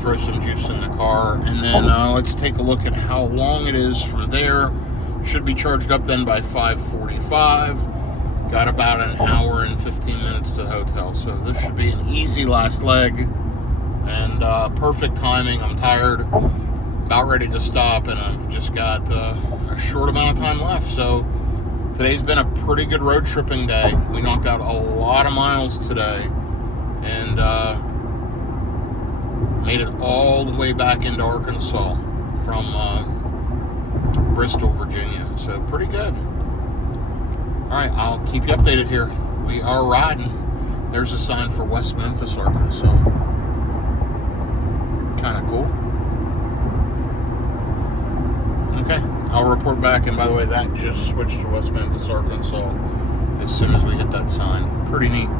throw some juice in the car. And then let's take a look at how long it is from there. Should be charged up then by 5:45. Got about an hour and 15 minutes to the hotel. So this should be an easy last leg. And perfect timing. I'm tired, about ready to stop, and I've just got a short amount of time left. So today's been a pretty good road tripping day. We knocked out a lot of miles today, and made it all the way back into Arkansas from Bristol, Virginia. So pretty good. All right, I'll keep you updated here. We are riding. There's a sign for West Memphis, Arkansas. Kind of cool. Okay, I'll report back. And by the way, that just switched to West Memphis, Arkansas as soon as we hit that sign. Pretty neat.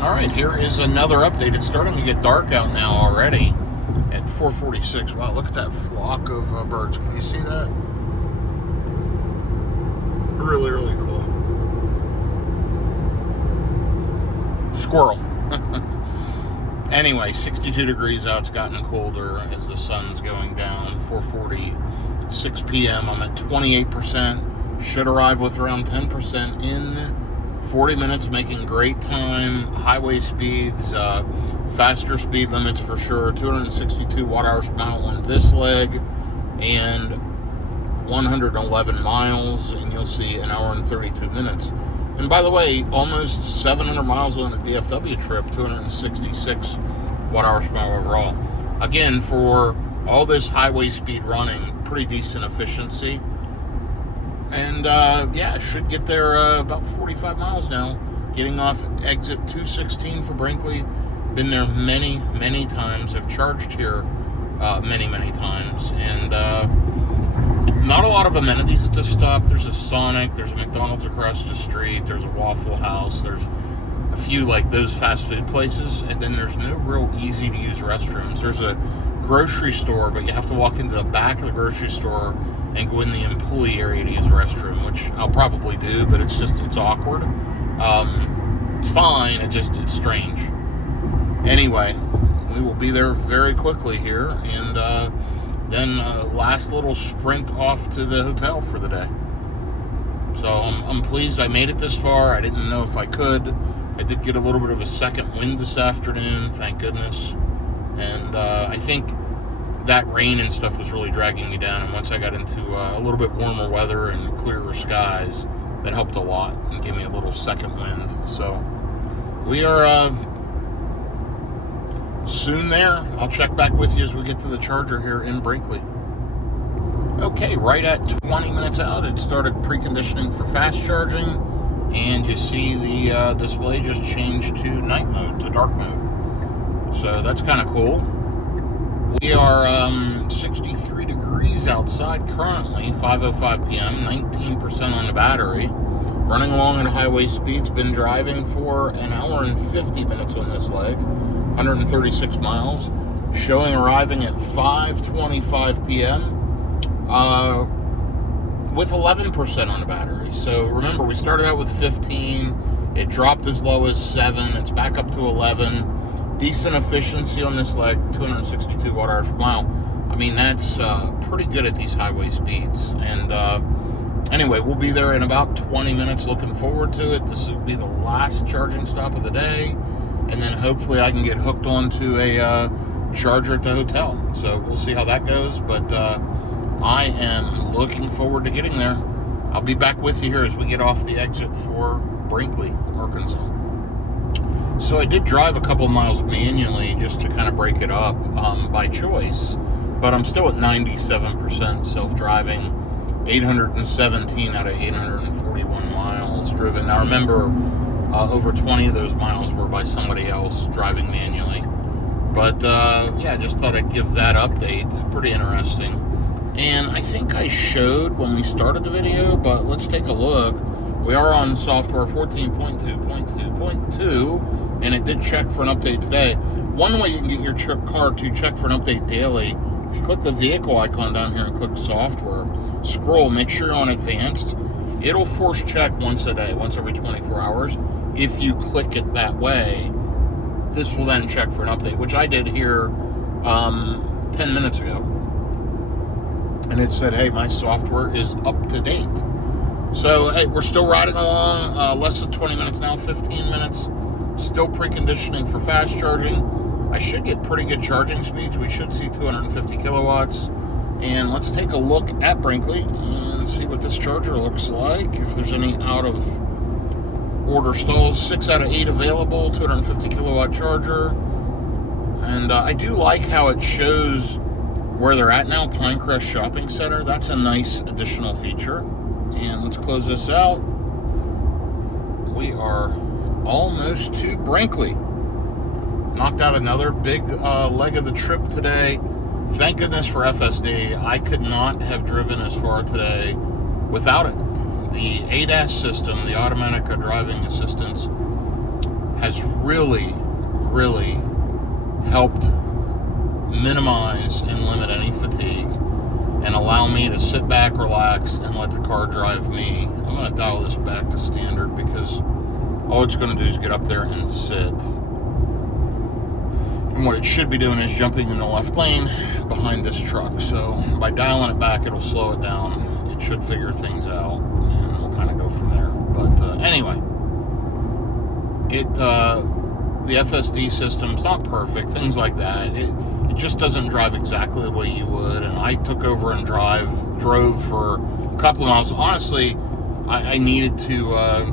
All right, here is another update. It's starting to get dark out now already at 4:46. Wow, look at that flock of birds. Can you see that? Really, really cool. Squirrel. Anyway, 62 degrees out. It's gotten colder as the sun's going down. 4:46 p.m. I'm at 28%. Should arrive with around 10% in 40 minutes, making great time. Highway speeds, faster speed limits for sure. 262 watt-hours per mile on this leg, and 111 miles, and you'll see an hour and 32 minutes. And by the way, almost 700 miles on the DFW trip, 266 watt-hours per mile overall. Again, for all this highway speed running, pretty decent efficiency. And yeah, should get there about 45 miles now. Getting off exit 216 for Brinkley. Been there many, many times. I've charged here many, many times. And not a lot of amenities at this stop. There's a Sonic, there's a McDonald's across the street, there's a Waffle House, there's a few like those fast food places, and then there's no real easy to use restrooms. There's a grocery store, but you have to walk into the back of the grocery store and go in the employee area to use the restroom, which I'll probably do, but it's awkward. It's fine, it's strange. Anyway, we will be there very quickly here, and then last little sprint off to the hotel for the day. So I'm pleased I made it this far. I didn't know if I could. I did get a little bit of a second wind this afternoon, thank goodness. And I think that rain and stuff was really dragging me down. And once I got into a little bit warmer weather and clearer skies, that helped a lot and gave me a little second wind. So we are soon there. I'll check back with you as we get to the charger here in Brinkley. Okay, right at 20 minutes out, it started preconditioning for fast charging, and you see the display just changed to night mode, to dark mode. So that's kind of cool. We are 63 degrees outside currently, 5:05 p.m., 19% on the battery. Running along at highway speeds, been driving for an hour and 50 minutes on this leg, 136 miles. showing arriving at 5:25 p.m. With 11% on the battery. So remember, we started out with 15. It dropped as low as 7. It's back up to 11. Decent efficiency on this leg, 262 watt-hours per mile. I mean, that's pretty good at these highway speeds. And anyway, we'll be there in about 20 minutes. Looking forward to it. This will be the last charging stop of the day. And then hopefully I can get hooked onto a charger at the hotel. So we'll see how that goes. But I am looking forward to getting there. I'll be back with you here as we get off the exit for Brinkley, Arkansas. So I did drive a couple miles manually just to kind of break it up by choice, but I'm still at 97% self-driving, 817 out of 841 miles driven. Now remember, over 20 of those miles were by somebody else driving manually. But yeah, I just thought I'd give that update. Pretty interesting. And I think I showed when we started the video, but let's take a look. We are on software 14.2.2.2, and it did check for an update today. One way you can get your car to check for an update daily, if you click the vehicle icon down here and click software, scroll, make sure you're on advanced, it'll force check once a day, once every 24 hours. If you click it that way, this will then check for an update, which I did here 10 minutes ago. And it said, hey, my software is up to date. So, hey, we're still riding along, less than 20 minutes now, 15 minutes. Still preconditioning for fast charging. I should get pretty good charging speeds. We should see 250 kilowatts. And let's take a look at Brinkley and see what this charger looks like. If there's any out of order stalls. 6 out of 8 available, 250 kilowatt charger. And I do like how it shows where they're at now, Pinecrest Shopping Center. That's a nice additional feature. And let's close this out. We are almost to Brinkley. Knocked out another big leg of the trip today. Thank goodness for FSD. I could not have driven as far today without it. The ADAS system, the automatic driving assistance, has really, really helped minimize and limit any fatigue and allow me to sit back, relax, and let the car drive me. I'm going to dial this back to standard because all it's going to do is get up there and sit. And what it should be doing is jumping in the left lane behind this truck. So by dialing it back, it'll slow it down. It should figure things out, and we'll kind of go from there. But anyway, the FSD system's not perfect, things like that. It just doesn't drive exactly the way you would. And I took over and drove for a couple of miles. Honestly, I needed to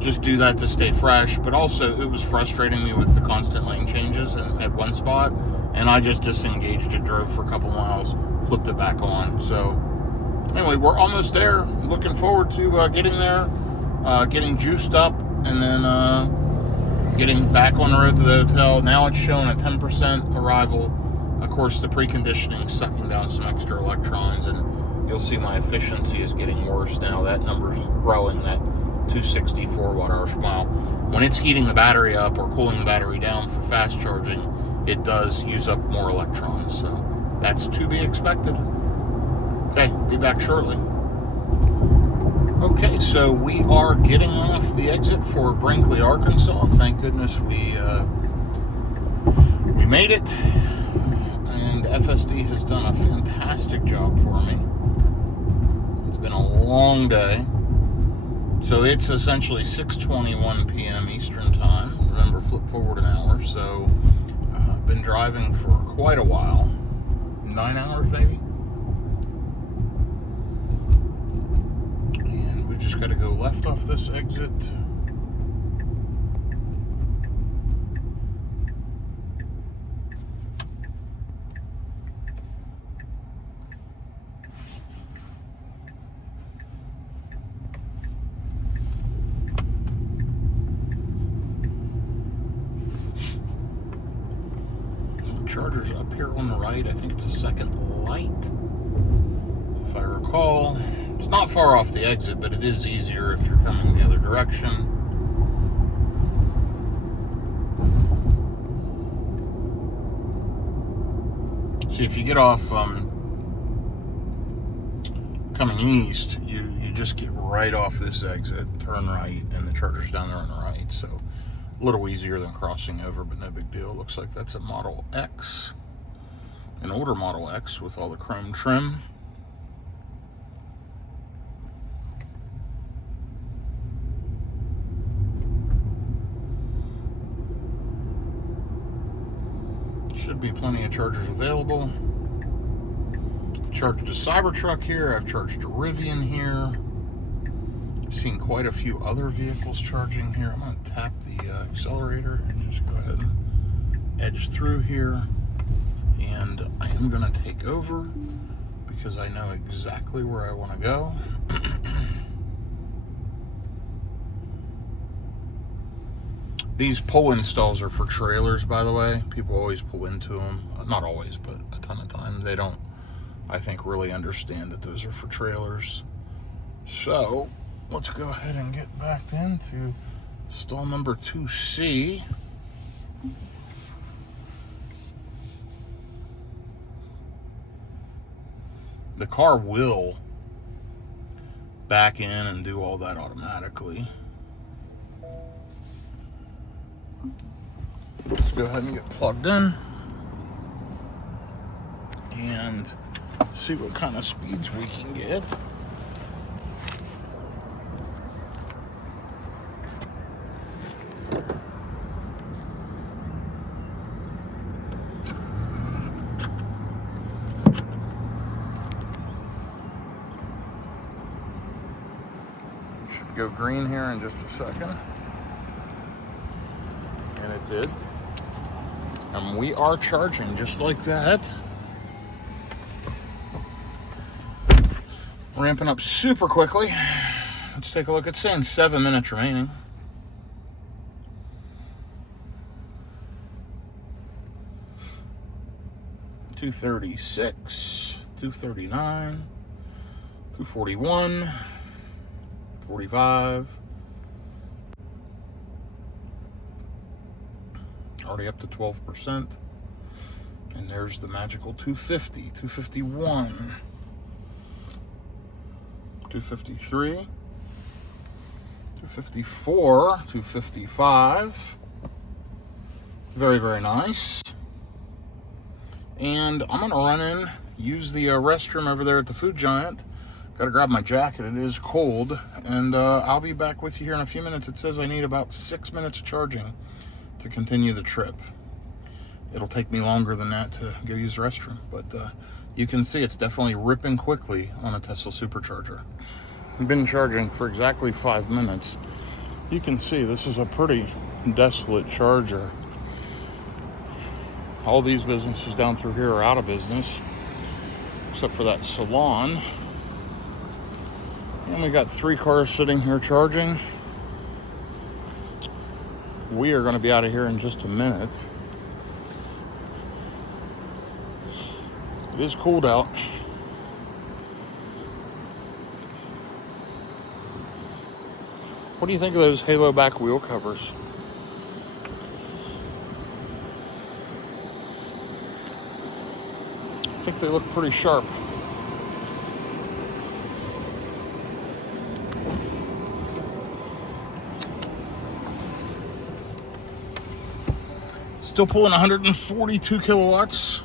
just do that to stay fresh, but also it was frustrating me with the constant lane changes at one spot, and I just disengaged it, drove for a couple miles, flipped it back on. So anyway, we're almost there. Looking forward to getting there, getting juiced up, and then getting back on the road to the hotel. Now it's showing a 10% arrival. Of course, the preconditioning sucking down some extra electrons, and you'll see my efficiency is getting worse now. That number's growing, that 264 watt-hours per mile. When it's heating the battery up or cooling the battery down for fast charging, it does use up more electrons. So that's to be expected. Okay, be back shortly. Okay, so we are getting off the exit for Brinkley, Arkansas. Thank goodness we made it. And FSD has done a fantastic job for me. It's been a long day. So it's essentially 6:21 p.m. Eastern Time. Remember, flip forward an hour. So I've been driving for quite a while. 9 hours maybe. And we just got to go left off this exit. Charger's up here on the right. I think it's a second light, if I recall. It's not far off the exit, but it is easier if you're coming the other direction. See, if you get off coming east, you just get right off this exit, turn right, and the charger's down there on the right. So a little easier than crossing over, but no big deal. Looks like that's a Model X, an older Model X with all the chrome trim. Should be plenty of chargers available. I've charged a Cybertruck here. I've charged a Rivian here. I've seen quite a few other vehicles charging here. I'm going to tap the accelerator and just go ahead and edge through here. And I am going to take over because I know exactly where I want to go. These pull installs are for trailers, by the way. People always pull into them. Not always, but a ton of times. They don't, I think, really understand that those are for trailers. So, let's go ahead and get back into stall number 2C. The car will back in and do all that automatically. Let's go ahead and get plugged in and see what kind of speeds we can get. Should go green here in just a second. And it did. And we are charging just like that. Ramping up super quickly. Let's take a look. It's saying 7 minutes remaining. $236, $239, $241, $45. Already up to 12%. And there's the magical 250, 251, 253, 254, 255. Very, very nice. And I'm going to run in, use the restroom over there at the Food Giant. Got to grab my jacket. It is cold. And I'll be back with you here in a few minutes. It says I need about 6 minutes of charging to continue the trip. It'll take me longer than that to go use the restroom, but you can see it's definitely ripping quickly on a Tesla supercharger. I've been charging for exactly 5 minutes. You can see this is a pretty desolate charger. All these businesses down through here are out of business, except for that salon. And we got 3 cars sitting here charging. We are going to be out of here in just a minute. It is cold out. What do you think of those halo back wheel covers? I think they look pretty sharp. Still pulling 142 kilowatts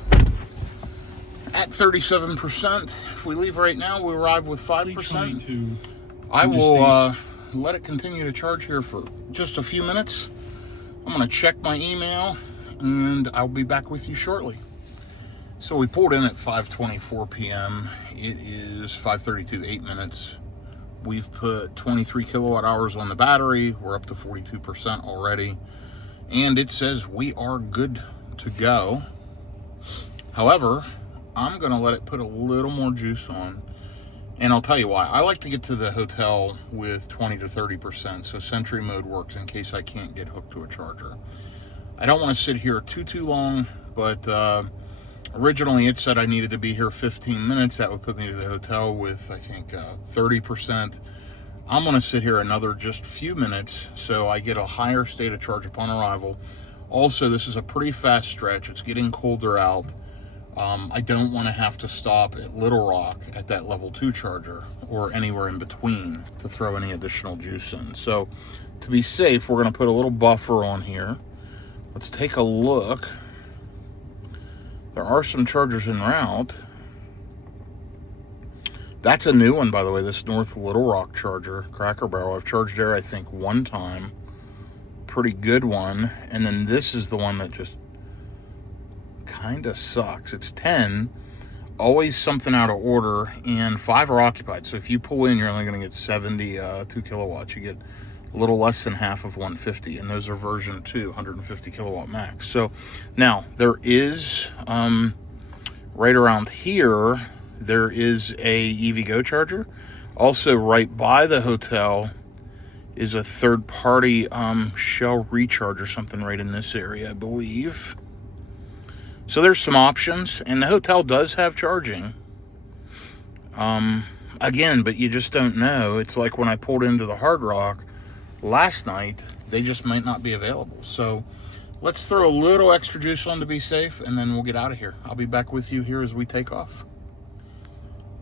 at 37%. If we leave right now, we arrive with 5%. I will let it continue to charge here for just a few minutes. I'm going to check my email and I'll be back with you shortly. So we pulled in at 5:24 p.m. It is 5:32, 8 minutes. We've put 23 kilowatt hours on the battery. We're up to 42% already. And it says we are good to go. However, I'm going to let it put a little more juice on. And I'll tell you why. I like to get to the hotel with 20 to 30%. So Sentry mode works in case I can't get hooked to a charger. I don't want to sit here too long. But originally it said I needed to be here 15 minutes. That would put me to the hotel with, I think, 30%. I'm going to sit here another just few minutes so I get a higher state of charge upon arrival. Also, this is a pretty fast stretch. It's getting colder out. I don't want to have to stop at Little Rock at that level 2 charger or anywhere in between to throw any additional juice in. So to be safe, we're going to put a little buffer on here. Let's take a look. There are some chargers en route. That's a new one, by the way, this North Little Rock charger, Cracker Barrel. I've charged there, I think, one time. Pretty good one. And then this is the one that just kind of sucks. It's 10, always something out of order, and 5 are occupied. So if you pull in, you're only going to get 72 kilowatts. You get a little less than half of 150, and those are version 2, 150 kilowatt max. So now there is, right around here, there is a EVgo charger. Also right by the hotel is a third-party Shell Recharge or something right in this area, I believe. So there's some options, and the hotel does have charging. Again, but you just don't know. It's like when I pulled into the Hard Rock last night, they just might not be available. So let's throw a little extra juice on to be safe, and then we'll get out of here. I'll be back with you here as we take off.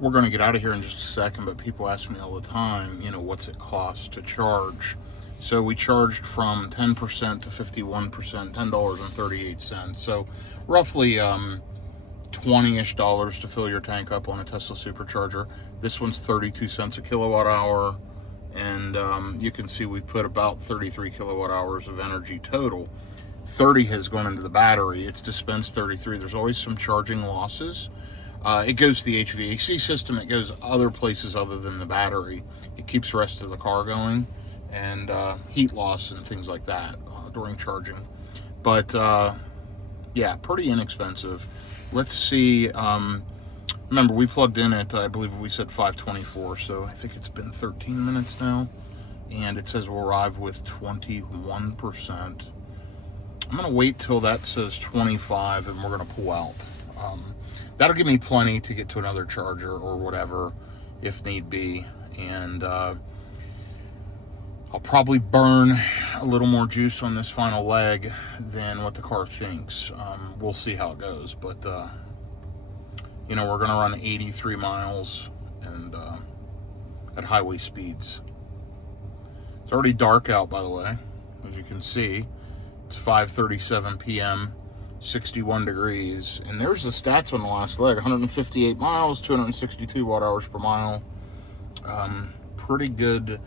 We're going to get out of here in just a second, but people ask me all the time, you know, what's it cost to charge? So we charged from 10% to 51%, $10.38. So roughly $20-ish to fill your tank up on a Tesla supercharger. This one's 32 cents a kilowatt hour. And you can see we put about 33 kilowatt hours of energy total. 30 has gone into the battery. It's dispensed 33. There's always some charging losses. It goes to the HVAC system. It goes other places other than the battery. It keeps the rest of the car going, and heat loss and things like that during charging. But yeah, pretty inexpensive. Let's see. Remember, we plugged in at, I believe we said 5:24, so I think it's been 13 minutes now, and it says we'll arrive with 21%. I'm going to wait till that says 25, and we're going to pull out. That'll give me plenty to get to another charger or whatever, if need be, and I'll probably burn a little more juice on this final leg than what the car thinks. We'll see how it goes, but you know, we're going to run 83 miles and at highway speeds. It's already dark out, by the way, as you can see. It's 5:37 p.m., 61 degrees, and there's the stats on the last leg. 158 miles, 262 watt hours per mile. Pretty good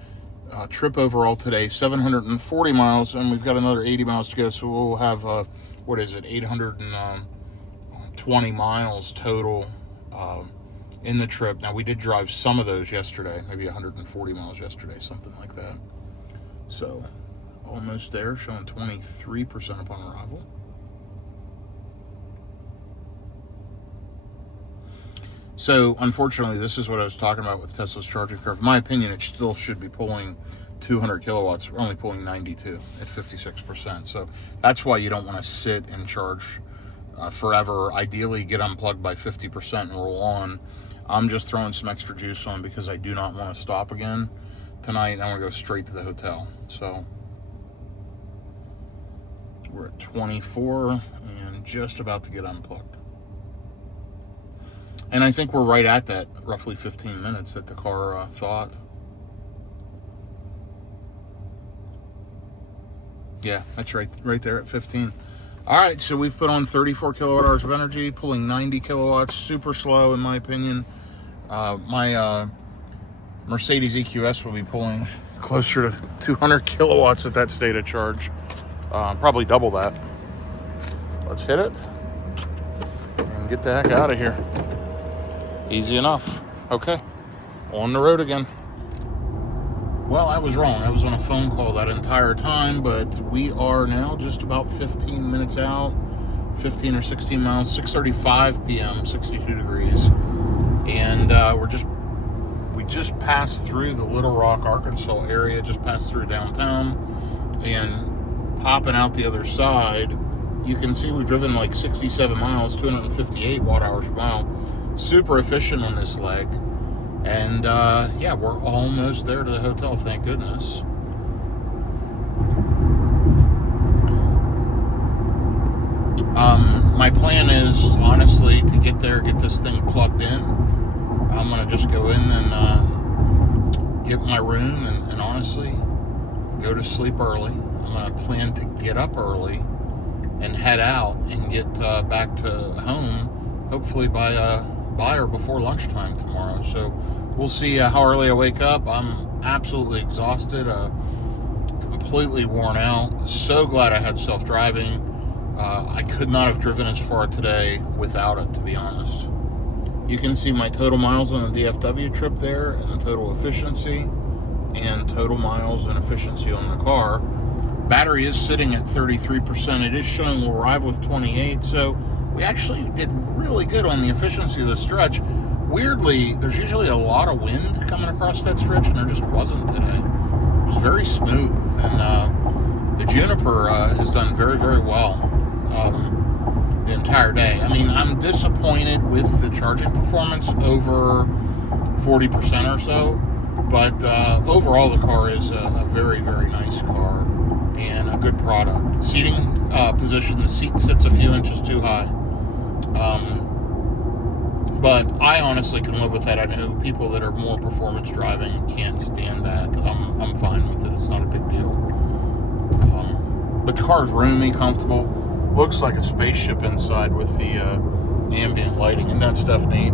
trip overall today. 740 miles, and we've got another 80 miles to go, so we'll have, 820 miles total in the trip. Now, we did drive some of those yesterday, maybe 140 miles yesterday, something like that. So, almost there, showing 23% upon arrival. So, unfortunately, this is what I was talking about with Tesla's charging curve. In my opinion, it still should be pulling 200 kilowatts. We're only pulling 92 at 56%. So, that's why you don't want to sit and charge forever. Ideally, get unplugged by 50% and roll on. I'm just throwing some extra juice on because I do not want to stop again tonight. I want to go straight to the hotel. So, we're at 24 and just about to get unplugged. And I think we're right at that roughly 15 minutes that the car thought. Yeah, that's right there at 15. All right, so we've put on 34 kilowatt hours of energy, pulling 90 kilowatts, super slow in my opinion. My Mercedes EQS will be pulling closer to 200 kilowatts at that state of charge. Probably double that. Let's hit it and get the heck out of here. Easy enough. Okay, on the road again. Well, I was wrong. I was on a phone call that entire time, but we are now just about 15 minutes out, 15 or 16 miles, 6:35 p.m., 62 degrees. And we just passed through the Little Rock, Arkansas area, just passed through downtown, and popping out the other side, you can see we've driven like 67 miles, 258 watt hours per mile. Super efficient on this leg. And yeah, we're almost there to the hotel, thank My plan is, honestly, to get there, get this thing plugged in. I'm going to just go in and get my room and honestly go to sleep early. I'm going to plan to get up early and head out and get back to home, hopefully by or before lunchtime tomorrow. So we'll see how early I wake up. I'm absolutely exhausted, completely worn out. So glad I had self-driving. I could not have driven as far today without it, to be honest. You can see my total miles on the DFW trip there, and the total efficiency, and total miles and efficiency on the car. Battery is sitting at 33%. It is showing we'll arrive with 28, so we actually did really good on the efficiency of the stretch. Weirdly, there's usually a lot of wind coming across that stretch, and there just wasn't today. It was very smooth, and the Juniper has done very, very well the entire day. I mean, I'm disappointed with the charging performance over 40% or so, but overall the car is a very, very nice car and a good product. Seating position, the seat sits a few inches too high. But I honestly can live with that. I know people that are more performance driving can't stand that. I'm fine with it. It's not a big deal. But the car is roomy, comfortable. Looks like a spaceship inside with the ambient lighting. Isn't that stuff neat?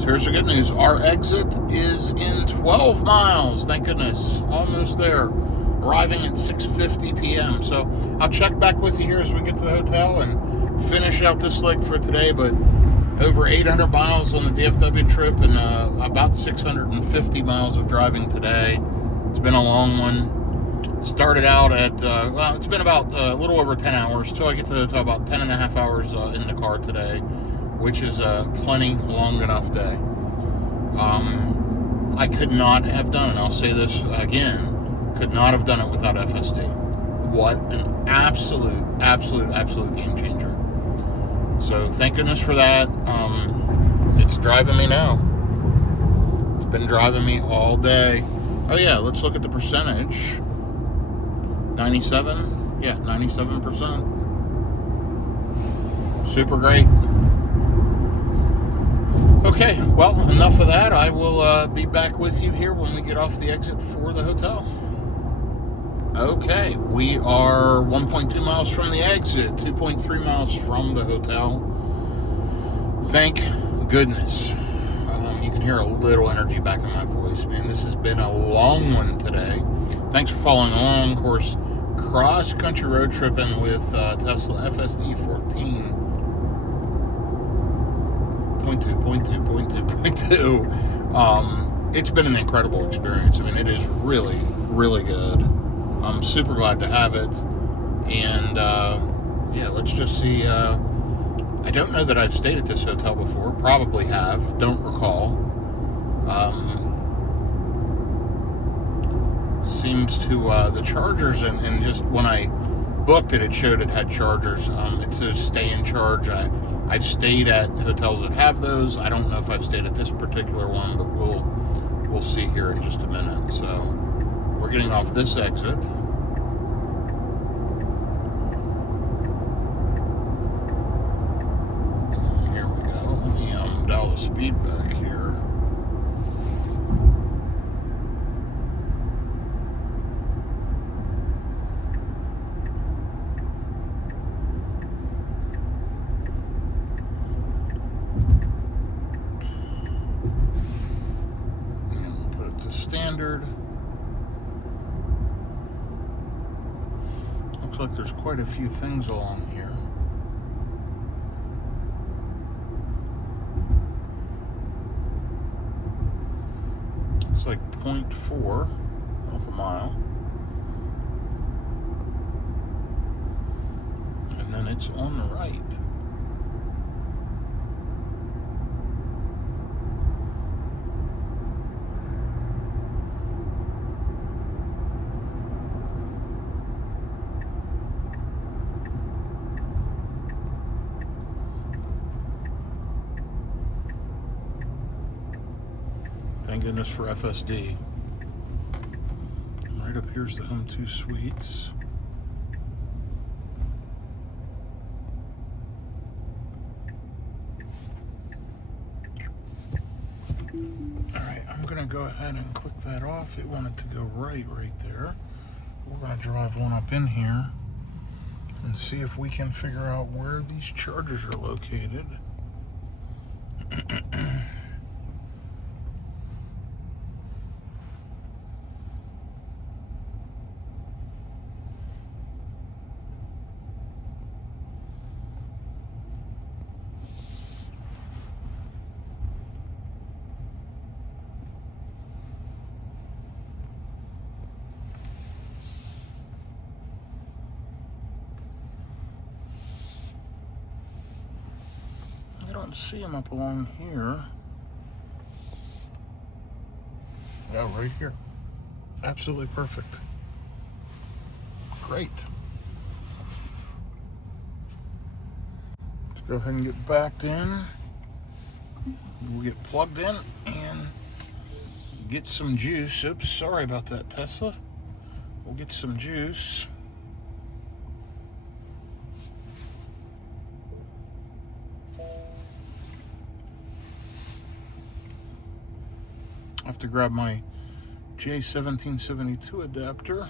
So here's the good news. Our exit is in 12 miles. Thank goodness. Almost there. Arriving at 6:50 p.m. So I'll check back with you here as we get to the hotel and finish out this leg for today. But over 800 miles on the DFW trip and about 650 miles of driving today. It's been a long one. Started out at, it's been about a little over 10 hours till I get to the hotel, about 10 and a half hours in the car today, which is a plenty long enough day. I could not have done it. I'll say this again. Could not have done it without FSD. What an absolute game changer. So thank goodness for that. It's driving me now. It's been driving me all day. Oh yeah, let's look at the percentage. 97? Yeah, 97%. Super great. Okay, well, enough of that. I will be back with you here when we get off the exit for the hotel. Okay, we are 1.2 miles from the exit, 2.3 miles from the hotel. Thank goodness. You can hear a little energy back in my voice, man. This has been a long one today. Thanks for following along. Of course, cross-country road tripping with Tesla FSD 14.2. It's been an incredible experience. I mean, it is really, really good. I'm super glad to have it. And, yeah, let's just see. I don't know that I've stayed at this hotel before. Probably have. Don't recall. Seems to, the chargers, and just when I booked it, it showed it had chargers. It says stay in charge. I've stayed at hotels that have those. I don't know if I've stayed at this particular one, but we'll see here in just a minute. So we're getting off this exit. Here we go. Let me dial the speed back here. Standard. Looks like there's quite a few things along here. It's like 0.4 of a mile. And then it's on the right. Thank goodness for FSD. Right up here's the Home 2 Suites. Alright, I'm going to go ahead and click that off. It wanted to go right there. We're going to drive one up in here and see if we can figure out where these chargers are located. I don't see them up along here. Yeah, right here. Absolutely perfect. Great. Let's go ahead and get backed in. We'll get plugged in and get some juice. Oops, sorry about that, Tesla. We'll get some juice. I have to grab my J1772 adapter.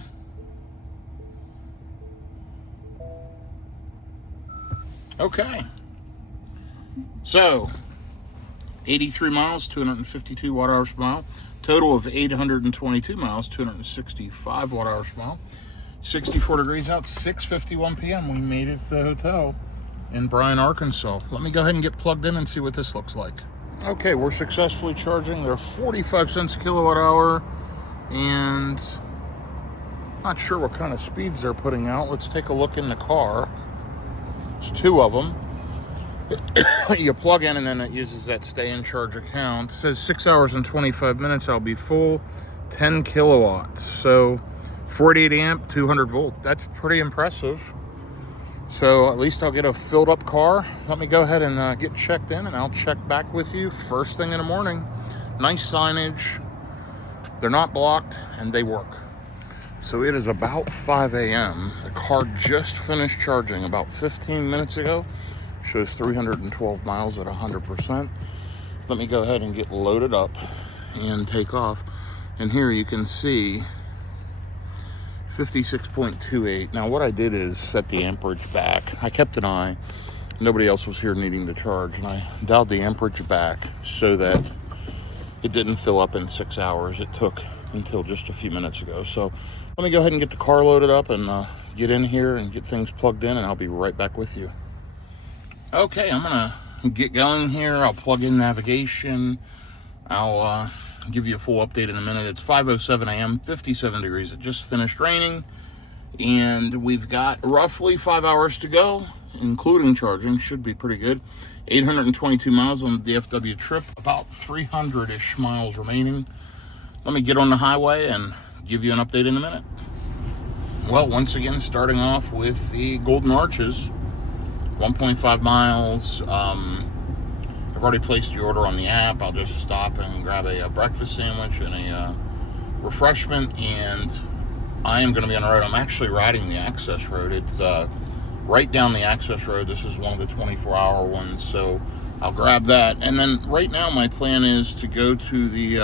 Okay. So, 83 miles, 252 watt hours per mile. Total of 822 miles, 265 watt hours per mile. 64 degrees out, 6:51 p.m. We made it to the hotel in Bryan, Arkansas. Let me go ahead and get plugged in and see what this looks like. Okay, we're successfully charging. They're 45 cents a kilowatt hour, and not sure what kind of speeds they're putting out. Let's take a look in the car. There's two of them. You plug in and then it uses that stay in charge account. It says 6 hours and 25 minutes. I'll be full, 10 kilowatts. So 48 amp, 200 volt. That's pretty impressive. So at least I'll get a filled up car. Let me go ahead and get checked in, and I'll check back with you first thing in the morning. Nice signage. They're not blocked and they work. So it is about 5 a.m. The car just finished charging about 15 minutes ago. Shows 312 miles at 100%. Let me go ahead and get loaded up and take off. And here you can see 56.28. Now what I did is set the amperage back. I kept an eye. Nobody else was here needing to charge, and I dialed the amperage back so that it didn't fill up in 6 hours. It took until just a few minutes ago. So let me go ahead and get the car loaded up and get in here and get things plugged in, and I'll be right back with you. Okay, I'm gonna get going here. I'll plug in navigation. I'll give you a full update in a minute. It's 5:07 a.m., 57 degrees. It just finished raining, and we've got roughly 5 hours to go, including charging. Should be pretty good. 822 miles on the DFW trip, about 300-ish miles remaining. Let me get on the highway and give you an update in a minute. Well, once again, starting off with the Golden Arches, 1.5 miles. I've already placed the order on the app. I'll just stop and grab a breakfast sandwich and a refreshment, and I am going to be on the road. I'm actually riding the access road. It's right down the access road. This is one of the 24-hour ones, so I'll grab that. And then right now my plan is to go to the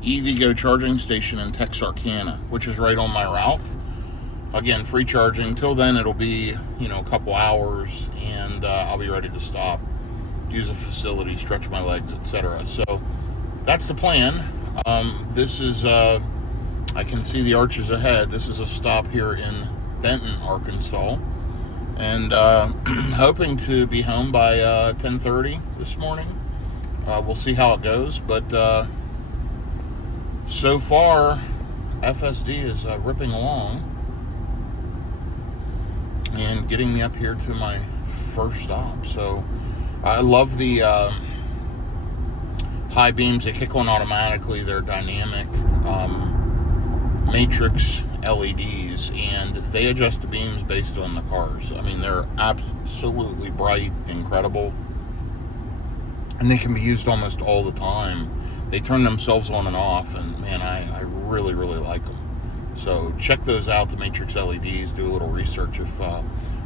EVgo charging station in Texarkana, which is right on my route. Again, free charging. Till then, it'll be, a couple hours, and I'll be ready to stop, use the facility, stretch my legs, etc. So that's the plan. This is, I can see the arches ahead. This is a stop here in Benton, Arkansas, and hoping to be home by 10:30 this morning. We'll see how it goes, but so far, FSD is ripping along and getting me up here to my first stop. So I love the high beams. They kick on automatically. They're dynamic matrix LEDs, and they adjust the beams based on the cars. I mean, they're absolutely bright, incredible, and they can be used almost all the time. They turn themselves on and off, and man, I really, really like them. So check those out, the Matrix LEDs. Do a little research if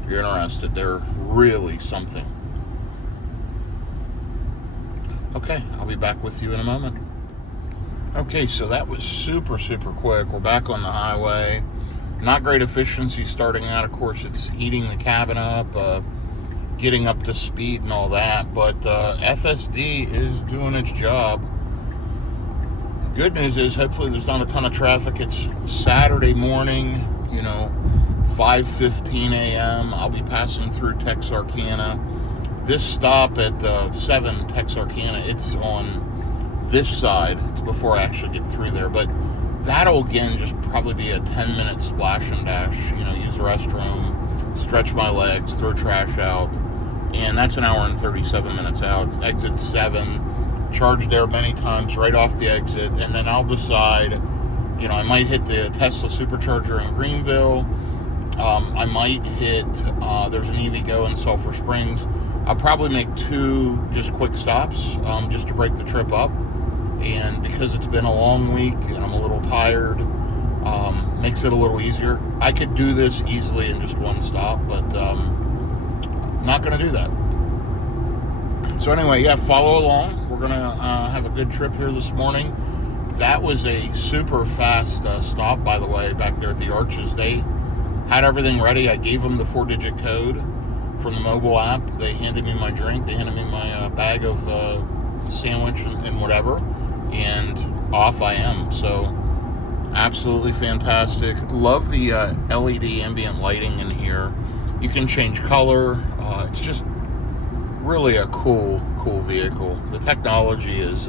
you're interested. They're really something. Okay, I'll be back with you in a moment. Okay, so that was super, super quick. We're back on the highway. Not great efficiency starting out. Of course, it's heating the cabin up, getting up to speed and all that. But FSD is doing its job. Good news is, hopefully there's not a ton of traffic. It's Saturday morning, 5:15 a.m. I'll be passing through Texarkana. This stop at 7 Texarkana, it's on this side. It's before I actually get through there. But that'll, again, just probably be a 10-minute splash and dash. Use the restroom, stretch my legs, throw trash out. And that's an hour and 37 minutes out. It's exit 7. Charged there many times right off the exit. And then I'll decide, I might hit the Tesla supercharger in Greenville. I might hit, there's an EVgo in Sulphur Springs. I'll probably make 2 just quick stops just to break the trip up. And because it's been a long week and I'm a little tired, makes it a little easier. I could do this easily in just 1 stop, but not going to do that. So anyway, yeah, follow along. We're going to have a good trip here this morning. That was a super fast stop, by the way, back there at the Arches. They had everything ready. I gave them the 4-digit code from the mobile app. They handed me my drink. They handed me my bag of sandwich and whatever. And off I am. So absolutely fantastic. Love the LED ambient lighting in here. You can change color. It's just really a cool vehicle. The technology is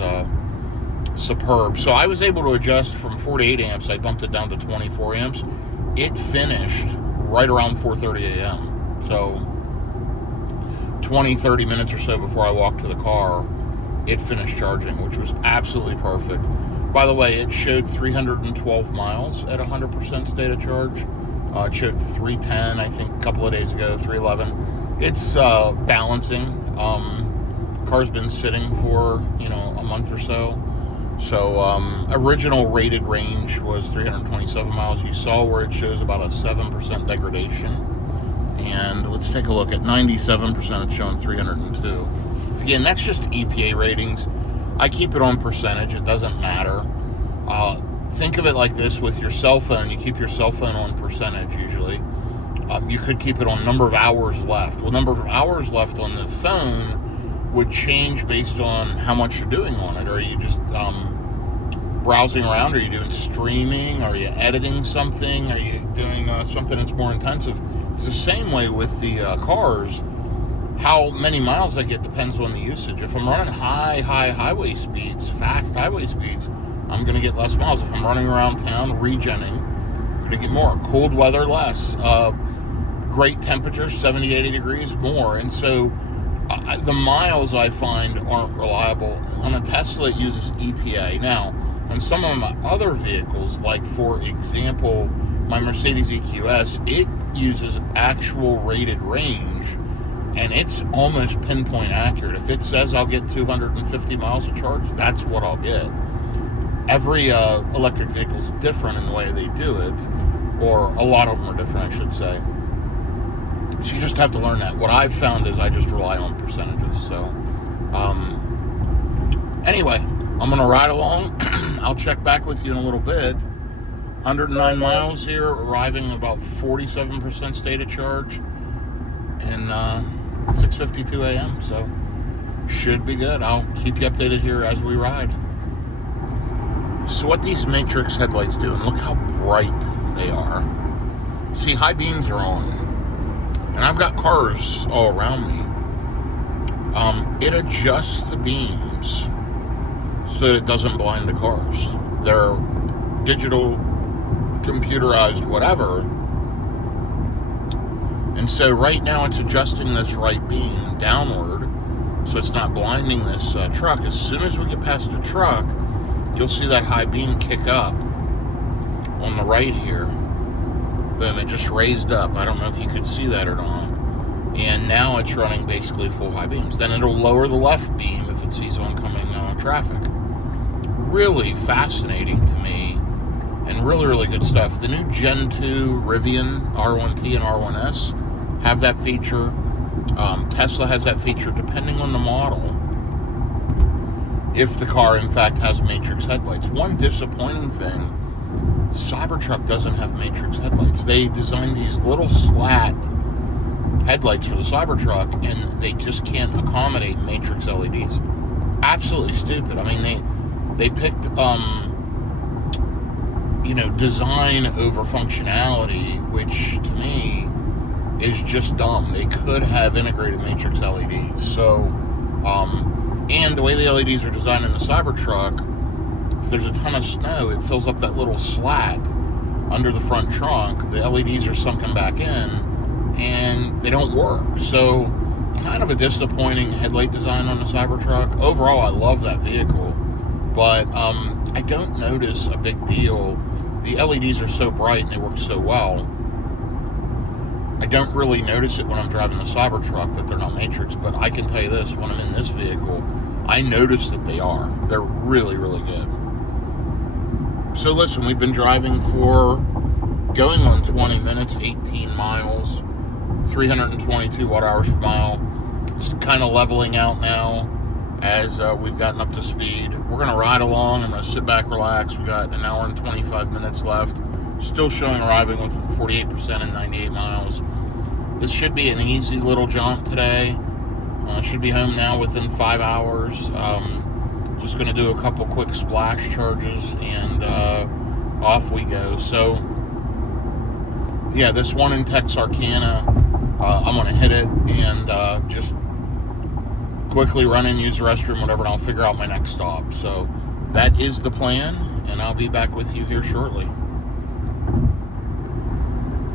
superb. So I was able to adjust from 48 amps. I bumped it down to 24 amps. It finished right around 4:30 a.m. So 20-30 minutes or so before I walked to the car, it finished charging, which was absolutely perfect. By the way, it showed 312 miles at 100% state of charge. It showed 310, I think, a couple of days ago, 311. It's balancing. Car's been sitting for, a month or so. So original rated range was 327 miles. You saw where it shows about a 7% degradation. And let's take a look at 97%. It's showing 302. Again, that's just EPA ratings. I keep it on percentage. It doesn't matter. Think of it like this with your cell phone. You keep your cell phone on percentage usually. You could keep it on number of hours left. Well, number of hours left on the phone would change based on how much you're doing on it. Are you just browsing around? Are you doing streaming? Are you editing something? Are you doing something that's more intensive? It's the same way with the cars. How many miles I get depends on the usage. If I'm running high highway speeds, fast highway speeds, I'm going to get less miles. If I'm running around town, regenning, I'm going to get more. Cold weather, less. Great temperatures, 70, 80 degrees, more. And so the miles I find aren't reliable. On a Tesla, it uses EPA. Now, on some of my other vehicles, like for example, my Mercedes EQS, it uses actual rated range, and it's almost pinpoint accurate. If it says I'll get 250 miles of charge, that's what I'll get. Every electric vehicle is different in the way they do it, or a lot of them are different, I should say. So you just have to learn that. What I've found is I just rely on percentages. So anyway, I'm going to ride along. I'll check back with you in a little bit. 109 miles here, arriving about 47% state of charge in 6:52 a.m. So should be good. I'll keep you updated here as we ride. So what these Matrix headlights do, and look how bright they are. See, high beams are on. And I've got cars all around me. It adjusts the beams so that it doesn't blind the cars. They're digital, computerized, whatever. And so right now it's adjusting this right beam downward so it's not blinding this truck. As soon as we get past the truck, you'll see that high beam kick up on the right here. Boom, it just raised up. I don't know if you could see that or not. And now it's running basically full high beams. Then it'll lower the left beam if it sees oncoming traffic. Really fascinating to me and really, really good stuff. The new Gen 2 Rivian R1T and R1S have that feature. Tesla has that feature depending on the model, if the car in fact has matrix headlights. One disappointing thing, Cybertruck doesn't have matrix headlights. They designed these little slat headlights for the Cybertruck, and they just can't accommodate matrix LEDs. Absolutely stupid. I mean, they picked design over functionality, which to me is just dumb. They could have integrated matrix LEDs. So, and the way the LEDs are designed in the Cybertruck, if there's a ton of snow, it fills up that little slat under the front trunk. The LEDs are sunken back in, and they don't work. So, kind of a disappointing headlight design on the Cybertruck. Overall, I love that vehicle, but I don't notice a big deal. The LEDs are so bright and they work so well. I don't really notice it when I'm driving the Cybertruck that they're not matrix, but I can tell you this, when I'm in this vehicle, I notice that they are. They're really, really good. So listen, we've been driving for going on 20 minutes, 18 miles, 322 watt hours per mile. It's kind of leveling out now as we've gotten up to speed. We're going to ride along. I'm going to sit back, relax. We got an hour and 25 minutes left. Still showing arriving with 48% and 98 miles. This should be an easy little jaunt today. Should be home now within 5 hours. Just going to do a couple quick splash charges, and off we go. So, yeah, this one in Texarkana, I'm going to hit it and just quickly run in, use the restroom, whatever, and I'll figure out my next stop. So that is the plan, and I'll be back with you here shortly.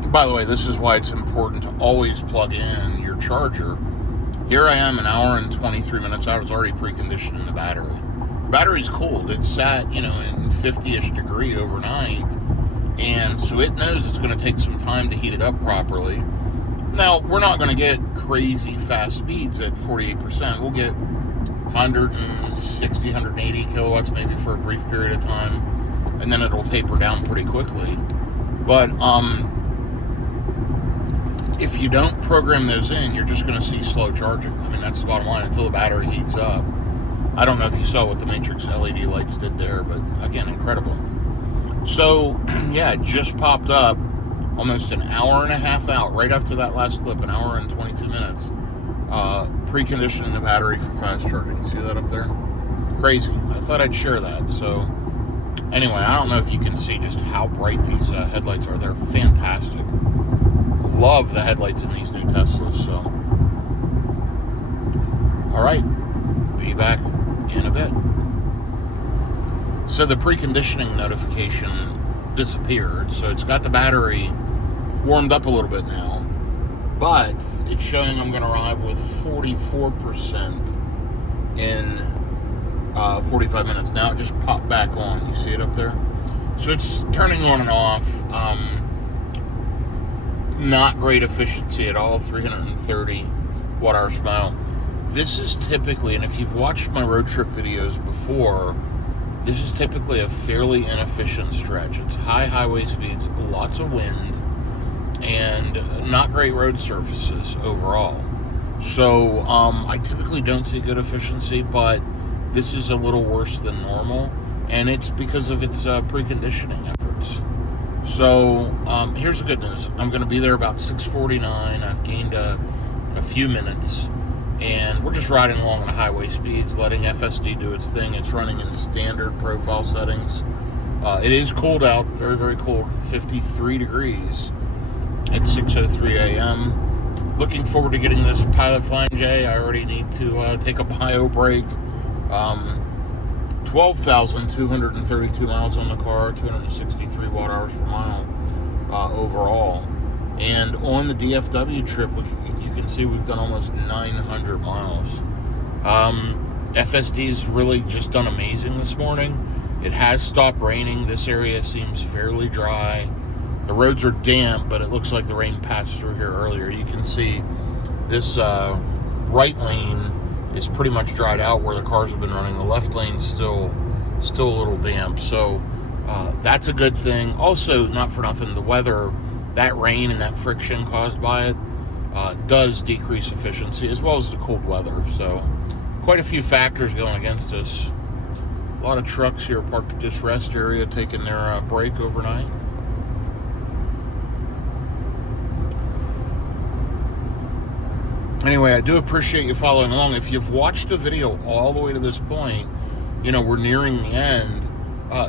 By the way, this is why it's important to always plug in your charger. Here I am, an hour and 23 minutes out. It's already preconditioning the battery. The battery's cooled. It sat, in 50-ish degree overnight, and so it knows it's going to take some time to heat it up properly. Now, we're not going to get crazy fast speeds at 48%. We'll get 160, 180 kilowatts maybe for a brief period of time, and then it'll taper down pretty quickly. But if you don't program those in, you're just going to see slow charging. I mean, that's the bottom line, until the battery heats up. I don't know if you saw what the matrix LED lights did there, but again, incredible. So, yeah, it just popped up. Almost an hour and a half out, right after that last clip, an hour and 22 minutes, preconditioning the battery for fast charging. See that up there? Crazy. I thought I'd share that. So, anyway, I don't know if you can see just how bright these headlights are. They're fantastic. Love the headlights in these new Teslas. So, all right, be back in a bit. So the preconditioning notification disappeared, so it's got the battery warmed up a little bit now, but it's showing I'm going to arrive with 44% in 45 minutes. Now it just popped back on. You see it up there? So it's turning on and off. Not great efficiency at all, 330 watt hours per mile. This is typically, and if you've watched my road trip videos before, this is typically a fairly inefficient stretch. It's high highway speeds, lots of wind, and not great road surfaces overall. So I typically don't see good efficiency, but this is a little worse than normal, and it's because of its preconditioning efforts. So here's the good news. I'm going to be there about 6:49. I've gained a few minutes, and we're just riding along at highway speeds, letting FSD do its thing. It's running in standard profile settings. It is cooled out, very, very cold, 53 degrees at 6:03 a.m. Looking forward to getting this Pilot Flying J. I already need to take a bio break. 12,232 miles on the car, 263 watt hours per mile overall. And on the DFW trip, you can see we've done almost 900 miles. FSD's really just done amazing this morning. It has stopped raining. This area seems fairly dry. The roads are damp, but it looks like the rain passed through here earlier. You can see this right lane is pretty much dried out where the cars have been running. The left lane's still a little damp. So That's a good thing. Also, not for nothing, the weather, that rain and that friction caused by it does decrease efficiency, as well as the cold weather. So quite a few factors going against us. A lot of trucks here parked at this rest area taking their break overnight. Anyway, I do appreciate you following along. If you've watched the video all the way to this point, we're nearing the end.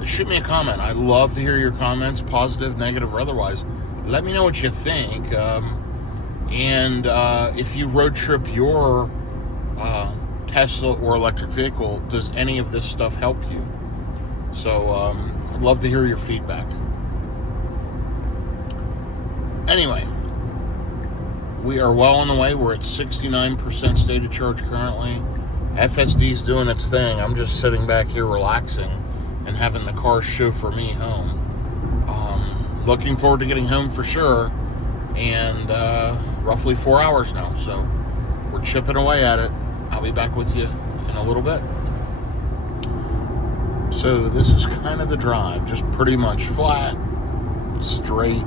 Shoot me a comment. I love to hear your comments, positive, negative, or otherwise. Let me know what you think. And if you road trip your Tesla or electric vehicle, does any of this stuff help you? So I'd love to hear your feedback. Anyway, we are well on the way. We're at 69% state of charge currently. FSD's doing its thing. I'm just sitting back here relaxing and having the car chauffeur me home. Looking forward to getting home for sure. And roughly 4 hours now. So we're chipping away at it. I'll be back with you in a little bit. So this is kind of the drive. Just pretty much flat, straight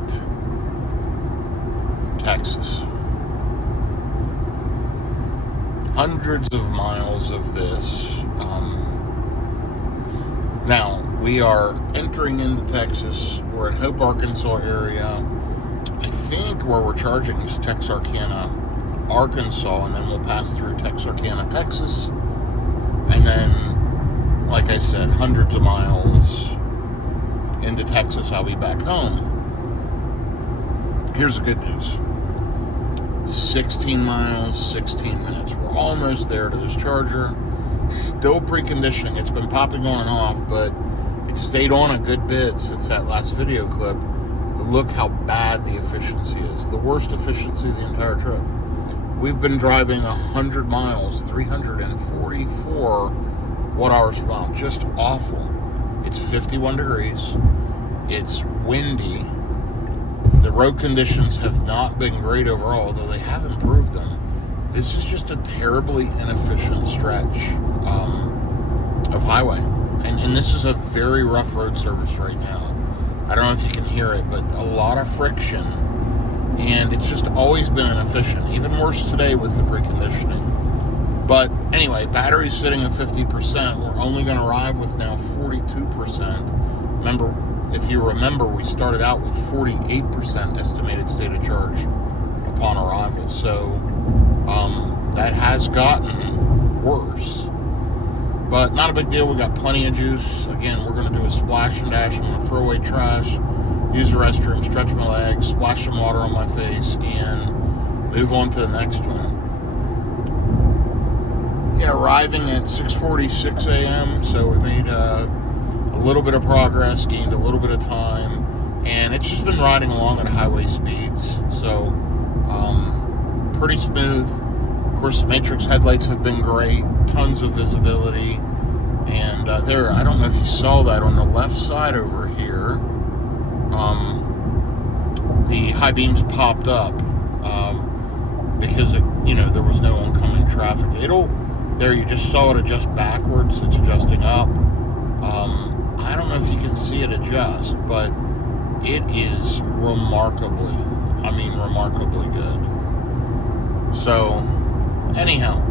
Texas. Hundreds of miles of this. Now, we are entering into Texas. We're in Hope, Arkansas area. I think where we're charging is Texarkana, Arkansas, and then we'll pass through Texarkana, Texas. And then, like I said, hundreds of miles into Texas, I'll be back home. Here's the good news. 16 miles, 16 minutes. We're almost there to this charger. Still preconditioning. It's been popping on and off, but it stayed on a good bit since that last video clip. But look how bad the efficiency is. The worst efficiency of the entire trip. We've been driving 100 miles, 344 watt-hours per mile. Just awful. It's 51 degrees. It's windy. The road conditions have not been great overall, though they have improved them. This is just a terribly inefficient stretch of highway. And this is a very rough road surface right now. I don't know if you can hear it, but a lot of friction. And it's just always been inefficient. Even worse today with the preconditioning. But anyway, battery's sitting at 50%. We're only going to arrive with now 42%. Remember, if you remember, we started out with 48% estimated state of charge upon arrival. So that has gotten worse. But not a big deal. We got plenty of juice. Again, we're going to do a splash and dash. I'm going to throw away trash, use the restroom, stretch my legs, splash some water on my face, and move on to the next one. Yeah, arriving at 6:46 a.m., so we made a little bit of progress, gained a little bit of time, and it's just been riding along at highway speeds, so pretty smooth. Of course, the Matrix headlights have been great, tons of visibility, and there, I don't know if you saw that on the left side over here, the high beams popped up because there was no oncoming traffic. There you just saw it adjust backwards. It's adjusting up. I don't know if you can see it adjust, but it is remarkably good. So, anyhow,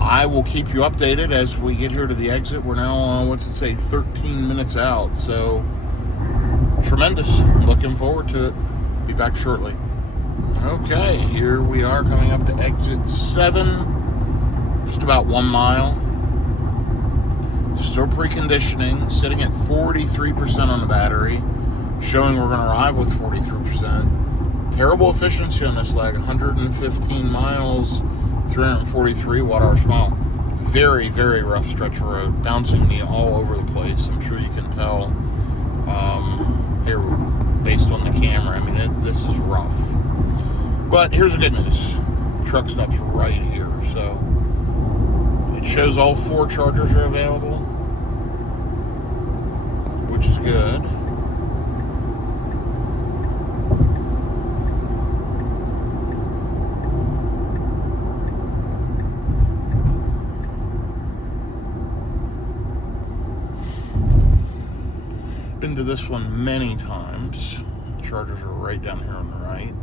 I will keep you updated as we get here to the exit. We're now, 13 minutes out. So, tremendous. Looking forward to it. Be back shortly. Okay, here we are coming up to exit 7. Just about 1 mile. Still preconditioning, sitting at 43% on the battery, showing we're going to arrive with 43%. Terrible efficiency on this leg, 115 miles, 343 watt-hours per mile. Very, very rough stretch of road, bouncing me all over the place. I'm sure you can tell here based on the camera. This is rough. But here's the good news. The truck stop's right here, so it shows all 4 chargers are available, which is good. Been to this one many times. The chargers are right down here on the right.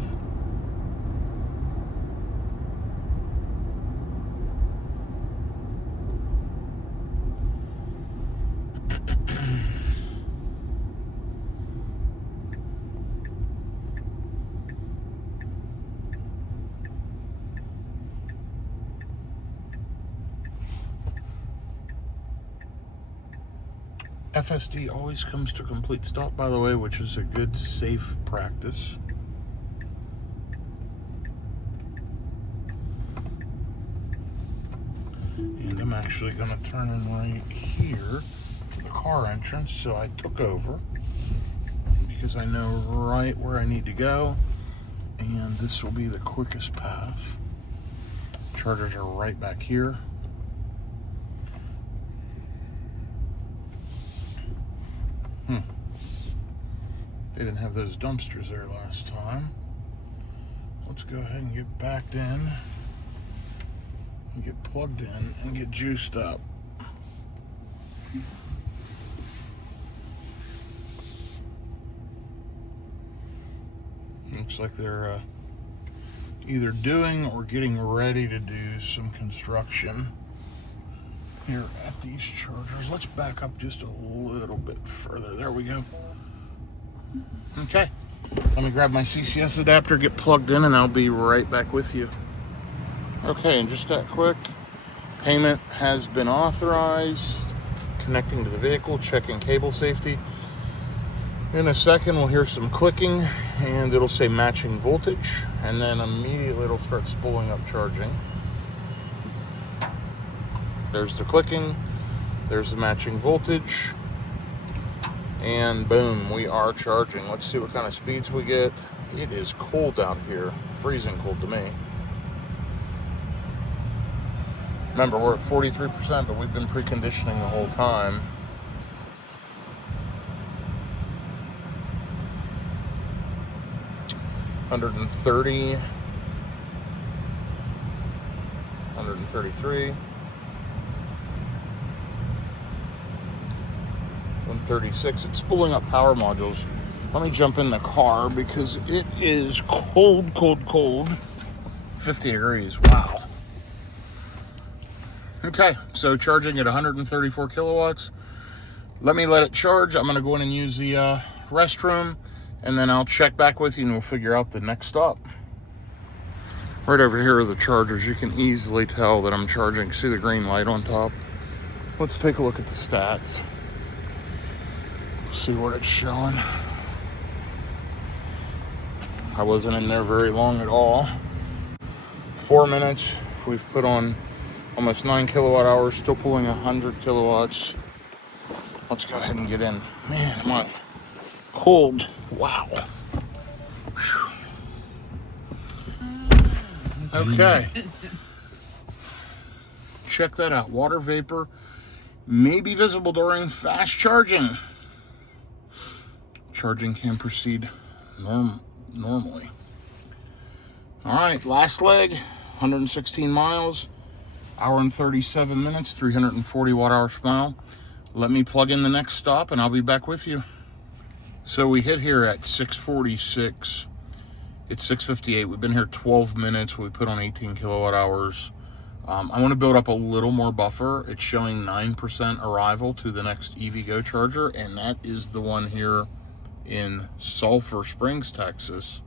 FSD always comes to a complete stop, by the way, which is a good, safe practice. And I'm actually going to turn in right here to the car entrance, so I took over because I know right where I need to go, and this will be the quickest path. Chargers are right back here. They didn't have those dumpsters there last time. Let's go ahead and get backed in and get plugged in and get juiced up. Looks like they're either doing or getting ready to do some construction here at these chargers. Let's back up just a little bit further. There we go. Okay, let me grab my CCS adapter, get plugged in, and I'll be right back with you. Okay, and just that quick, payment has been authorized. Connecting to the vehicle, checking cable safety. In a second, we'll hear some clicking, and it'll say matching voltage, and then immediately it'll start spooling up charging. There's the clicking, there's the matching voltage. And boom, we are charging. Let's see what kind of speeds we get. It is cold out here, freezing cold to me. Remember, we're at 43%, but we've been preconditioning the whole time. $130, $133. 136. It's spooling up power modules. Let me jump in the car because it is cold, cold, cold. 50 degrees. Wow. Okay, so charging at 134 kilowatts. Let it charge. I'm going to go in and use the restroom, and then I'll check back with you and we'll figure out the next stop. Right over here are the chargers. You can easily tell that I'm charging. See the green light on top? Let's take a look at the stats. See what it's showing. I wasn't in there very long at all. 4 minutes. We've put on almost 9 kilowatt hours, still pulling 100 kilowatts. Let's go ahead and get in. Man, am I cold. Wow. Whew. Okay. Check that out. Water vapor may be visible during fast charging. Charging can proceed normally. All right, last leg, 116 miles, hour and 37 minutes, 340 watt hours per mile. Let me plug in the next stop and I'll be back with you. So we hit here at 6:46. It's 6:58. We've been here 12 minutes. We put on 18 kilowatt hours. I want to build up a little more buffer. It's showing 9% arrival to the next EVgo charger, and that is the one here in Sulphur Springs, Texas.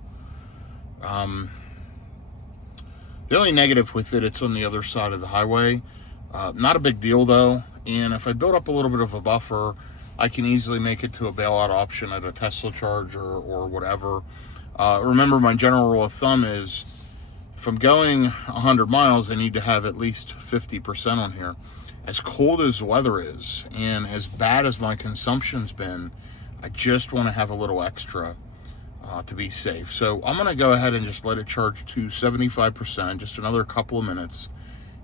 The only negative with it's on the other side of the highway. Not a big deal though, and if I build up a little bit of a buffer, I can easily make it to a bailout option at a Tesla charger or whatever. Remember, my general rule of thumb is if I'm going 100 miles, I need to have at least 50% on here. As cold as the weather is and as bad as my consumption's been, I just want to have a little extra to be safe. So I'm going to go ahead and just let it charge to 75%, just another couple of minutes,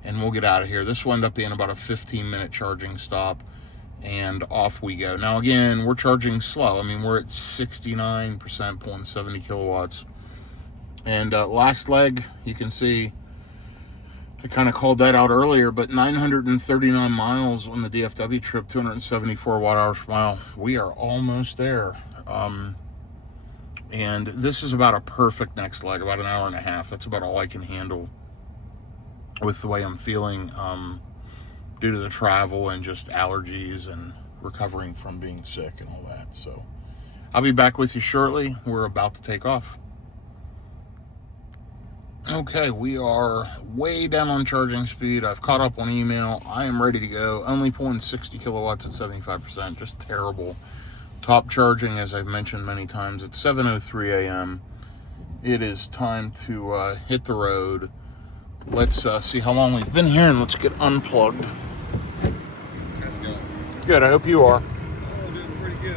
and we'll get out of here. This will end up being about a 15-minute charging stop, and off we go. Now, again, we're charging slow. I mean, we're at 69%, pulling 70 kilowatts. And last leg, you can see I kind of called that out earlier, but 939 miles on the DFW trip, 274 watt hours per mile. We are almost there. And this is about a perfect next leg, about an hour and a half. That's about all I can handle with the way I'm feeling due to the travel and just allergies and recovering from being sick and all that. So I'll be back with you shortly. We're about to take off. Okay, we are way down on charging speed. I've caught up on email. I am ready to go. Only pulling 60 kilowatts at 75%. Just terrible. Top charging, as I've mentioned many times, at 7:03 a.m. It is time to hit the road. Let's see how long we've been here, and let's get unplugged. How's it going? Good, I hope you are. Oh, doing pretty good.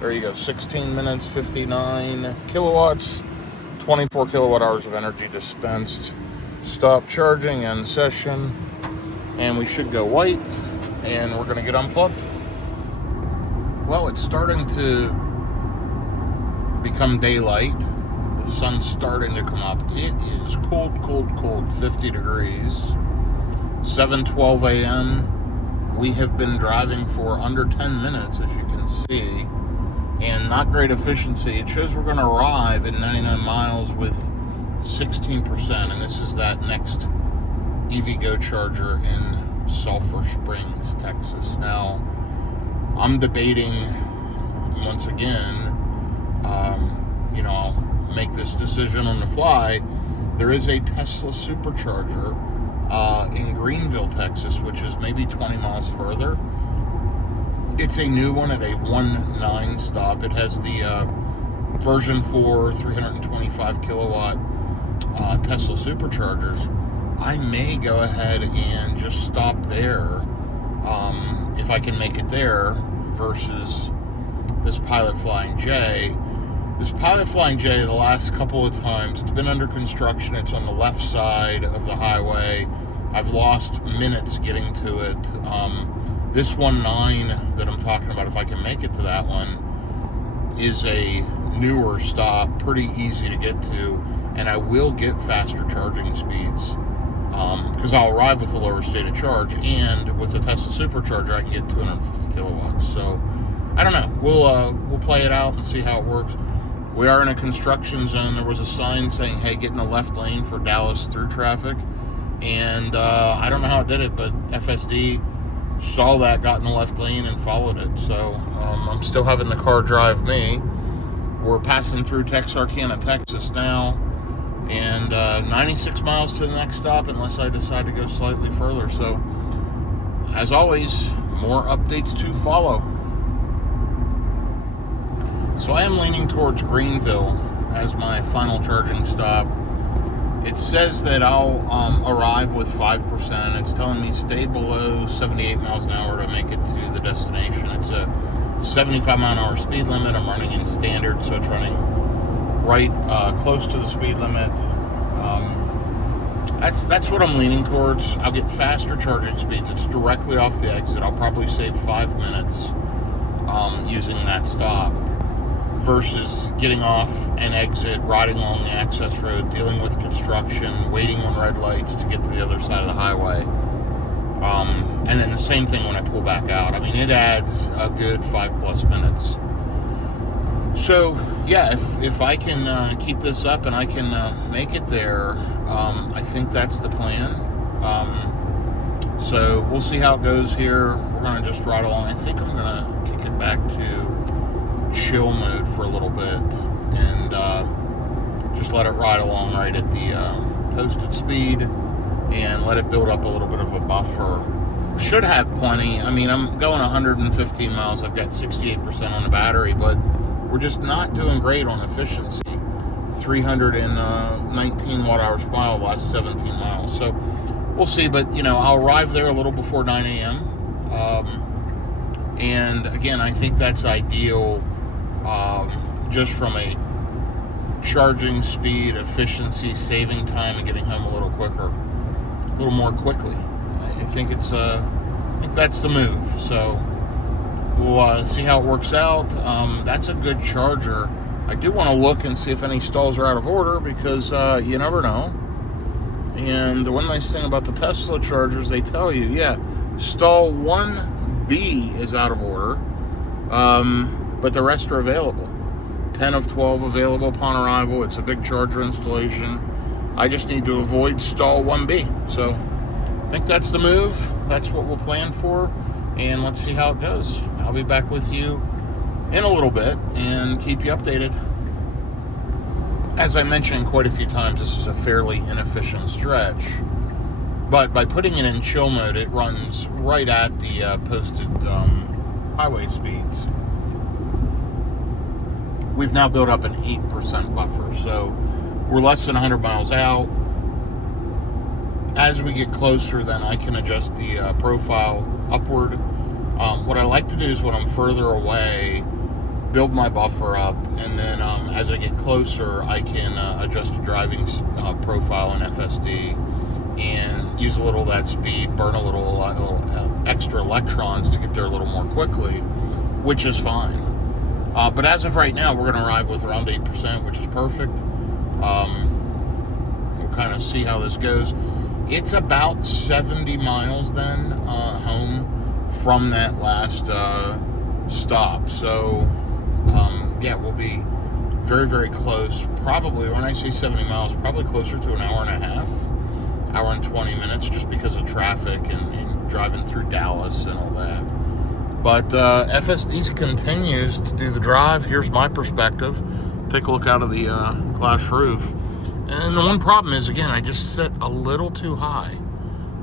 There you go, 16 minutes, 59 kilowatts. 24 kilowatt hours of energy dispensed. Stop charging, end session, and we should go white, and we're gonna get unplugged. Well, it's starting to become daylight. The sun's starting to come up. It is cold, cold, cold, 50 degrees. 7:12 a.m. We have been driving for under 10 minutes, as you can see. And not great efficiency. It shows we're going to arrive at 99 miles with 16%, and this is that next EVgo charger in Sulphur Springs, Texas. Now, I'm debating, once again, I'll make this decision on the fly. There is a Tesla supercharger in Greenville, Texas, which is maybe 20 miles further. It's a new one at a 1.9 stop. It has the version 4 325 kilowatt Tesla superchargers. I may go ahead and just stop there if I can make it there versus this Pilot Flying J. This Pilot Flying J, the last couple of times, it's been under construction. It's on the left side of the highway. I've lost minutes getting to it. This 1.9 that I'm talking about, if I can make it to that one, is a newer stop, pretty easy to get to, and I will get faster charging speeds because I'll arrive with a lower state of charge, and with the Tesla supercharger I can get 250 kilowatts. So I don't know. We'll play it out and see how it works. We are in a construction zone. There was a sign saying, hey, get in the left lane for Dallas through traffic, and I don't know how it did it, but FSD saw that, got in the left lane, and followed it. So I'm still having the car drive me. We're passing through Texarkana, Texas now, and 96 miles to the next stop unless I decide to go slightly further. So, as always, more updates to follow. So I am leaning towards Greenville as my final charging stop. It says that I'll arrive with 5%. It's telling me stay below 78 miles an hour to make it to the destination. It's a 75 mile an hour speed limit. I'm running in standard, so it's running right close to the speed limit. That's what I'm leaning towards. I'll get faster charging speeds. It's directly off the exit. I'll probably save 5 minutes using that stop, versus getting off an exit, riding along the access road, dealing with construction, waiting on red lights to get to the other side of the highway. And then the same thing when I pull back out. I mean, it adds a good 5+ minutes. So, yeah, if I can keep this up and I can make it there, I think that's the plan. So we'll see how it goes here. We're going to just ride along. I think I'm going to kick it back to chill mode for a little bit and just let it ride along right at the posted speed and let it build up a little bit of a buffer. Should have plenty. I mean, I'm going 115 miles. I've got 68% on the battery, but we're just not doing great on efficiency. 319 watt hours per mile last 17 miles. So we'll see, but I'll arrive there a little before 9 a.m. And again, I think that's ideal just from a charging speed, efficiency, saving time, and getting home a little quicker, a little more quickly. I think that's the move. So we'll see how it works out. That's a good charger. I do want to look and see if any stalls are out of order, because you never know. And the one nice thing about the Tesla chargers, they tell you, yeah, stall 1B is out of order, but the rest are available. 10 of 12 available upon arrival. It's a big charger installation. I just need to avoid stall 1B. So I think that's the move. That's what we'll plan for. And let's see how it goes. I'll be back with you in a little bit and keep you updated. As I mentioned quite a few times, this is a fairly inefficient stretch. But by putting it in chill mode, it runs right at the posted highway speeds. We've now built up an 8% buffer, so we're less than 100 miles out. As we get closer, then I can adjust the profile upward. What I like to do is when I'm further away, build my buffer up, and then as I get closer, I can adjust the driving profile in FSD and use a little of that speed, burn a little extra electrons to get there a little more quickly, which is fine. But as of right now, we're going to arrive with around 8%, which is perfect. We'll kind of see how this goes. It's about 70 miles then home from that last stop. So, yeah, we'll be very, very close. Probably, when I say 70 miles, probably closer to an hour and a half, hour and 20 minutes, just because of traffic and driving through Dallas and all that. But FSD continues to do the drive. Here's my perspective. Take a look out of the glass roof. And the one problem is, again, I just sit a little too high.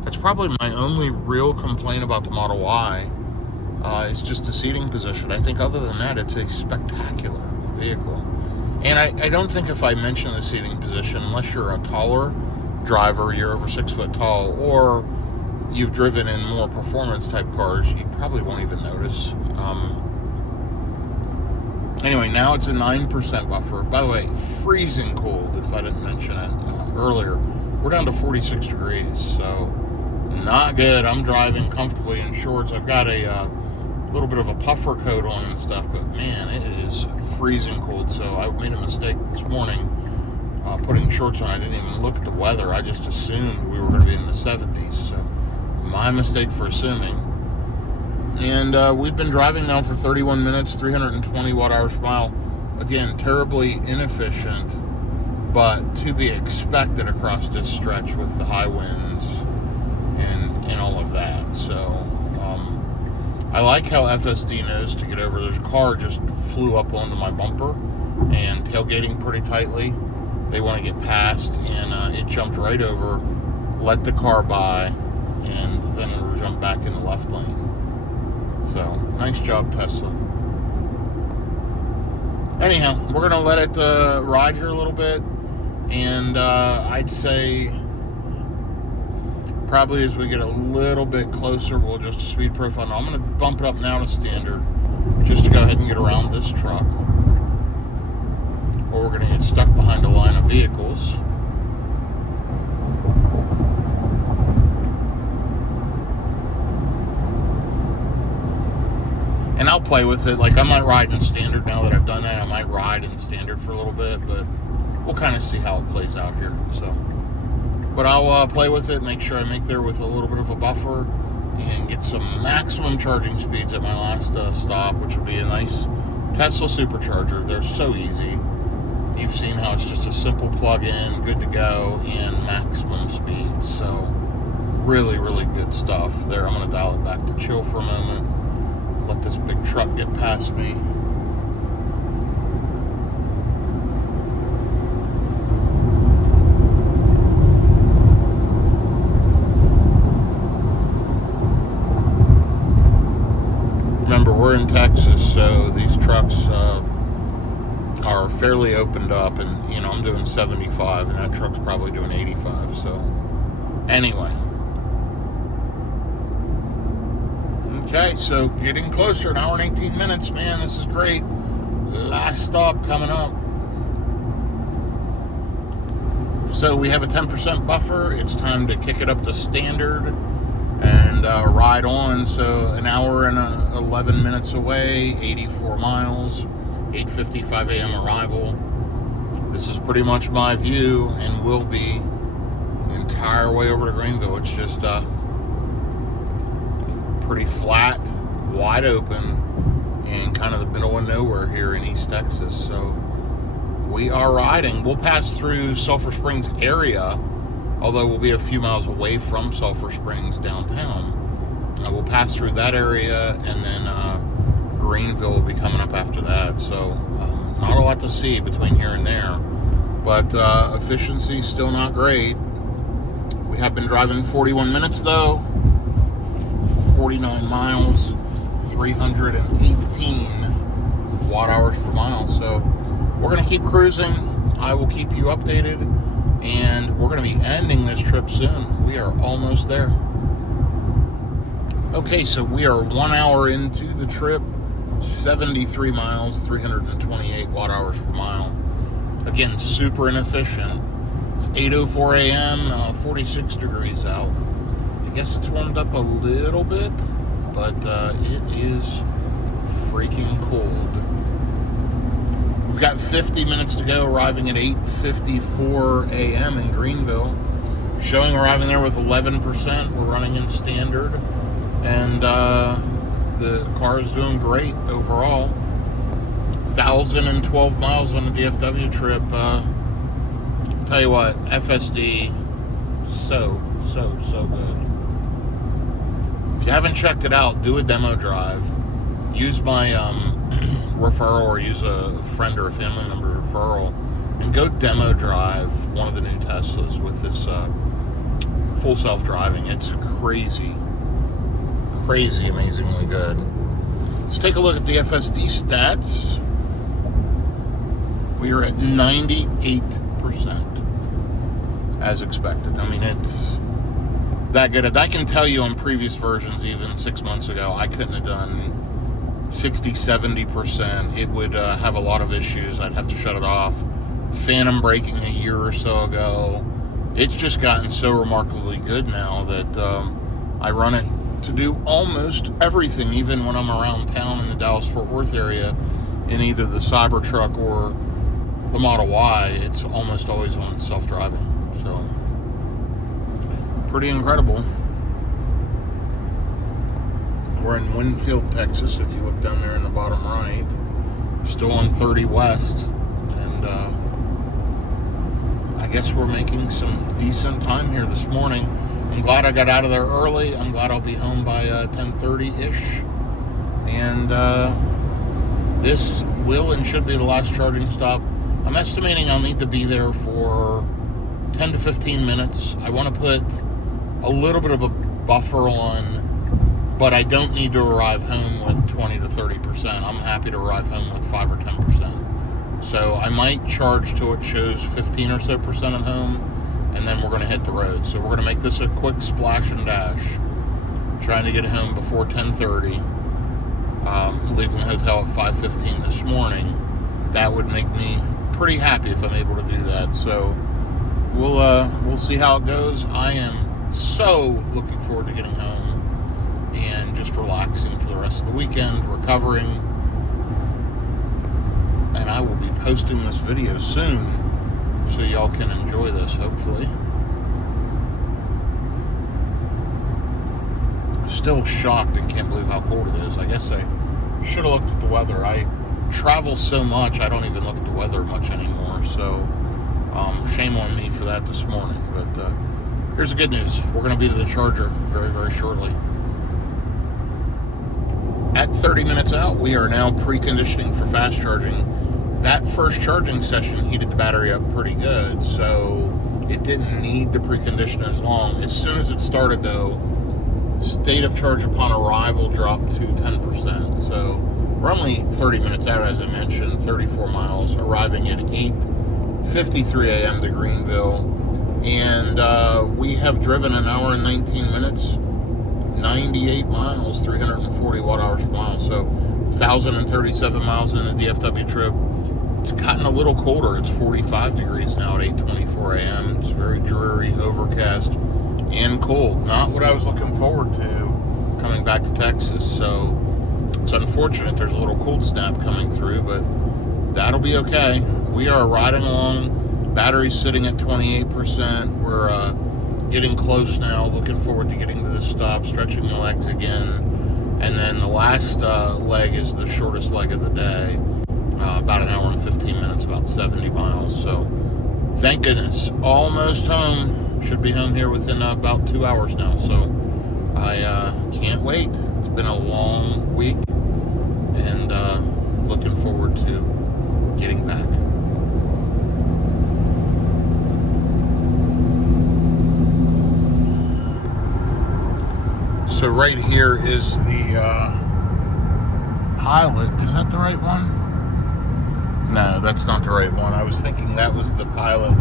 That's probably my only real complaint about the Model Y, is just the seating position. I think other than that, it's a spectacular vehicle. And I don't think if I mention the seating position, unless you're a taller driver, you're over 6 foot tall, or you've driven in more performance type cars, you probably won't even notice. Anyway, now it's a 9% buffer. By the way, freezing cold, if I didn't mention it earlier. We're down to 46 degrees, so not good. I'm driving comfortably in shorts. I've got a little bit of a puffer coat on and stuff, but man, it is freezing cold. So I made a mistake this morning putting shorts on. I didn't even look at the weather. I just assumed we were going to be in the 70s. So my mistake for assuming. And we've been driving now for 31 minutes, 320 watt-hours per mile. Again, terribly inefficient, but to be expected across this stretch with the high winds and all of that. So I like how FSD knows to get over. There's a car just flew up onto my bumper and tailgating pretty tightly. They want to get past, and it jumped right over, let the car by, and then it'll jump back in the left lane. So, nice job, Tesla. Anyhow, we're going to let it ride here a little bit. And I'd say probably as we get a little bit closer, we'll adjust the speed profile. Now, I'm going to bump it up now to standard just to go ahead and get around this truck. Or we're going to get stuck behind a line of vehicles. And I'll play with it. Like, I might ride in standard now that I've done that. I might ride in standard for a little bit, but we'll kind of see how it plays out here. So, but I'll play with it, make sure I make there with a little bit of a buffer, and get some maximum charging speeds at my last stop, which will be a nice Tesla supercharger. They're so easy. You've seen how it's just a simple plug-in, good to go, and maximum speed. So, really, really good stuff there. I'm going to dial it back to chill for a moment. Let this big truck get past me. Remember, we're in Texas, so these trucks are fairly opened up, and you know, I'm doing 75 and that truck's probably doing 85. So anyway, okay, so getting closer, an hour and 18 minutes. Man, this is great. Last stop coming up. So we have a 10% buffer. It's time to kick it up to standard and ride on. So an hour and 11 minutes away, 84 miles, 8:55 a.m. arrival. This is pretty much my view and will be entire way over to Greenville. It's just pretty flat, wide open, and kind of the middle of nowhere here in East Texas. So we are riding. We'll pass through Sulphur Springs area, although we'll be a few miles away from Sulphur Springs downtown. We'll pass through that area, and then Greenville will be coming up after that. So not a lot to see between here and there, but efficiency still not great. We have been driving 41 minutes though, 49 miles, 318 watt hours per mile. So we're going to keep cruising. I will keep you updated, and we're going to be ending this trip soon. We are almost there. Okay, so we are 1 hour into the trip, 73 miles, 328 watt hours per mile. Again, super inefficient. It's 8:04 a.m., 46 degrees out. I guess it's warmed up a little bit, but it is freaking cold. We've got 50 minutes to go, arriving at 8:54 a.m. in Greenville. Showing arriving there with 11%. We're running in standard, and the car is doing great overall. 1,012 miles on the DFW trip. Tell you what, FSD, so good. If you haven't checked it out, do a demo drive. Use my referral, or use a friend or a family member's referral, and go demo drive one of the new Teslas with this full self-driving. It's crazy, amazingly good. Let's take a look at the FSD stats. We are at 98%, as expected. I mean, it's that good. I can tell you on previous versions, even 6 months ago, I couldn't have done 60-70%. It would have a lot of issues. I'd have to shut it off. Phantom braking a year or so ago. It's just gotten so remarkably good now that I run it to do almost everything, even when I'm around town in the Dallas-Fort Worth area in either the Cybertruck or the Model Y. It's almost always on self-driving. So pretty incredible. We're in Winfield, Texas, if you look down there in the bottom right. Still on 30 West, and I guess we're making some decent time here this morning. I'm glad I got out of there early. I'm glad I'll be home by 10:30-ish. And this will and should be the last charging stop. I'm estimating I'll need to be there for 10 to 15 minutes. I want to put a little bit of a buffer on, but I don't need to arrive home with 20 to 30%. I'm happy to arrive home with 5 or 10%. So I might charge till it shows 15 or so percent at home, and then we're going to hit the road. So we're going to make this a quick splash and dash, trying to get home before 10:30. Leaving the hotel at 5:15 this morning. That would make me pretty happy if I'm able to do that. So we'll see how it goes. I am so looking forward to getting home and just relaxing for the rest of the weekend, recovering. And I will be posting this video soon, so y'all can enjoy this, hopefully. Still shocked and can't believe how cold it is. I guess I should have looked at the weather. I travel so much, I don't even look at the weather much anymore. So shame on me for that this morning. But here's the good news. We're going to be to the charger very, very shortly. At 30 minutes out, we are now preconditioning for fast charging. That first charging session heated the battery up pretty good, so it didn't need to precondition as long. As soon as it started, though, state of charge upon arrival dropped to 10%. So we're only 30 minutes out, as I mentioned, 34 miles, arriving at 8:53 a.m. to Greenville. And we have driven an hour and 19 minutes, 98 miles, 340 watt hours per mile. So 1,037 miles in the DFW trip. It's gotten a little colder. It's 45 degrees now at 8:24 a.m. It's very dreary, overcast, and cold. Not what I was looking forward to coming back to Texas. So it's unfortunate there's a little cold snap coming through, but that'll be okay. We are riding along. Battery's sitting at 28%. We're getting close now. Looking forward to getting to this stop, stretching the legs again. And then the last leg is the shortest leg of the day. About an hour and 15 minutes, about 70 miles. So thank goodness. Almost home. Should be home here within about 2 hours now. So I can't wait. It's been a long week. And looking forward to getting back. So right here is the Pilot. Is that the right one? No, that's not the right one. I was thinking that was the Pilot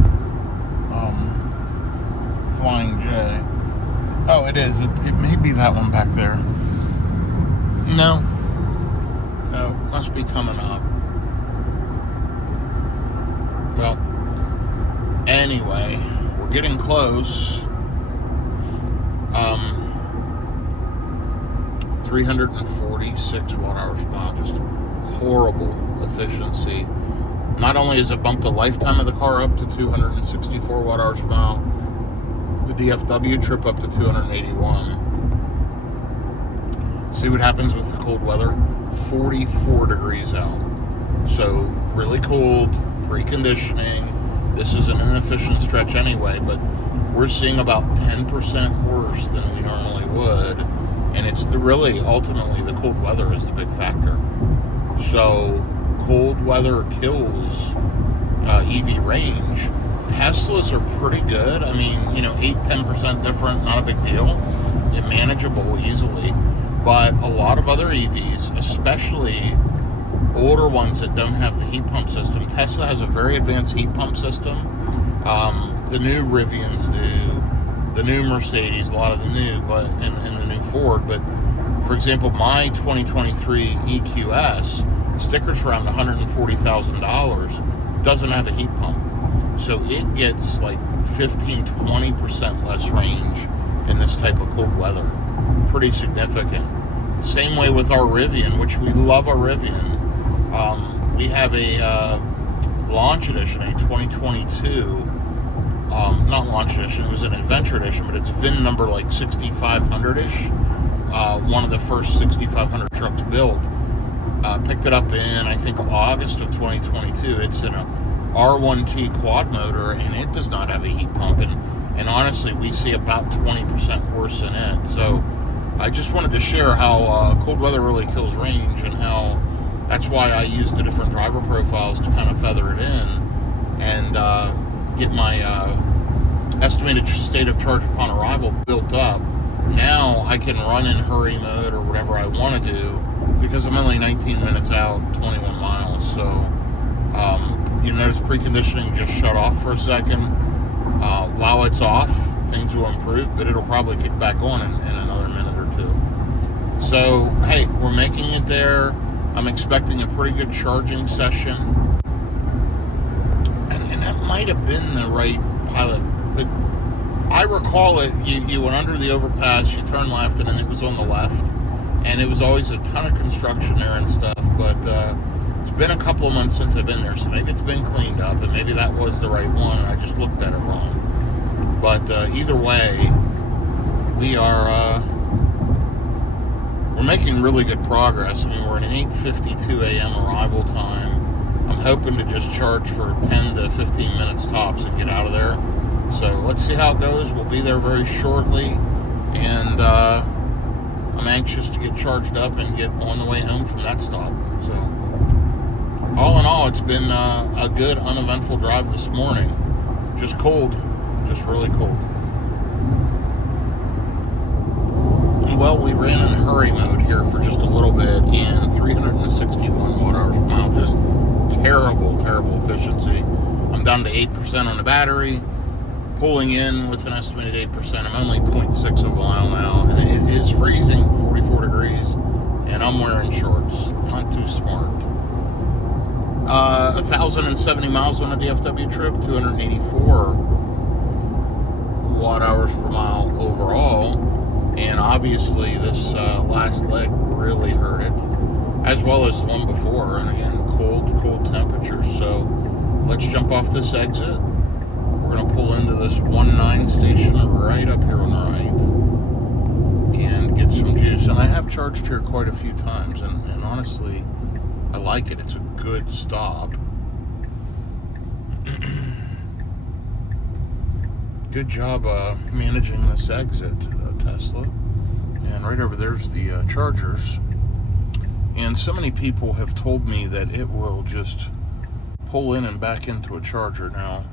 Flying J. Oh, it is. It may be that one back there. No, must be coming up. Well, anyway, we're getting close. 346 watt-hours per mile, just horrible efficiency. Not only has it bumped the lifetime of the car up to 264 watt-hours per mile, the DFW trip up to 281. See what happens with the cold weather? 44 degrees out. So really cold, preconditioning. This is an inefficient stretch anyway, but we're seeing about 10% worse than we normally would. And it's really, ultimately, the cold weather is the big factor. So cold weather kills EV range. Teslas are pretty good. I mean, 8-10% different, not a big deal. It's manageable easily. But a lot of other EVs, especially older ones that don't have the heat pump system. Tesla has a very advanced heat pump system. The new Rivians do. The new Mercedes, a lot of the new, and the new Ford. But for example, my 2023 EQS, stickers around $140,000, doesn't have a heat pump. So it gets like 15-20% less range in this type of cold weather. Pretty significant. Same way with our Rivian, which we love our Rivian. We have a launch edition, a 2022. Not launch edition, it was an adventure edition, but it's VIN number like 6500-ish. One of the first 6500 trucks built. Picked it up in, I think, August of 2022. It's in a R1T quad motor, and it does not have a heat pump. And honestly, we see about 20% worse in it. So I just wanted to share how cold weather really kills range, and how that's why I use the different driver profiles to kind of feather it in and get my estimated state of charge upon arrival built up. Now I can run in hurry mode or whatever I want to do, because I'm only 19 minutes out, 21 miles. So you notice preconditioning just shut off for a second. While it's off, things will improve, but it'll probably kick back on in another minute or two. So hey, we're making it there. I'm expecting a pretty good charging session, and that might have been the right Pilot. But I recall it, you went under the overpass, you turned left, and then it was on the left. And it was always a ton of construction there and stuff. But it's been a couple of months since I've been there, so maybe it's been cleaned up, and maybe that was the right one, and I just looked at it wrong. But either way, we're making really good progress. I mean, we're at an 8:52 a.m. arrival time. I'm hoping to just charge for 10 to 15 minutes tops and get out of there. So let's see how it goes. We'll be there very shortly, and I'm anxious to get charged up and get on the way home from that stop. So all in all, it's been a good, uneventful drive this morning. Just cold, just really cold. Well, we ran in hurry mode here for just a little bit, and 361 watt-hours per mile. Just terrible, terrible efficiency. I'm down to 8% on the battery. Pulling in with an estimated 8%. I'm only 0.6 of a mile now, and it is freezing, 44 degrees, and I'm wearing shorts. Not too smart. 1,070 miles on a DFW trip, 284 watt-hours per mile overall, and obviously this last leg really hurt it, as well as the one before, and again, cold temperatures. So let's jump off this exit. We're we're going to pull into this 1.9 station right up here on the right and get some juice. And I have charged here quite a few times, and honestly, I like it. It's a good stop. Good job managing this exit, Tesla. And right over there's the chargers. And so many people have told me that it will just pull in and back into a charger. Now,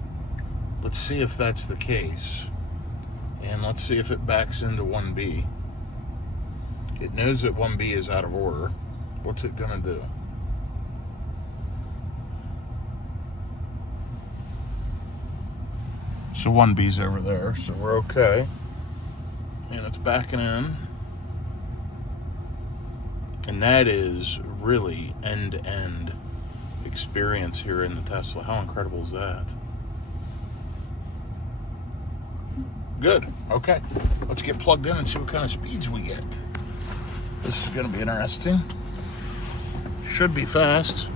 let's see if that's the case. And let's see if it backs into 1B. It knows that 1B is out of order. What's it gonna do? So 1B's over there, so we're okay. And it's backing in. And that is really end-to-end experience here in the Tesla. How incredible is that? Good. Okay. Let's get plugged in and see what kind of speeds we get. This is going to be interesting. Should be fast.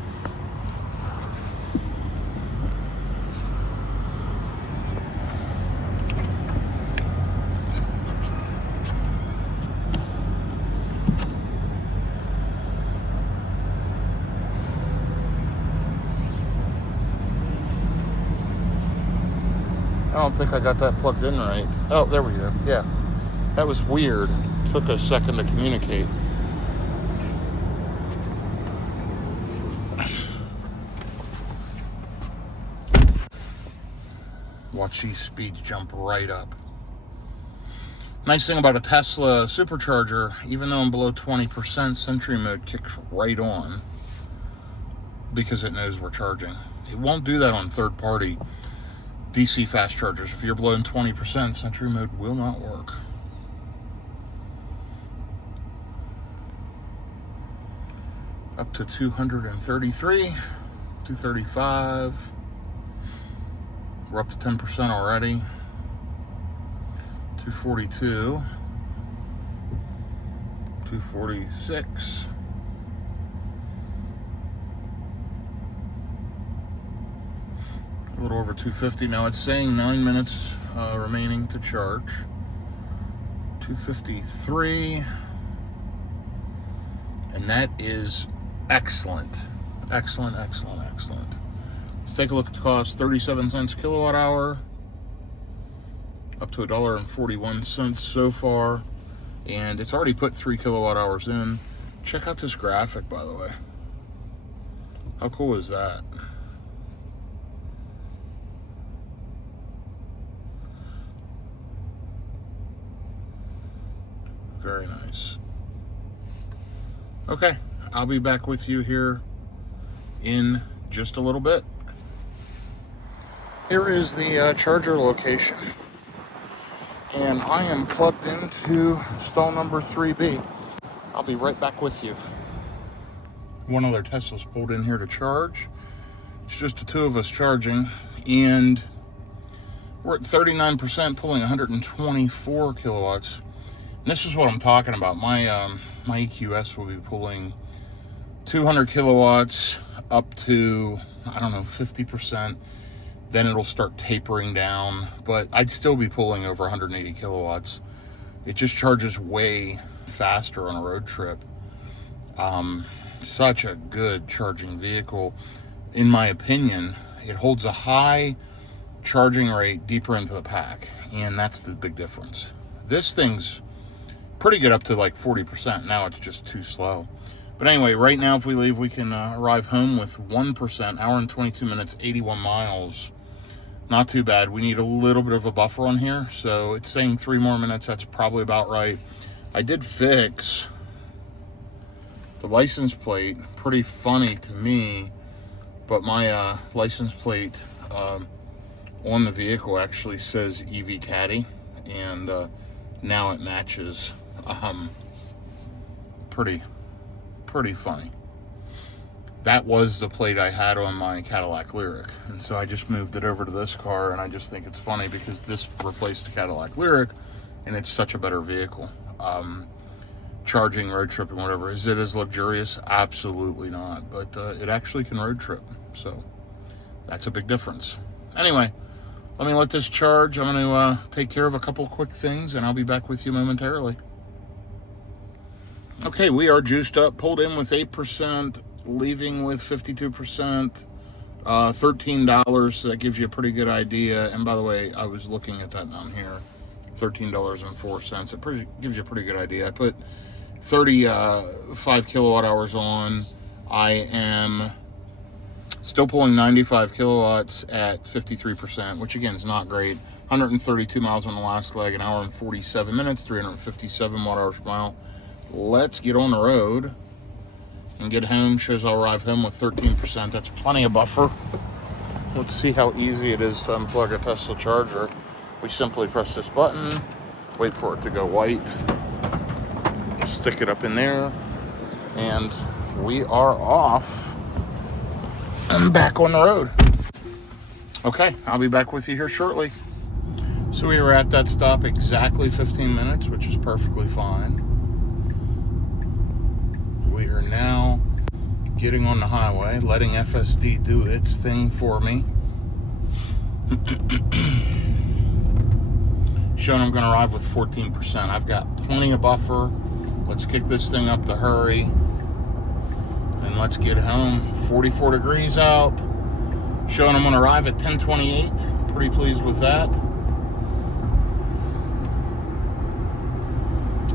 I don't think I got that plugged in right. Oh, there we go. Yeah. That was weird. Took a second to communicate. Watch these speeds jump right up. Nice thing about a Tesla supercharger, even though I'm below 20%, Sentry mode kicks right on because it knows we're charging. It won't do that on third-party DC fast chargers. If you're below 20%, Sentry mode will not work. Up to 233, 235. We're up to 10% already. 242, 246. A little over 250. Now it's saying 9 minutes remaining to charge. 253. And that is excellent. Excellent, excellent, excellent. Let's take a look at the cost. 37 cents kilowatt hour. Up to $1.41 so far. And it's already put 3 kilowatt hours in. Check out this graphic, by the way. How cool is that? Very nice. Okay, I'll be back with you here in just a little bit. Here is the charger location. And I am plugged into stall number 3B. I'll be right back with you. One other Tesla's pulled in here to charge. It's just the two of us charging. And we're at 39%, pulling 124 kilowatts. And this is what I'm talking about. My EQS will be pulling 200 kilowatts up to, I don't know, 50%. Then it'll start tapering down, but I'd still be pulling over 180 kilowatts. It just charges way faster on a road trip. Such a good charging vehicle. In my opinion, it holds a high charging rate deeper into the pack, and that's the big difference. This thing's pretty good up to like 40%. Now it's just too slow. But anyway, right now if we leave, we can arrive home with 1%, hour and 22 minutes, 81 miles. Not too bad. We need a little bit of a buffer on here, so it's saying 3 more minutes. That's probably about right. I did fix the license plate. Pretty funny to me, but my license plate on the vehicle actually says EV Caddy, and now it matches. Pretty funny. That was the plate I had on my Cadillac Lyriq, and so I just moved it over to this car, and I just think it's funny because this replaced the Cadillac Lyriq, and it's such a better vehicle. Charging, road tripping, whatever. Is it as luxurious? Absolutely not, but it actually can road trip, so that's a big difference. Anyway, let me let this charge. I'm going to take care of a couple quick things, and I'll be back with you momentarily. Okay, we are juiced up, pulled in with 8%, leaving with 52%, $13. That gives you a pretty good idea. And by the way, I was looking at that down here, $13.04. It gives you a pretty good idea. I put 35 kilowatt hours on. I am still pulling 95 kilowatts at 53%, which again is not great. 132 miles on the last leg, an hour and 47 minutes, 357 watt hours per mile. Let's get on the road and get home. Shows I'll arrive home with 13%. That's plenty of buffer. Let's see how easy it is to unplug a Tesla charger. We simply press this button, wait for it to go white, stick it up in there, and we are off and back on the road. Okay, I'll be back with you here shortly. So we were at that stop exactly 15 minutes, which is perfectly fine. We are now getting on the highway, letting FSD do its thing for me. Showing I'm going to arrive with 14%. I've got plenty of buffer. Let's kick this thing up the hurry. And let's get home. 44 degrees out. Showing I'm going to arrive at 10:28. Pretty pleased with that.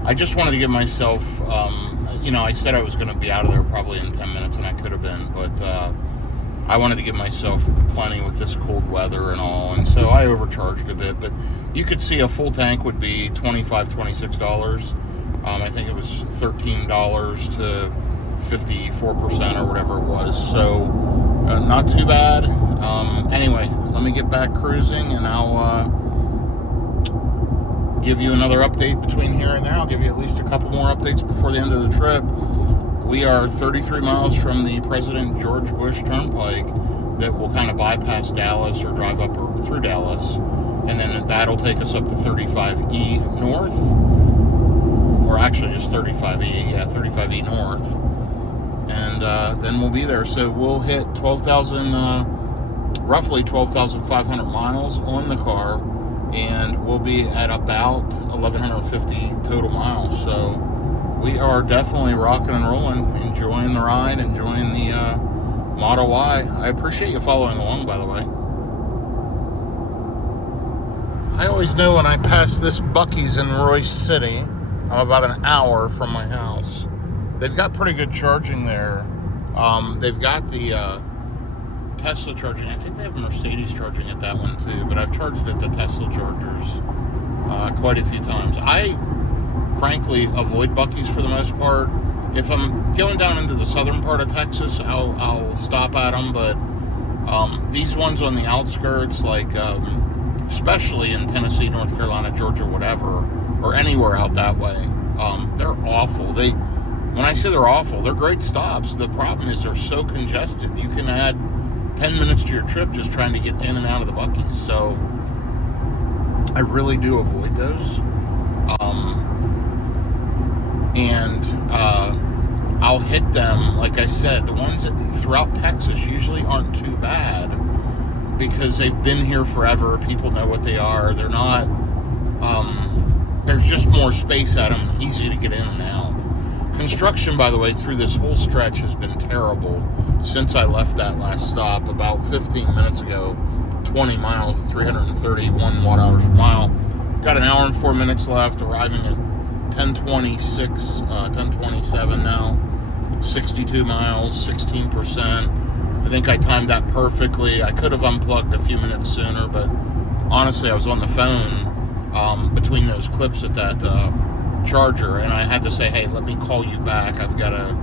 I just wanted to give myself, I said I was going to be out of there probably in 10 minutes, and I could have been, but I wanted to give myself plenty with this cold weather and all, and so I overcharged a bit, but you could see a full tank would be $25, $26. I think it was $13 to 54% or whatever it was, so not too bad. Anyway, let me get back cruising, and I'll give you another update between here and there. I'll give you at least a couple more updates before the end of the trip. We are 33 miles from the President George Bush Turnpike that will kind of bypass Dallas or drive up through Dallas. And then that'll take us up to 35E North. Or actually just 35E. Yeah, 35E North. And then we'll be there. So we'll hit roughly 12,500 miles on the car. And we'll be at about 1,150 total miles. So we are definitely rocking and rolling, enjoying the ride, enjoying the Model Y. I appreciate you following along, by the way. I always know when I pass this Buc-ee's in Royce City, I'm about an hour from my house. They've got pretty good charging there. They've got the Tesla charging. I think they have Mercedes charging at that one too, but I've charged at the Tesla chargers quite a few times. I frankly avoid Buc-ee's for the most part. If I'm going down into the southern part of Texas, I'll stop at them, but these ones on the outskirts, like especially in Tennessee, North Carolina, Georgia, whatever, or anywhere out that way, they're awful. When I say they're awful, they're great stops. The problem is they're so congested. You can add 10 minutes to your trip just trying to get in and out of the Buc-ee's. So I really do avoid those. I'll hit them, like I said, the ones that throughout Texas usually aren't too bad because they've been here forever. People know what they are. They're not, there's just more space at them, easy to get in and out. Construction, by the way, through this whole stretch has been terrible since I left that last stop about 15 minutes ago. 20 miles, 331 watt hours per mile. I've got an hour and 4 minutes left, arriving at 1027 now. 62 miles, 16%. I think I timed that perfectly. I could have unplugged a few minutes sooner, but honestly, I was on the phone between those clips at that charger, and I had to say, hey, let me call you back. I've got to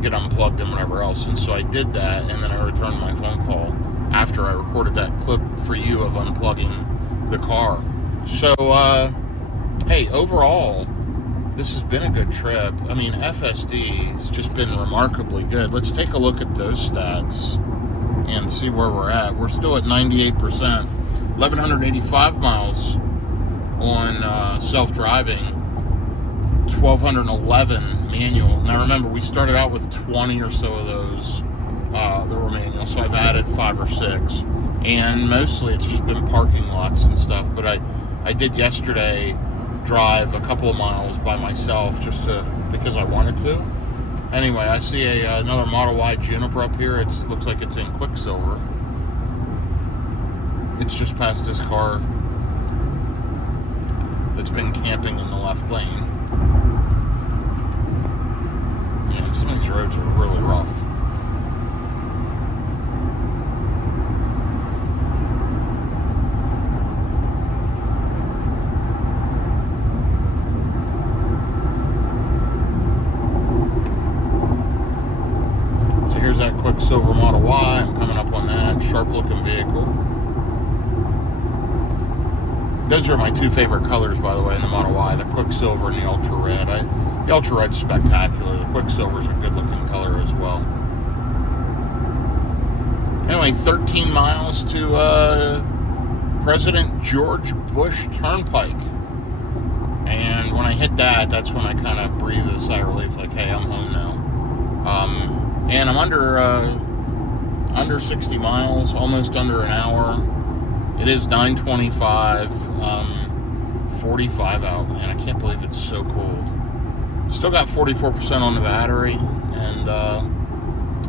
get unplugged and whatever else. And so I did that, and then I returned my phone call after I recorded that clip for you of unplugging the car. So, hey, overall, this has been a good trip. I mean, FSD has just been remarkably good. Let's take a look at those stats and see where we're at. We're still at 98%, 1,185 miles on self-driving, 1,211 manual. Now remember, we started out with 20 or so of those that were manual, so I've added 5 or 6. and mostly it's just been parking lots and stuff. But I did yesterday drive a couple of miles by myself because I wanted to. Anyway, I see another Model Y Juniper up here. It looks like it's in Quicksilver. It's just past this car that's been camping in the left lane. And some of these roads are really rough. So here's that Quicksilver Model Y. I'm coming up on that sharp looking vehicle. Those are my two favorite colors, by the way, in the Model Y, the Quicksilver and the Ultra Red. The Ultra Red's spectacular. The Quicksilver's a good-looking color as well. Anyway, 13 miles to President George Bush Turnpike. And when I hit that, that's when I kind of breathe a sigh of relief, like, hey, I'm home now. And I'm under 60 miles, almost under an hour. It is 9:25, 45 out, man. I can't believe it's so cold. Still got 44% on the battery, and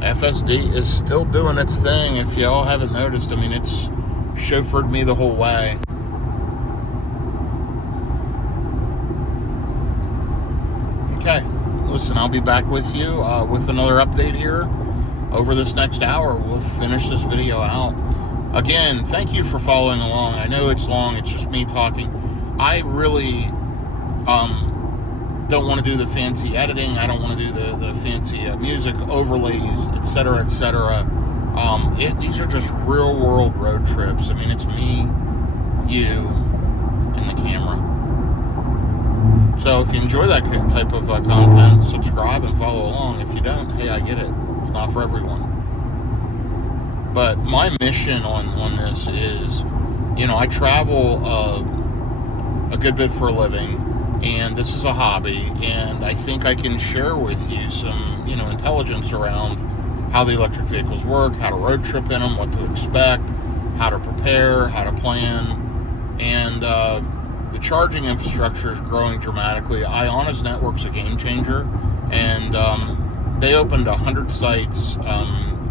FSD is still doing its thing. If y'all haven't noticed, I mean, it's chauffeured me the whole way. Okay, listen, I'll be back with you with another update here over this next hour. We'll finish this video out. Again, thank you for following along. I know it's long, it's just me talking. I really don't want to do the fancy editing. I don't want to do the fancy music overlays, etc., etc. These are just real world road trips. I mean, it's me, you, and the camera. So if you enjoy that type of content, subscribe and follow along. If you don't, hey, I get it. It's not for everyone. But my mission on this is, I travel a good bit for a living, and this is a hobby, and I think I can share with you some, intelligence around how the electric vehicles work, how to road trip in them, what to expect, how to prepare, how to plan, and the charging infrastructure is growing dramatically. Iona's network's a game changer, and they opened 100 sites,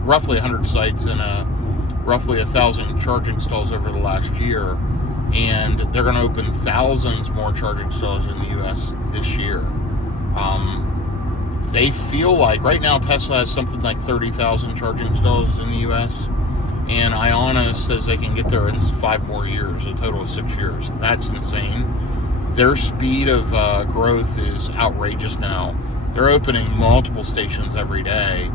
roughly 100 sites and roughly 1,000 charging stalls over the last year, and they're going to open thousands more charging stalls in the U.S. this year. They feel like, right now Tesla has something like 30,000 charging stalls in the U.S., and Iona says they can get there in 5 more years, a total of 6 years. That's insane. Their speed of growth is outrageous now. They're opening multiple stations every day.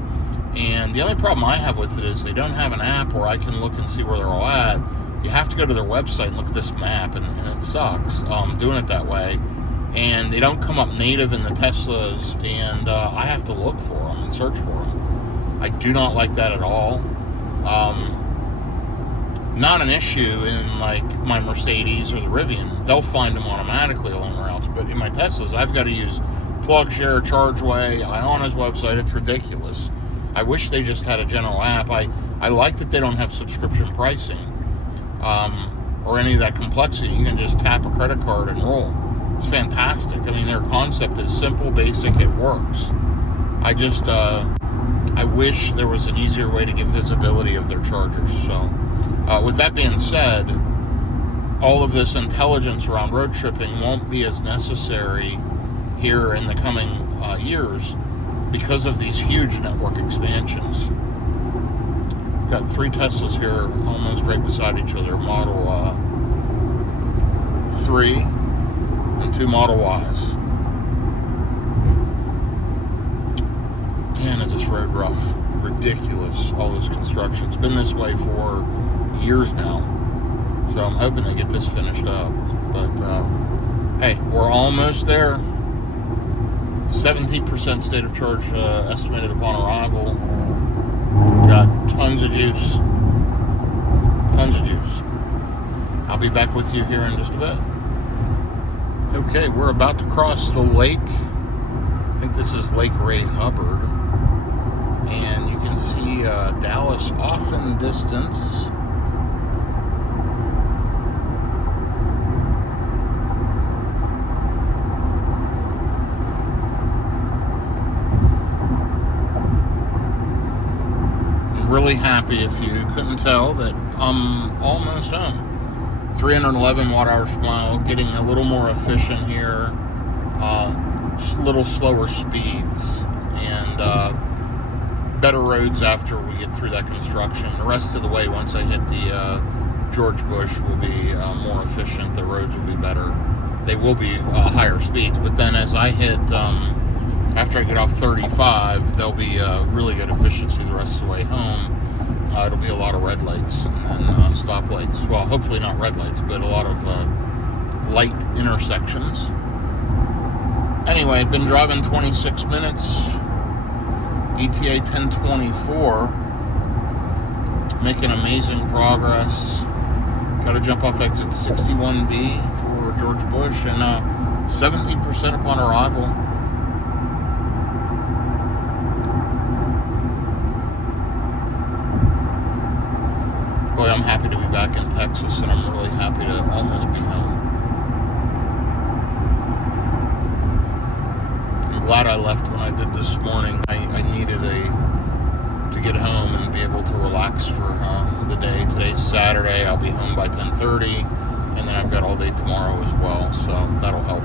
And the only problem I have with it is they don't have an app where I can look and see where they're all at. You have to go to their website and look at this map, and it sucks doing it that way. And they don't come up native in the Teslas, and I have to look for them and search for them. I do not like that at all. Not an issue in like my Mercedes or the Rivian. They'll find them automatically along routes. But in my Teslas, I've got to use PlugShare, ChargeWay, Iona's website. It's ridiculous. I wish they just had a general app. I like that they don't have subscription pricing or any of that complexity. You can just tap a credit card and roll. It's fantastic. I mean, their concept is simple, basic, it works. I wish there was an easier way to get visibility of their chargers. So, with that being said, all of this intelligence around road tripping won't be as necessary here in the coming years, because of these huge network expansions. Got 3 Teslas here, almost right beside each other. Model 3 and 2 Model Ys. Man, is this road rough. Ridiculous, all this construction. It's been this way for years now. So I'm hoping they get this finished up. But, hey, we're almost there. 17% state of charge estimated upon arrival. Got tons of juice. Tons of juice. I'll be back with you here in just a bit. Okay, we're about to cross the lake. I think this is Lake Ray Hubbard. And you can see Dallas off in the distance. really happy, if you couldn't tell, that I'm almost home. 311 watt hours per mile, getting a little more efficient here, little slower speeds, and better roads after we get through that construction. The rest of the way, once I hit the George Bush, will be more efficient. The roads will be better. They will be higher speeds, but then as I hit, after I get off 35, there'll be really good efficiency the rest of the way home. It'll be a lot of red lights and stop lights. Well, hopefully not red lights, but a lot of light intersections. Anyway, I've been driving 26 minutes. ETA 1024. Making amazing progress. Got to jump off exit 61B for George Bush, and 17% upon arrival. Boy, I'm happy to be back in Texas, and I'm really happy to almost be home. I'm glad I left when I did this morning. I needed to get home and be able to relax for the day. Today's Saturday. I'll be home by 10:30, and then I've got all day tomorrow as well, so that'll help.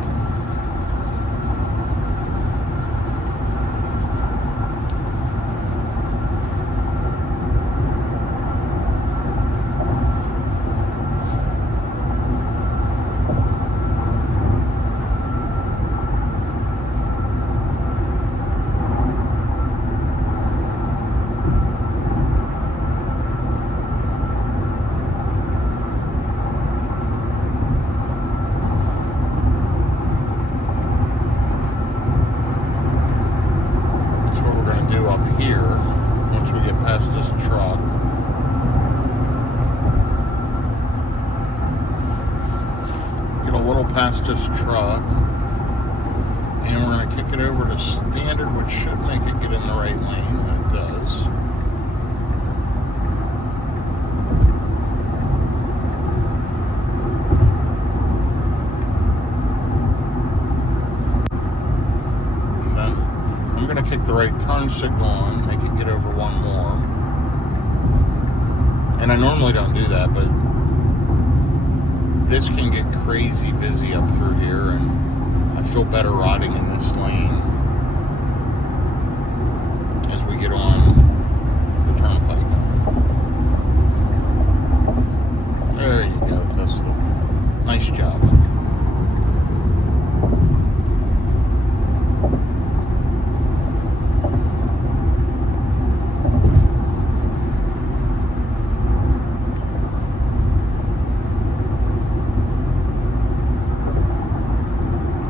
Here, once we get past this truck. Get a little past this truck, and we're going to kick it over to standard, which should make it get in the right lane. It does. Kick the right turn signal on, make it get over one more. And I normally don't do that, but this can get crazy busy up through here, and I feel better riding in this lane as we get on the turnpike. There you go, Tesla. Nice job.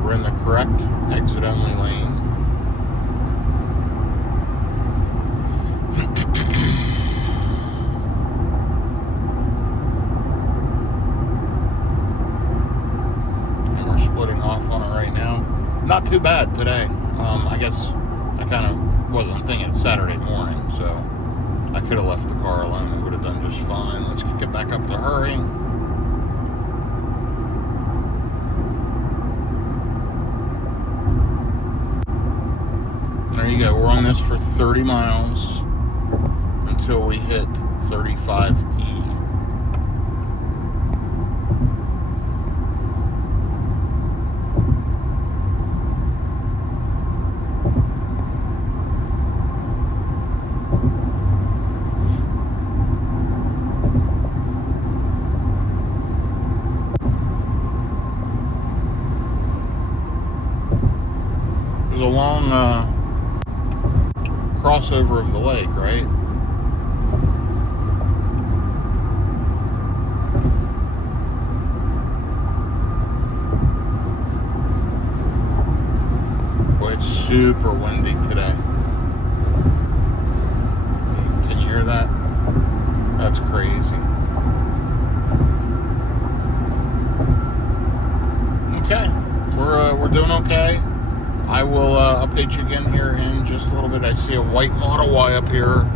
We're in the correct exit only lane. And we're splitting off on it right now. Not too bad today. I guess I kind of wasn't thinking it's Saturday morning, so I could have left the car alone. It would have done just fine. Let's kick it back up to hurry. There you go. We're on this for 30 miles until we hit 35E. There's a long crossover of the lake, right? Boy, it's super windy today. Can you hear that? That's crazy. Okay, we're doing okay. I will update you again here in just a little bit. I see a white Model Y up here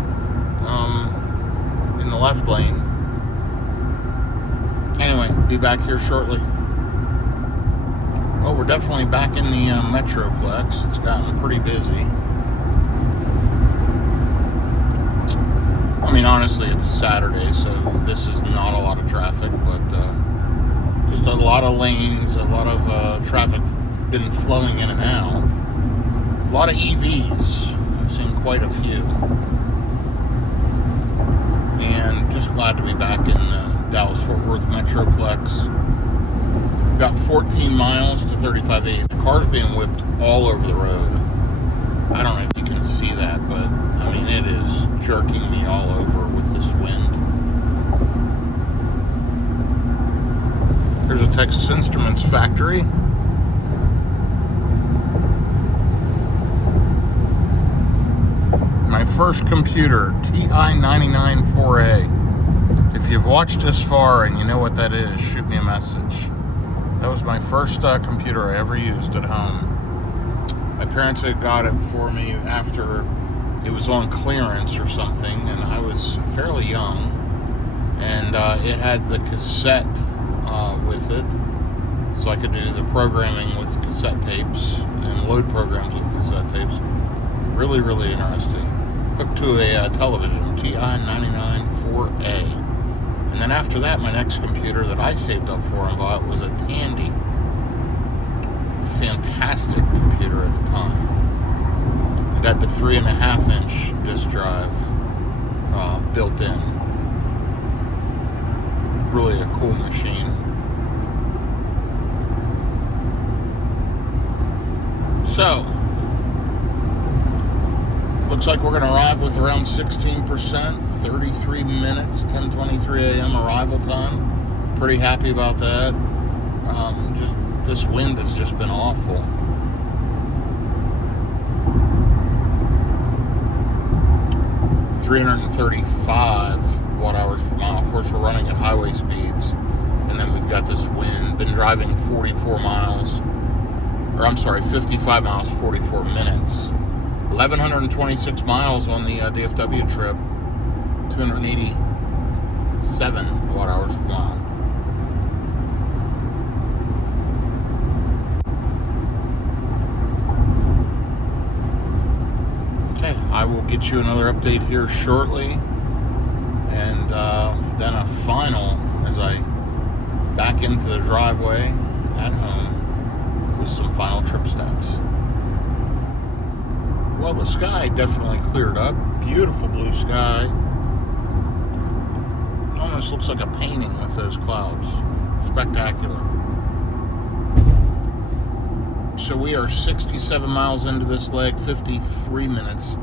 in the left lane. Anyway, be back here shortly. Well, we're definitely back in the Metroplex. It's gotten pretty busy. I'm I mean, honestly, it's Saturday, so this is not a lot of traffic, but just a lot of lanes, a lot of traffic been flowing in and out. A lot of EVs. I've seen quite a few. And just glad to be back in the Dallas-Fort Worth Metroplex. We've got 14 miles to 3580. The car's being whipped all over the road. I don't know if you can see that, but I mean, it is jerking me all over with this wind. Here's a Texas Instruments factory. My first computer, TI-99 4A. If you've watched this far and you know what that is, shoot me a message. That was my first computer I ever used at home. My parents had got it for me after it was on clearance or something, and I was fairly young. And it had the cassette with it, so I could do the programming with cassette tapes and load programs with cassette tapes. Really, really interesting. Hooked to a television, TI-99 4A. And then after that, my next computer that I saved up for and bought was a Tandy. Fantastic computer at the time. It had the 3.5-inch disk drive built in. Really a cool machine. So, looks like we're going to arrive with around 16%, 33 minutes, 10:23 a.m. arrival time. Pretty happy about that. Just this wind has just been awful. .335 watt-hours per mile. Of course, we're running at highway speeds, and then we've got this wind. Been driving 44 miles, or I'm sorry, 55 miles, 44 minutes. 1,126 miles on the DFW trip, 287 watt-hours per mile. Okay, I will get you another update here shortly, and then a final as I back into the driveway at home with some final trip stats. Well, the sky definitely cleared up. Beautiful blue sky. Almost looks like a painting with those clouds. Spectacular. So we are 67 miles into this leg, 53 minutes,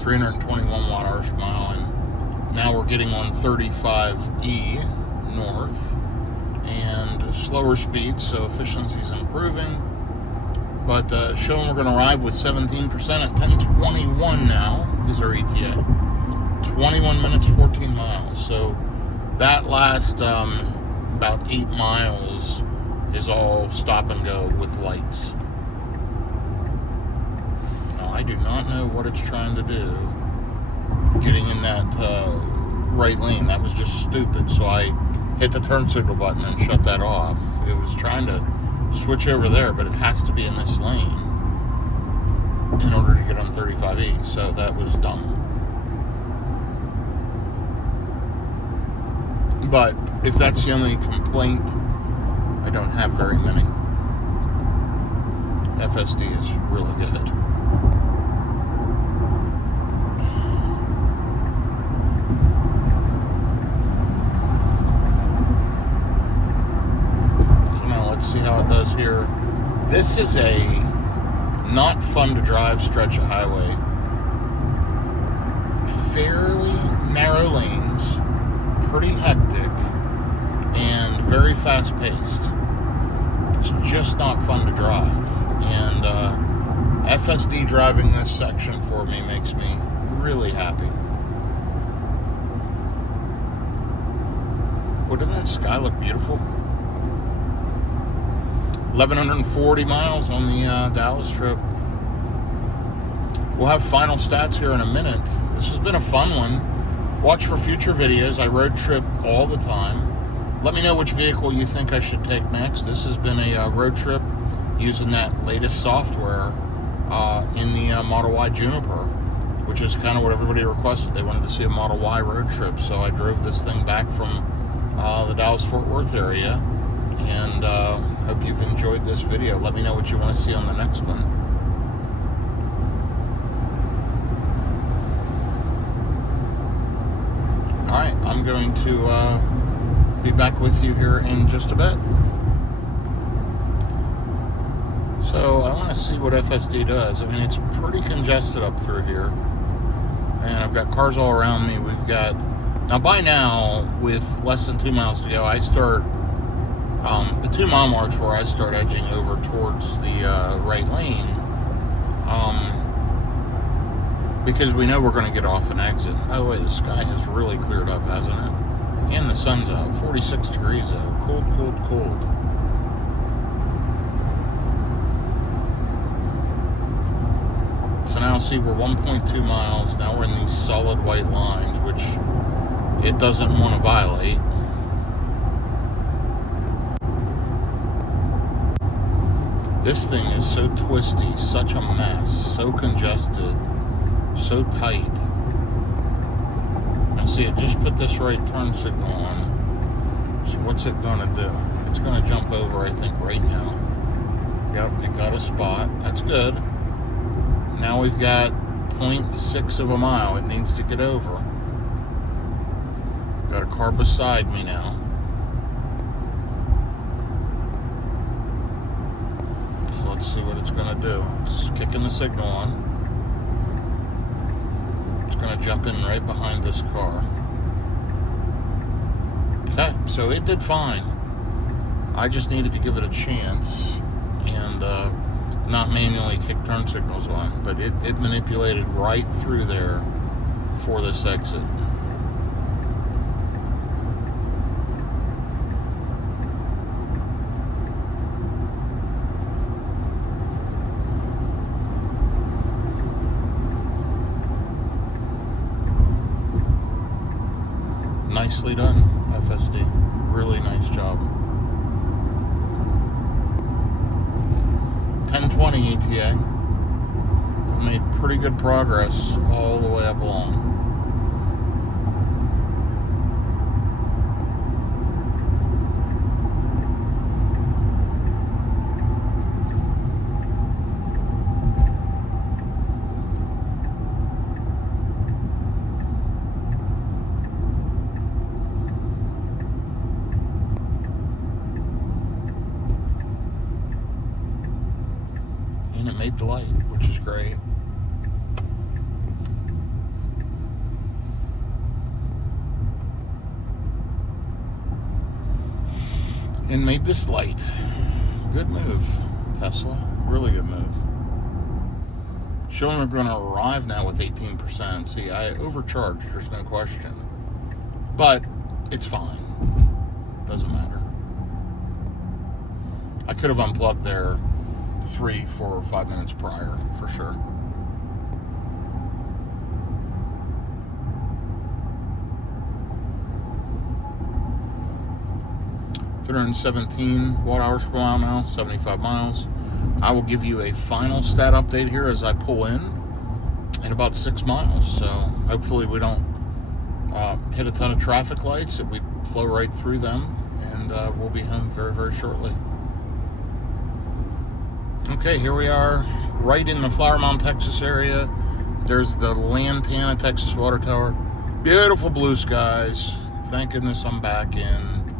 321 watt-hours per mile, and now we're getting on 35E north, and slower speeds, so efficiency's improving. But showing we're going to arrive with 17% at 10:21 now is our ETA. 21 minutes, 14 miles. So that last about 8 miles is all stop and go with lights. Now, I do not know what it's trying to do getting in that right lane. That was just stupid. So I hit the turn signal button and shut that off. It was trying to switch over there, but it has to be in this lane in order to get on 35E, so that was dumb. But if that's the only complaint, I don't have very many. FSD is really good. See how it does here. This is a not fun to drive stretch of highway. Fairly narrow lanes, pretty hectic, and very fast paced. It's just not fun to drive. And FSD driving this section for me makes me really happy. Boy, doesn't that sky look beautiful? 1,140 miles on the Dallas trip. We'll have final stats here in a minute. This has been a fun one. Watch for future videos. I road trip all the time. Let me know which vehicle you think I should take next. This has been a road trip using that latest software in the Model Y Juniper which is kind of what everybody requested. They wanted to see a Model Y road trip, so I drove this thing back from the Dallas-Fort Worth area, and hope you've enjoyed this video. Let me know what you want to see on the next one. Alright, I'm going to be back with you here in just a bit. So I want to see what FSD does. I mean, it's pretty congested up through here, and I've got cars all around me. We've got, now by now, with less than 2 miles to go, I start, the 2 mile marks where I start edging over towards the right lane, because we know we're going to get off and exit. By the way, the sky has really cleared up, hasn't it? And the sun's out. 46 degrees though. Cold, cold, cold. So now see, we're 1.2 miles. Now we're in these solid white lines, which it doesn't want to violate. This thing is so twisty, such a mess, so congested, so tight. And see, it just put this right turn signal on. So what's it gonna do? It's gonna jump over, I think, right now. Yep, it got a spot. That's good. Now we've got 0.6 of a mile it needs to get over. Got a car beside me now. So let's see what it's gonna do. It's kicking the signal on. It's gonna jump in right behind this car. Okay, so it did fine. I just needed to give it a chance and not manually kick turn signals on, but it manipulated right through there for this exit. Nicely done, FSD. Really nice job. 1020 ETA. We've made pretty good progress all the way up along. And it made the light, which is great. And made this light. Good move, Tesla. Really good move. Showing we're going to arrive now with 18%. See, I overcharged, there's no question. But it's fine. Doesn't matter. I could have unplugged there 3, 4, or 5 minutes prior, for sure. $317 watt-hours per mile now, 75 miles. I will give you a final stat update here as I pull in about 6 miles. So hopefully we don't hit a ton of traffic lights, that we flow right through them, and we'll be home very, very shortly. Okay, here we are, right in the Flower Mound, Texas area. There's the Lantana, Texas water tower. Beautiful blue skies. Thank goodness I'm back in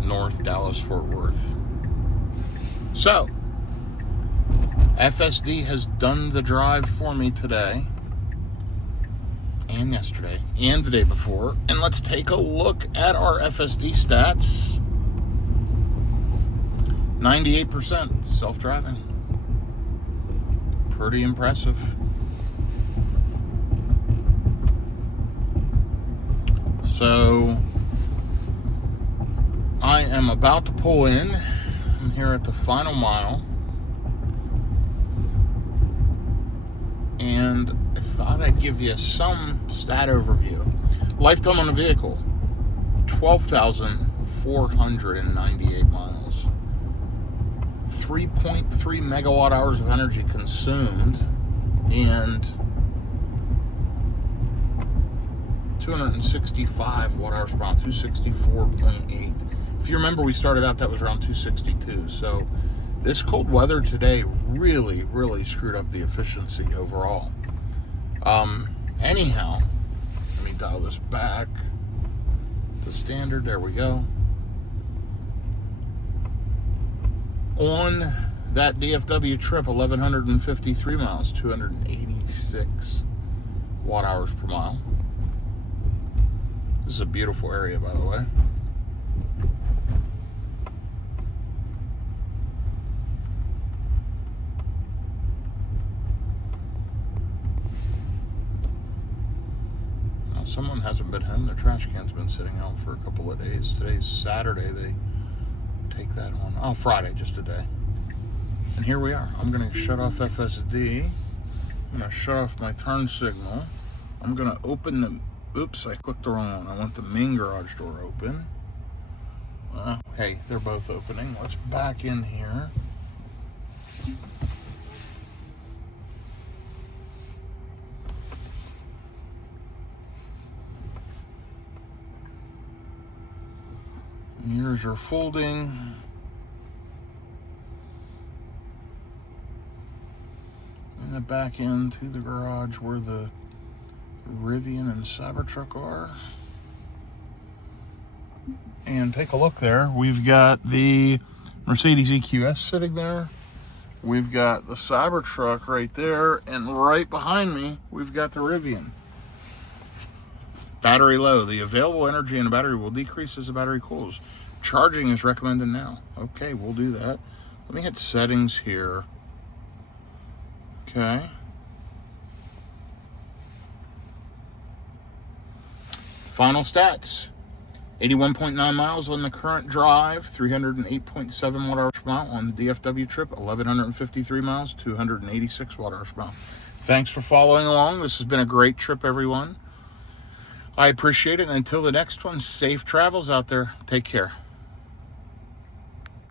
North Dallas-Fort Worth. So, FSD has done the drive for me today, and yesterday, and the day before. And let's take a look at our FSD stats. 98% self-driving. Pretty impressive. So I am about to pull in. I'm here at the final mile, and I thought I'd give you some stat overview. Lifetime on the vehicle, 12,498 miles. 3.3 megawatt hours of energy consumed, and 265 watt hours per mile, 264.8. If you remember, we started out, that was around 262. So this cold weather today really, really screwed up the efficiency overall. Anyhow, let me dial this back to standard. There we go. On that DFW trip, 1,153 miles, 286 watt hours per mile. This is a beautiful area, by the way. Now, someone hasn't been home. Their trash can's been sitting out for a couple of days. Today's Saturday. They take that on. Oh, Friday, just a day. And here we are. I'm going to shut off FSD. I'm going to shut off my turn signal. I'm going to open the... Oops, I clicked the wrong one. I want the main garage door open. Hey, they're both opening. Let's back in here. And here's your folding. And the back end to the garage where the Rivian and Cybertruck are. And take a look there. We've got the Mercedes EQS sitting there. We've got the Cybertruck right there. And right behind me, we've got the Rivian. Battery low. The available energy in the battery will decrease as the battery cools. Charging is recommended now. Okay, we'll do that. Let me hit settings here. Okay. Final stats. 81.9 miles on the current drive, 308.7 watt hours per mile on the DFW trip, 1,153 miles, 286 watt hours per mile. Thanks for following along. This has been a great trip, everyone. I appreciate it. And until the next one, safe travels out there. Take care.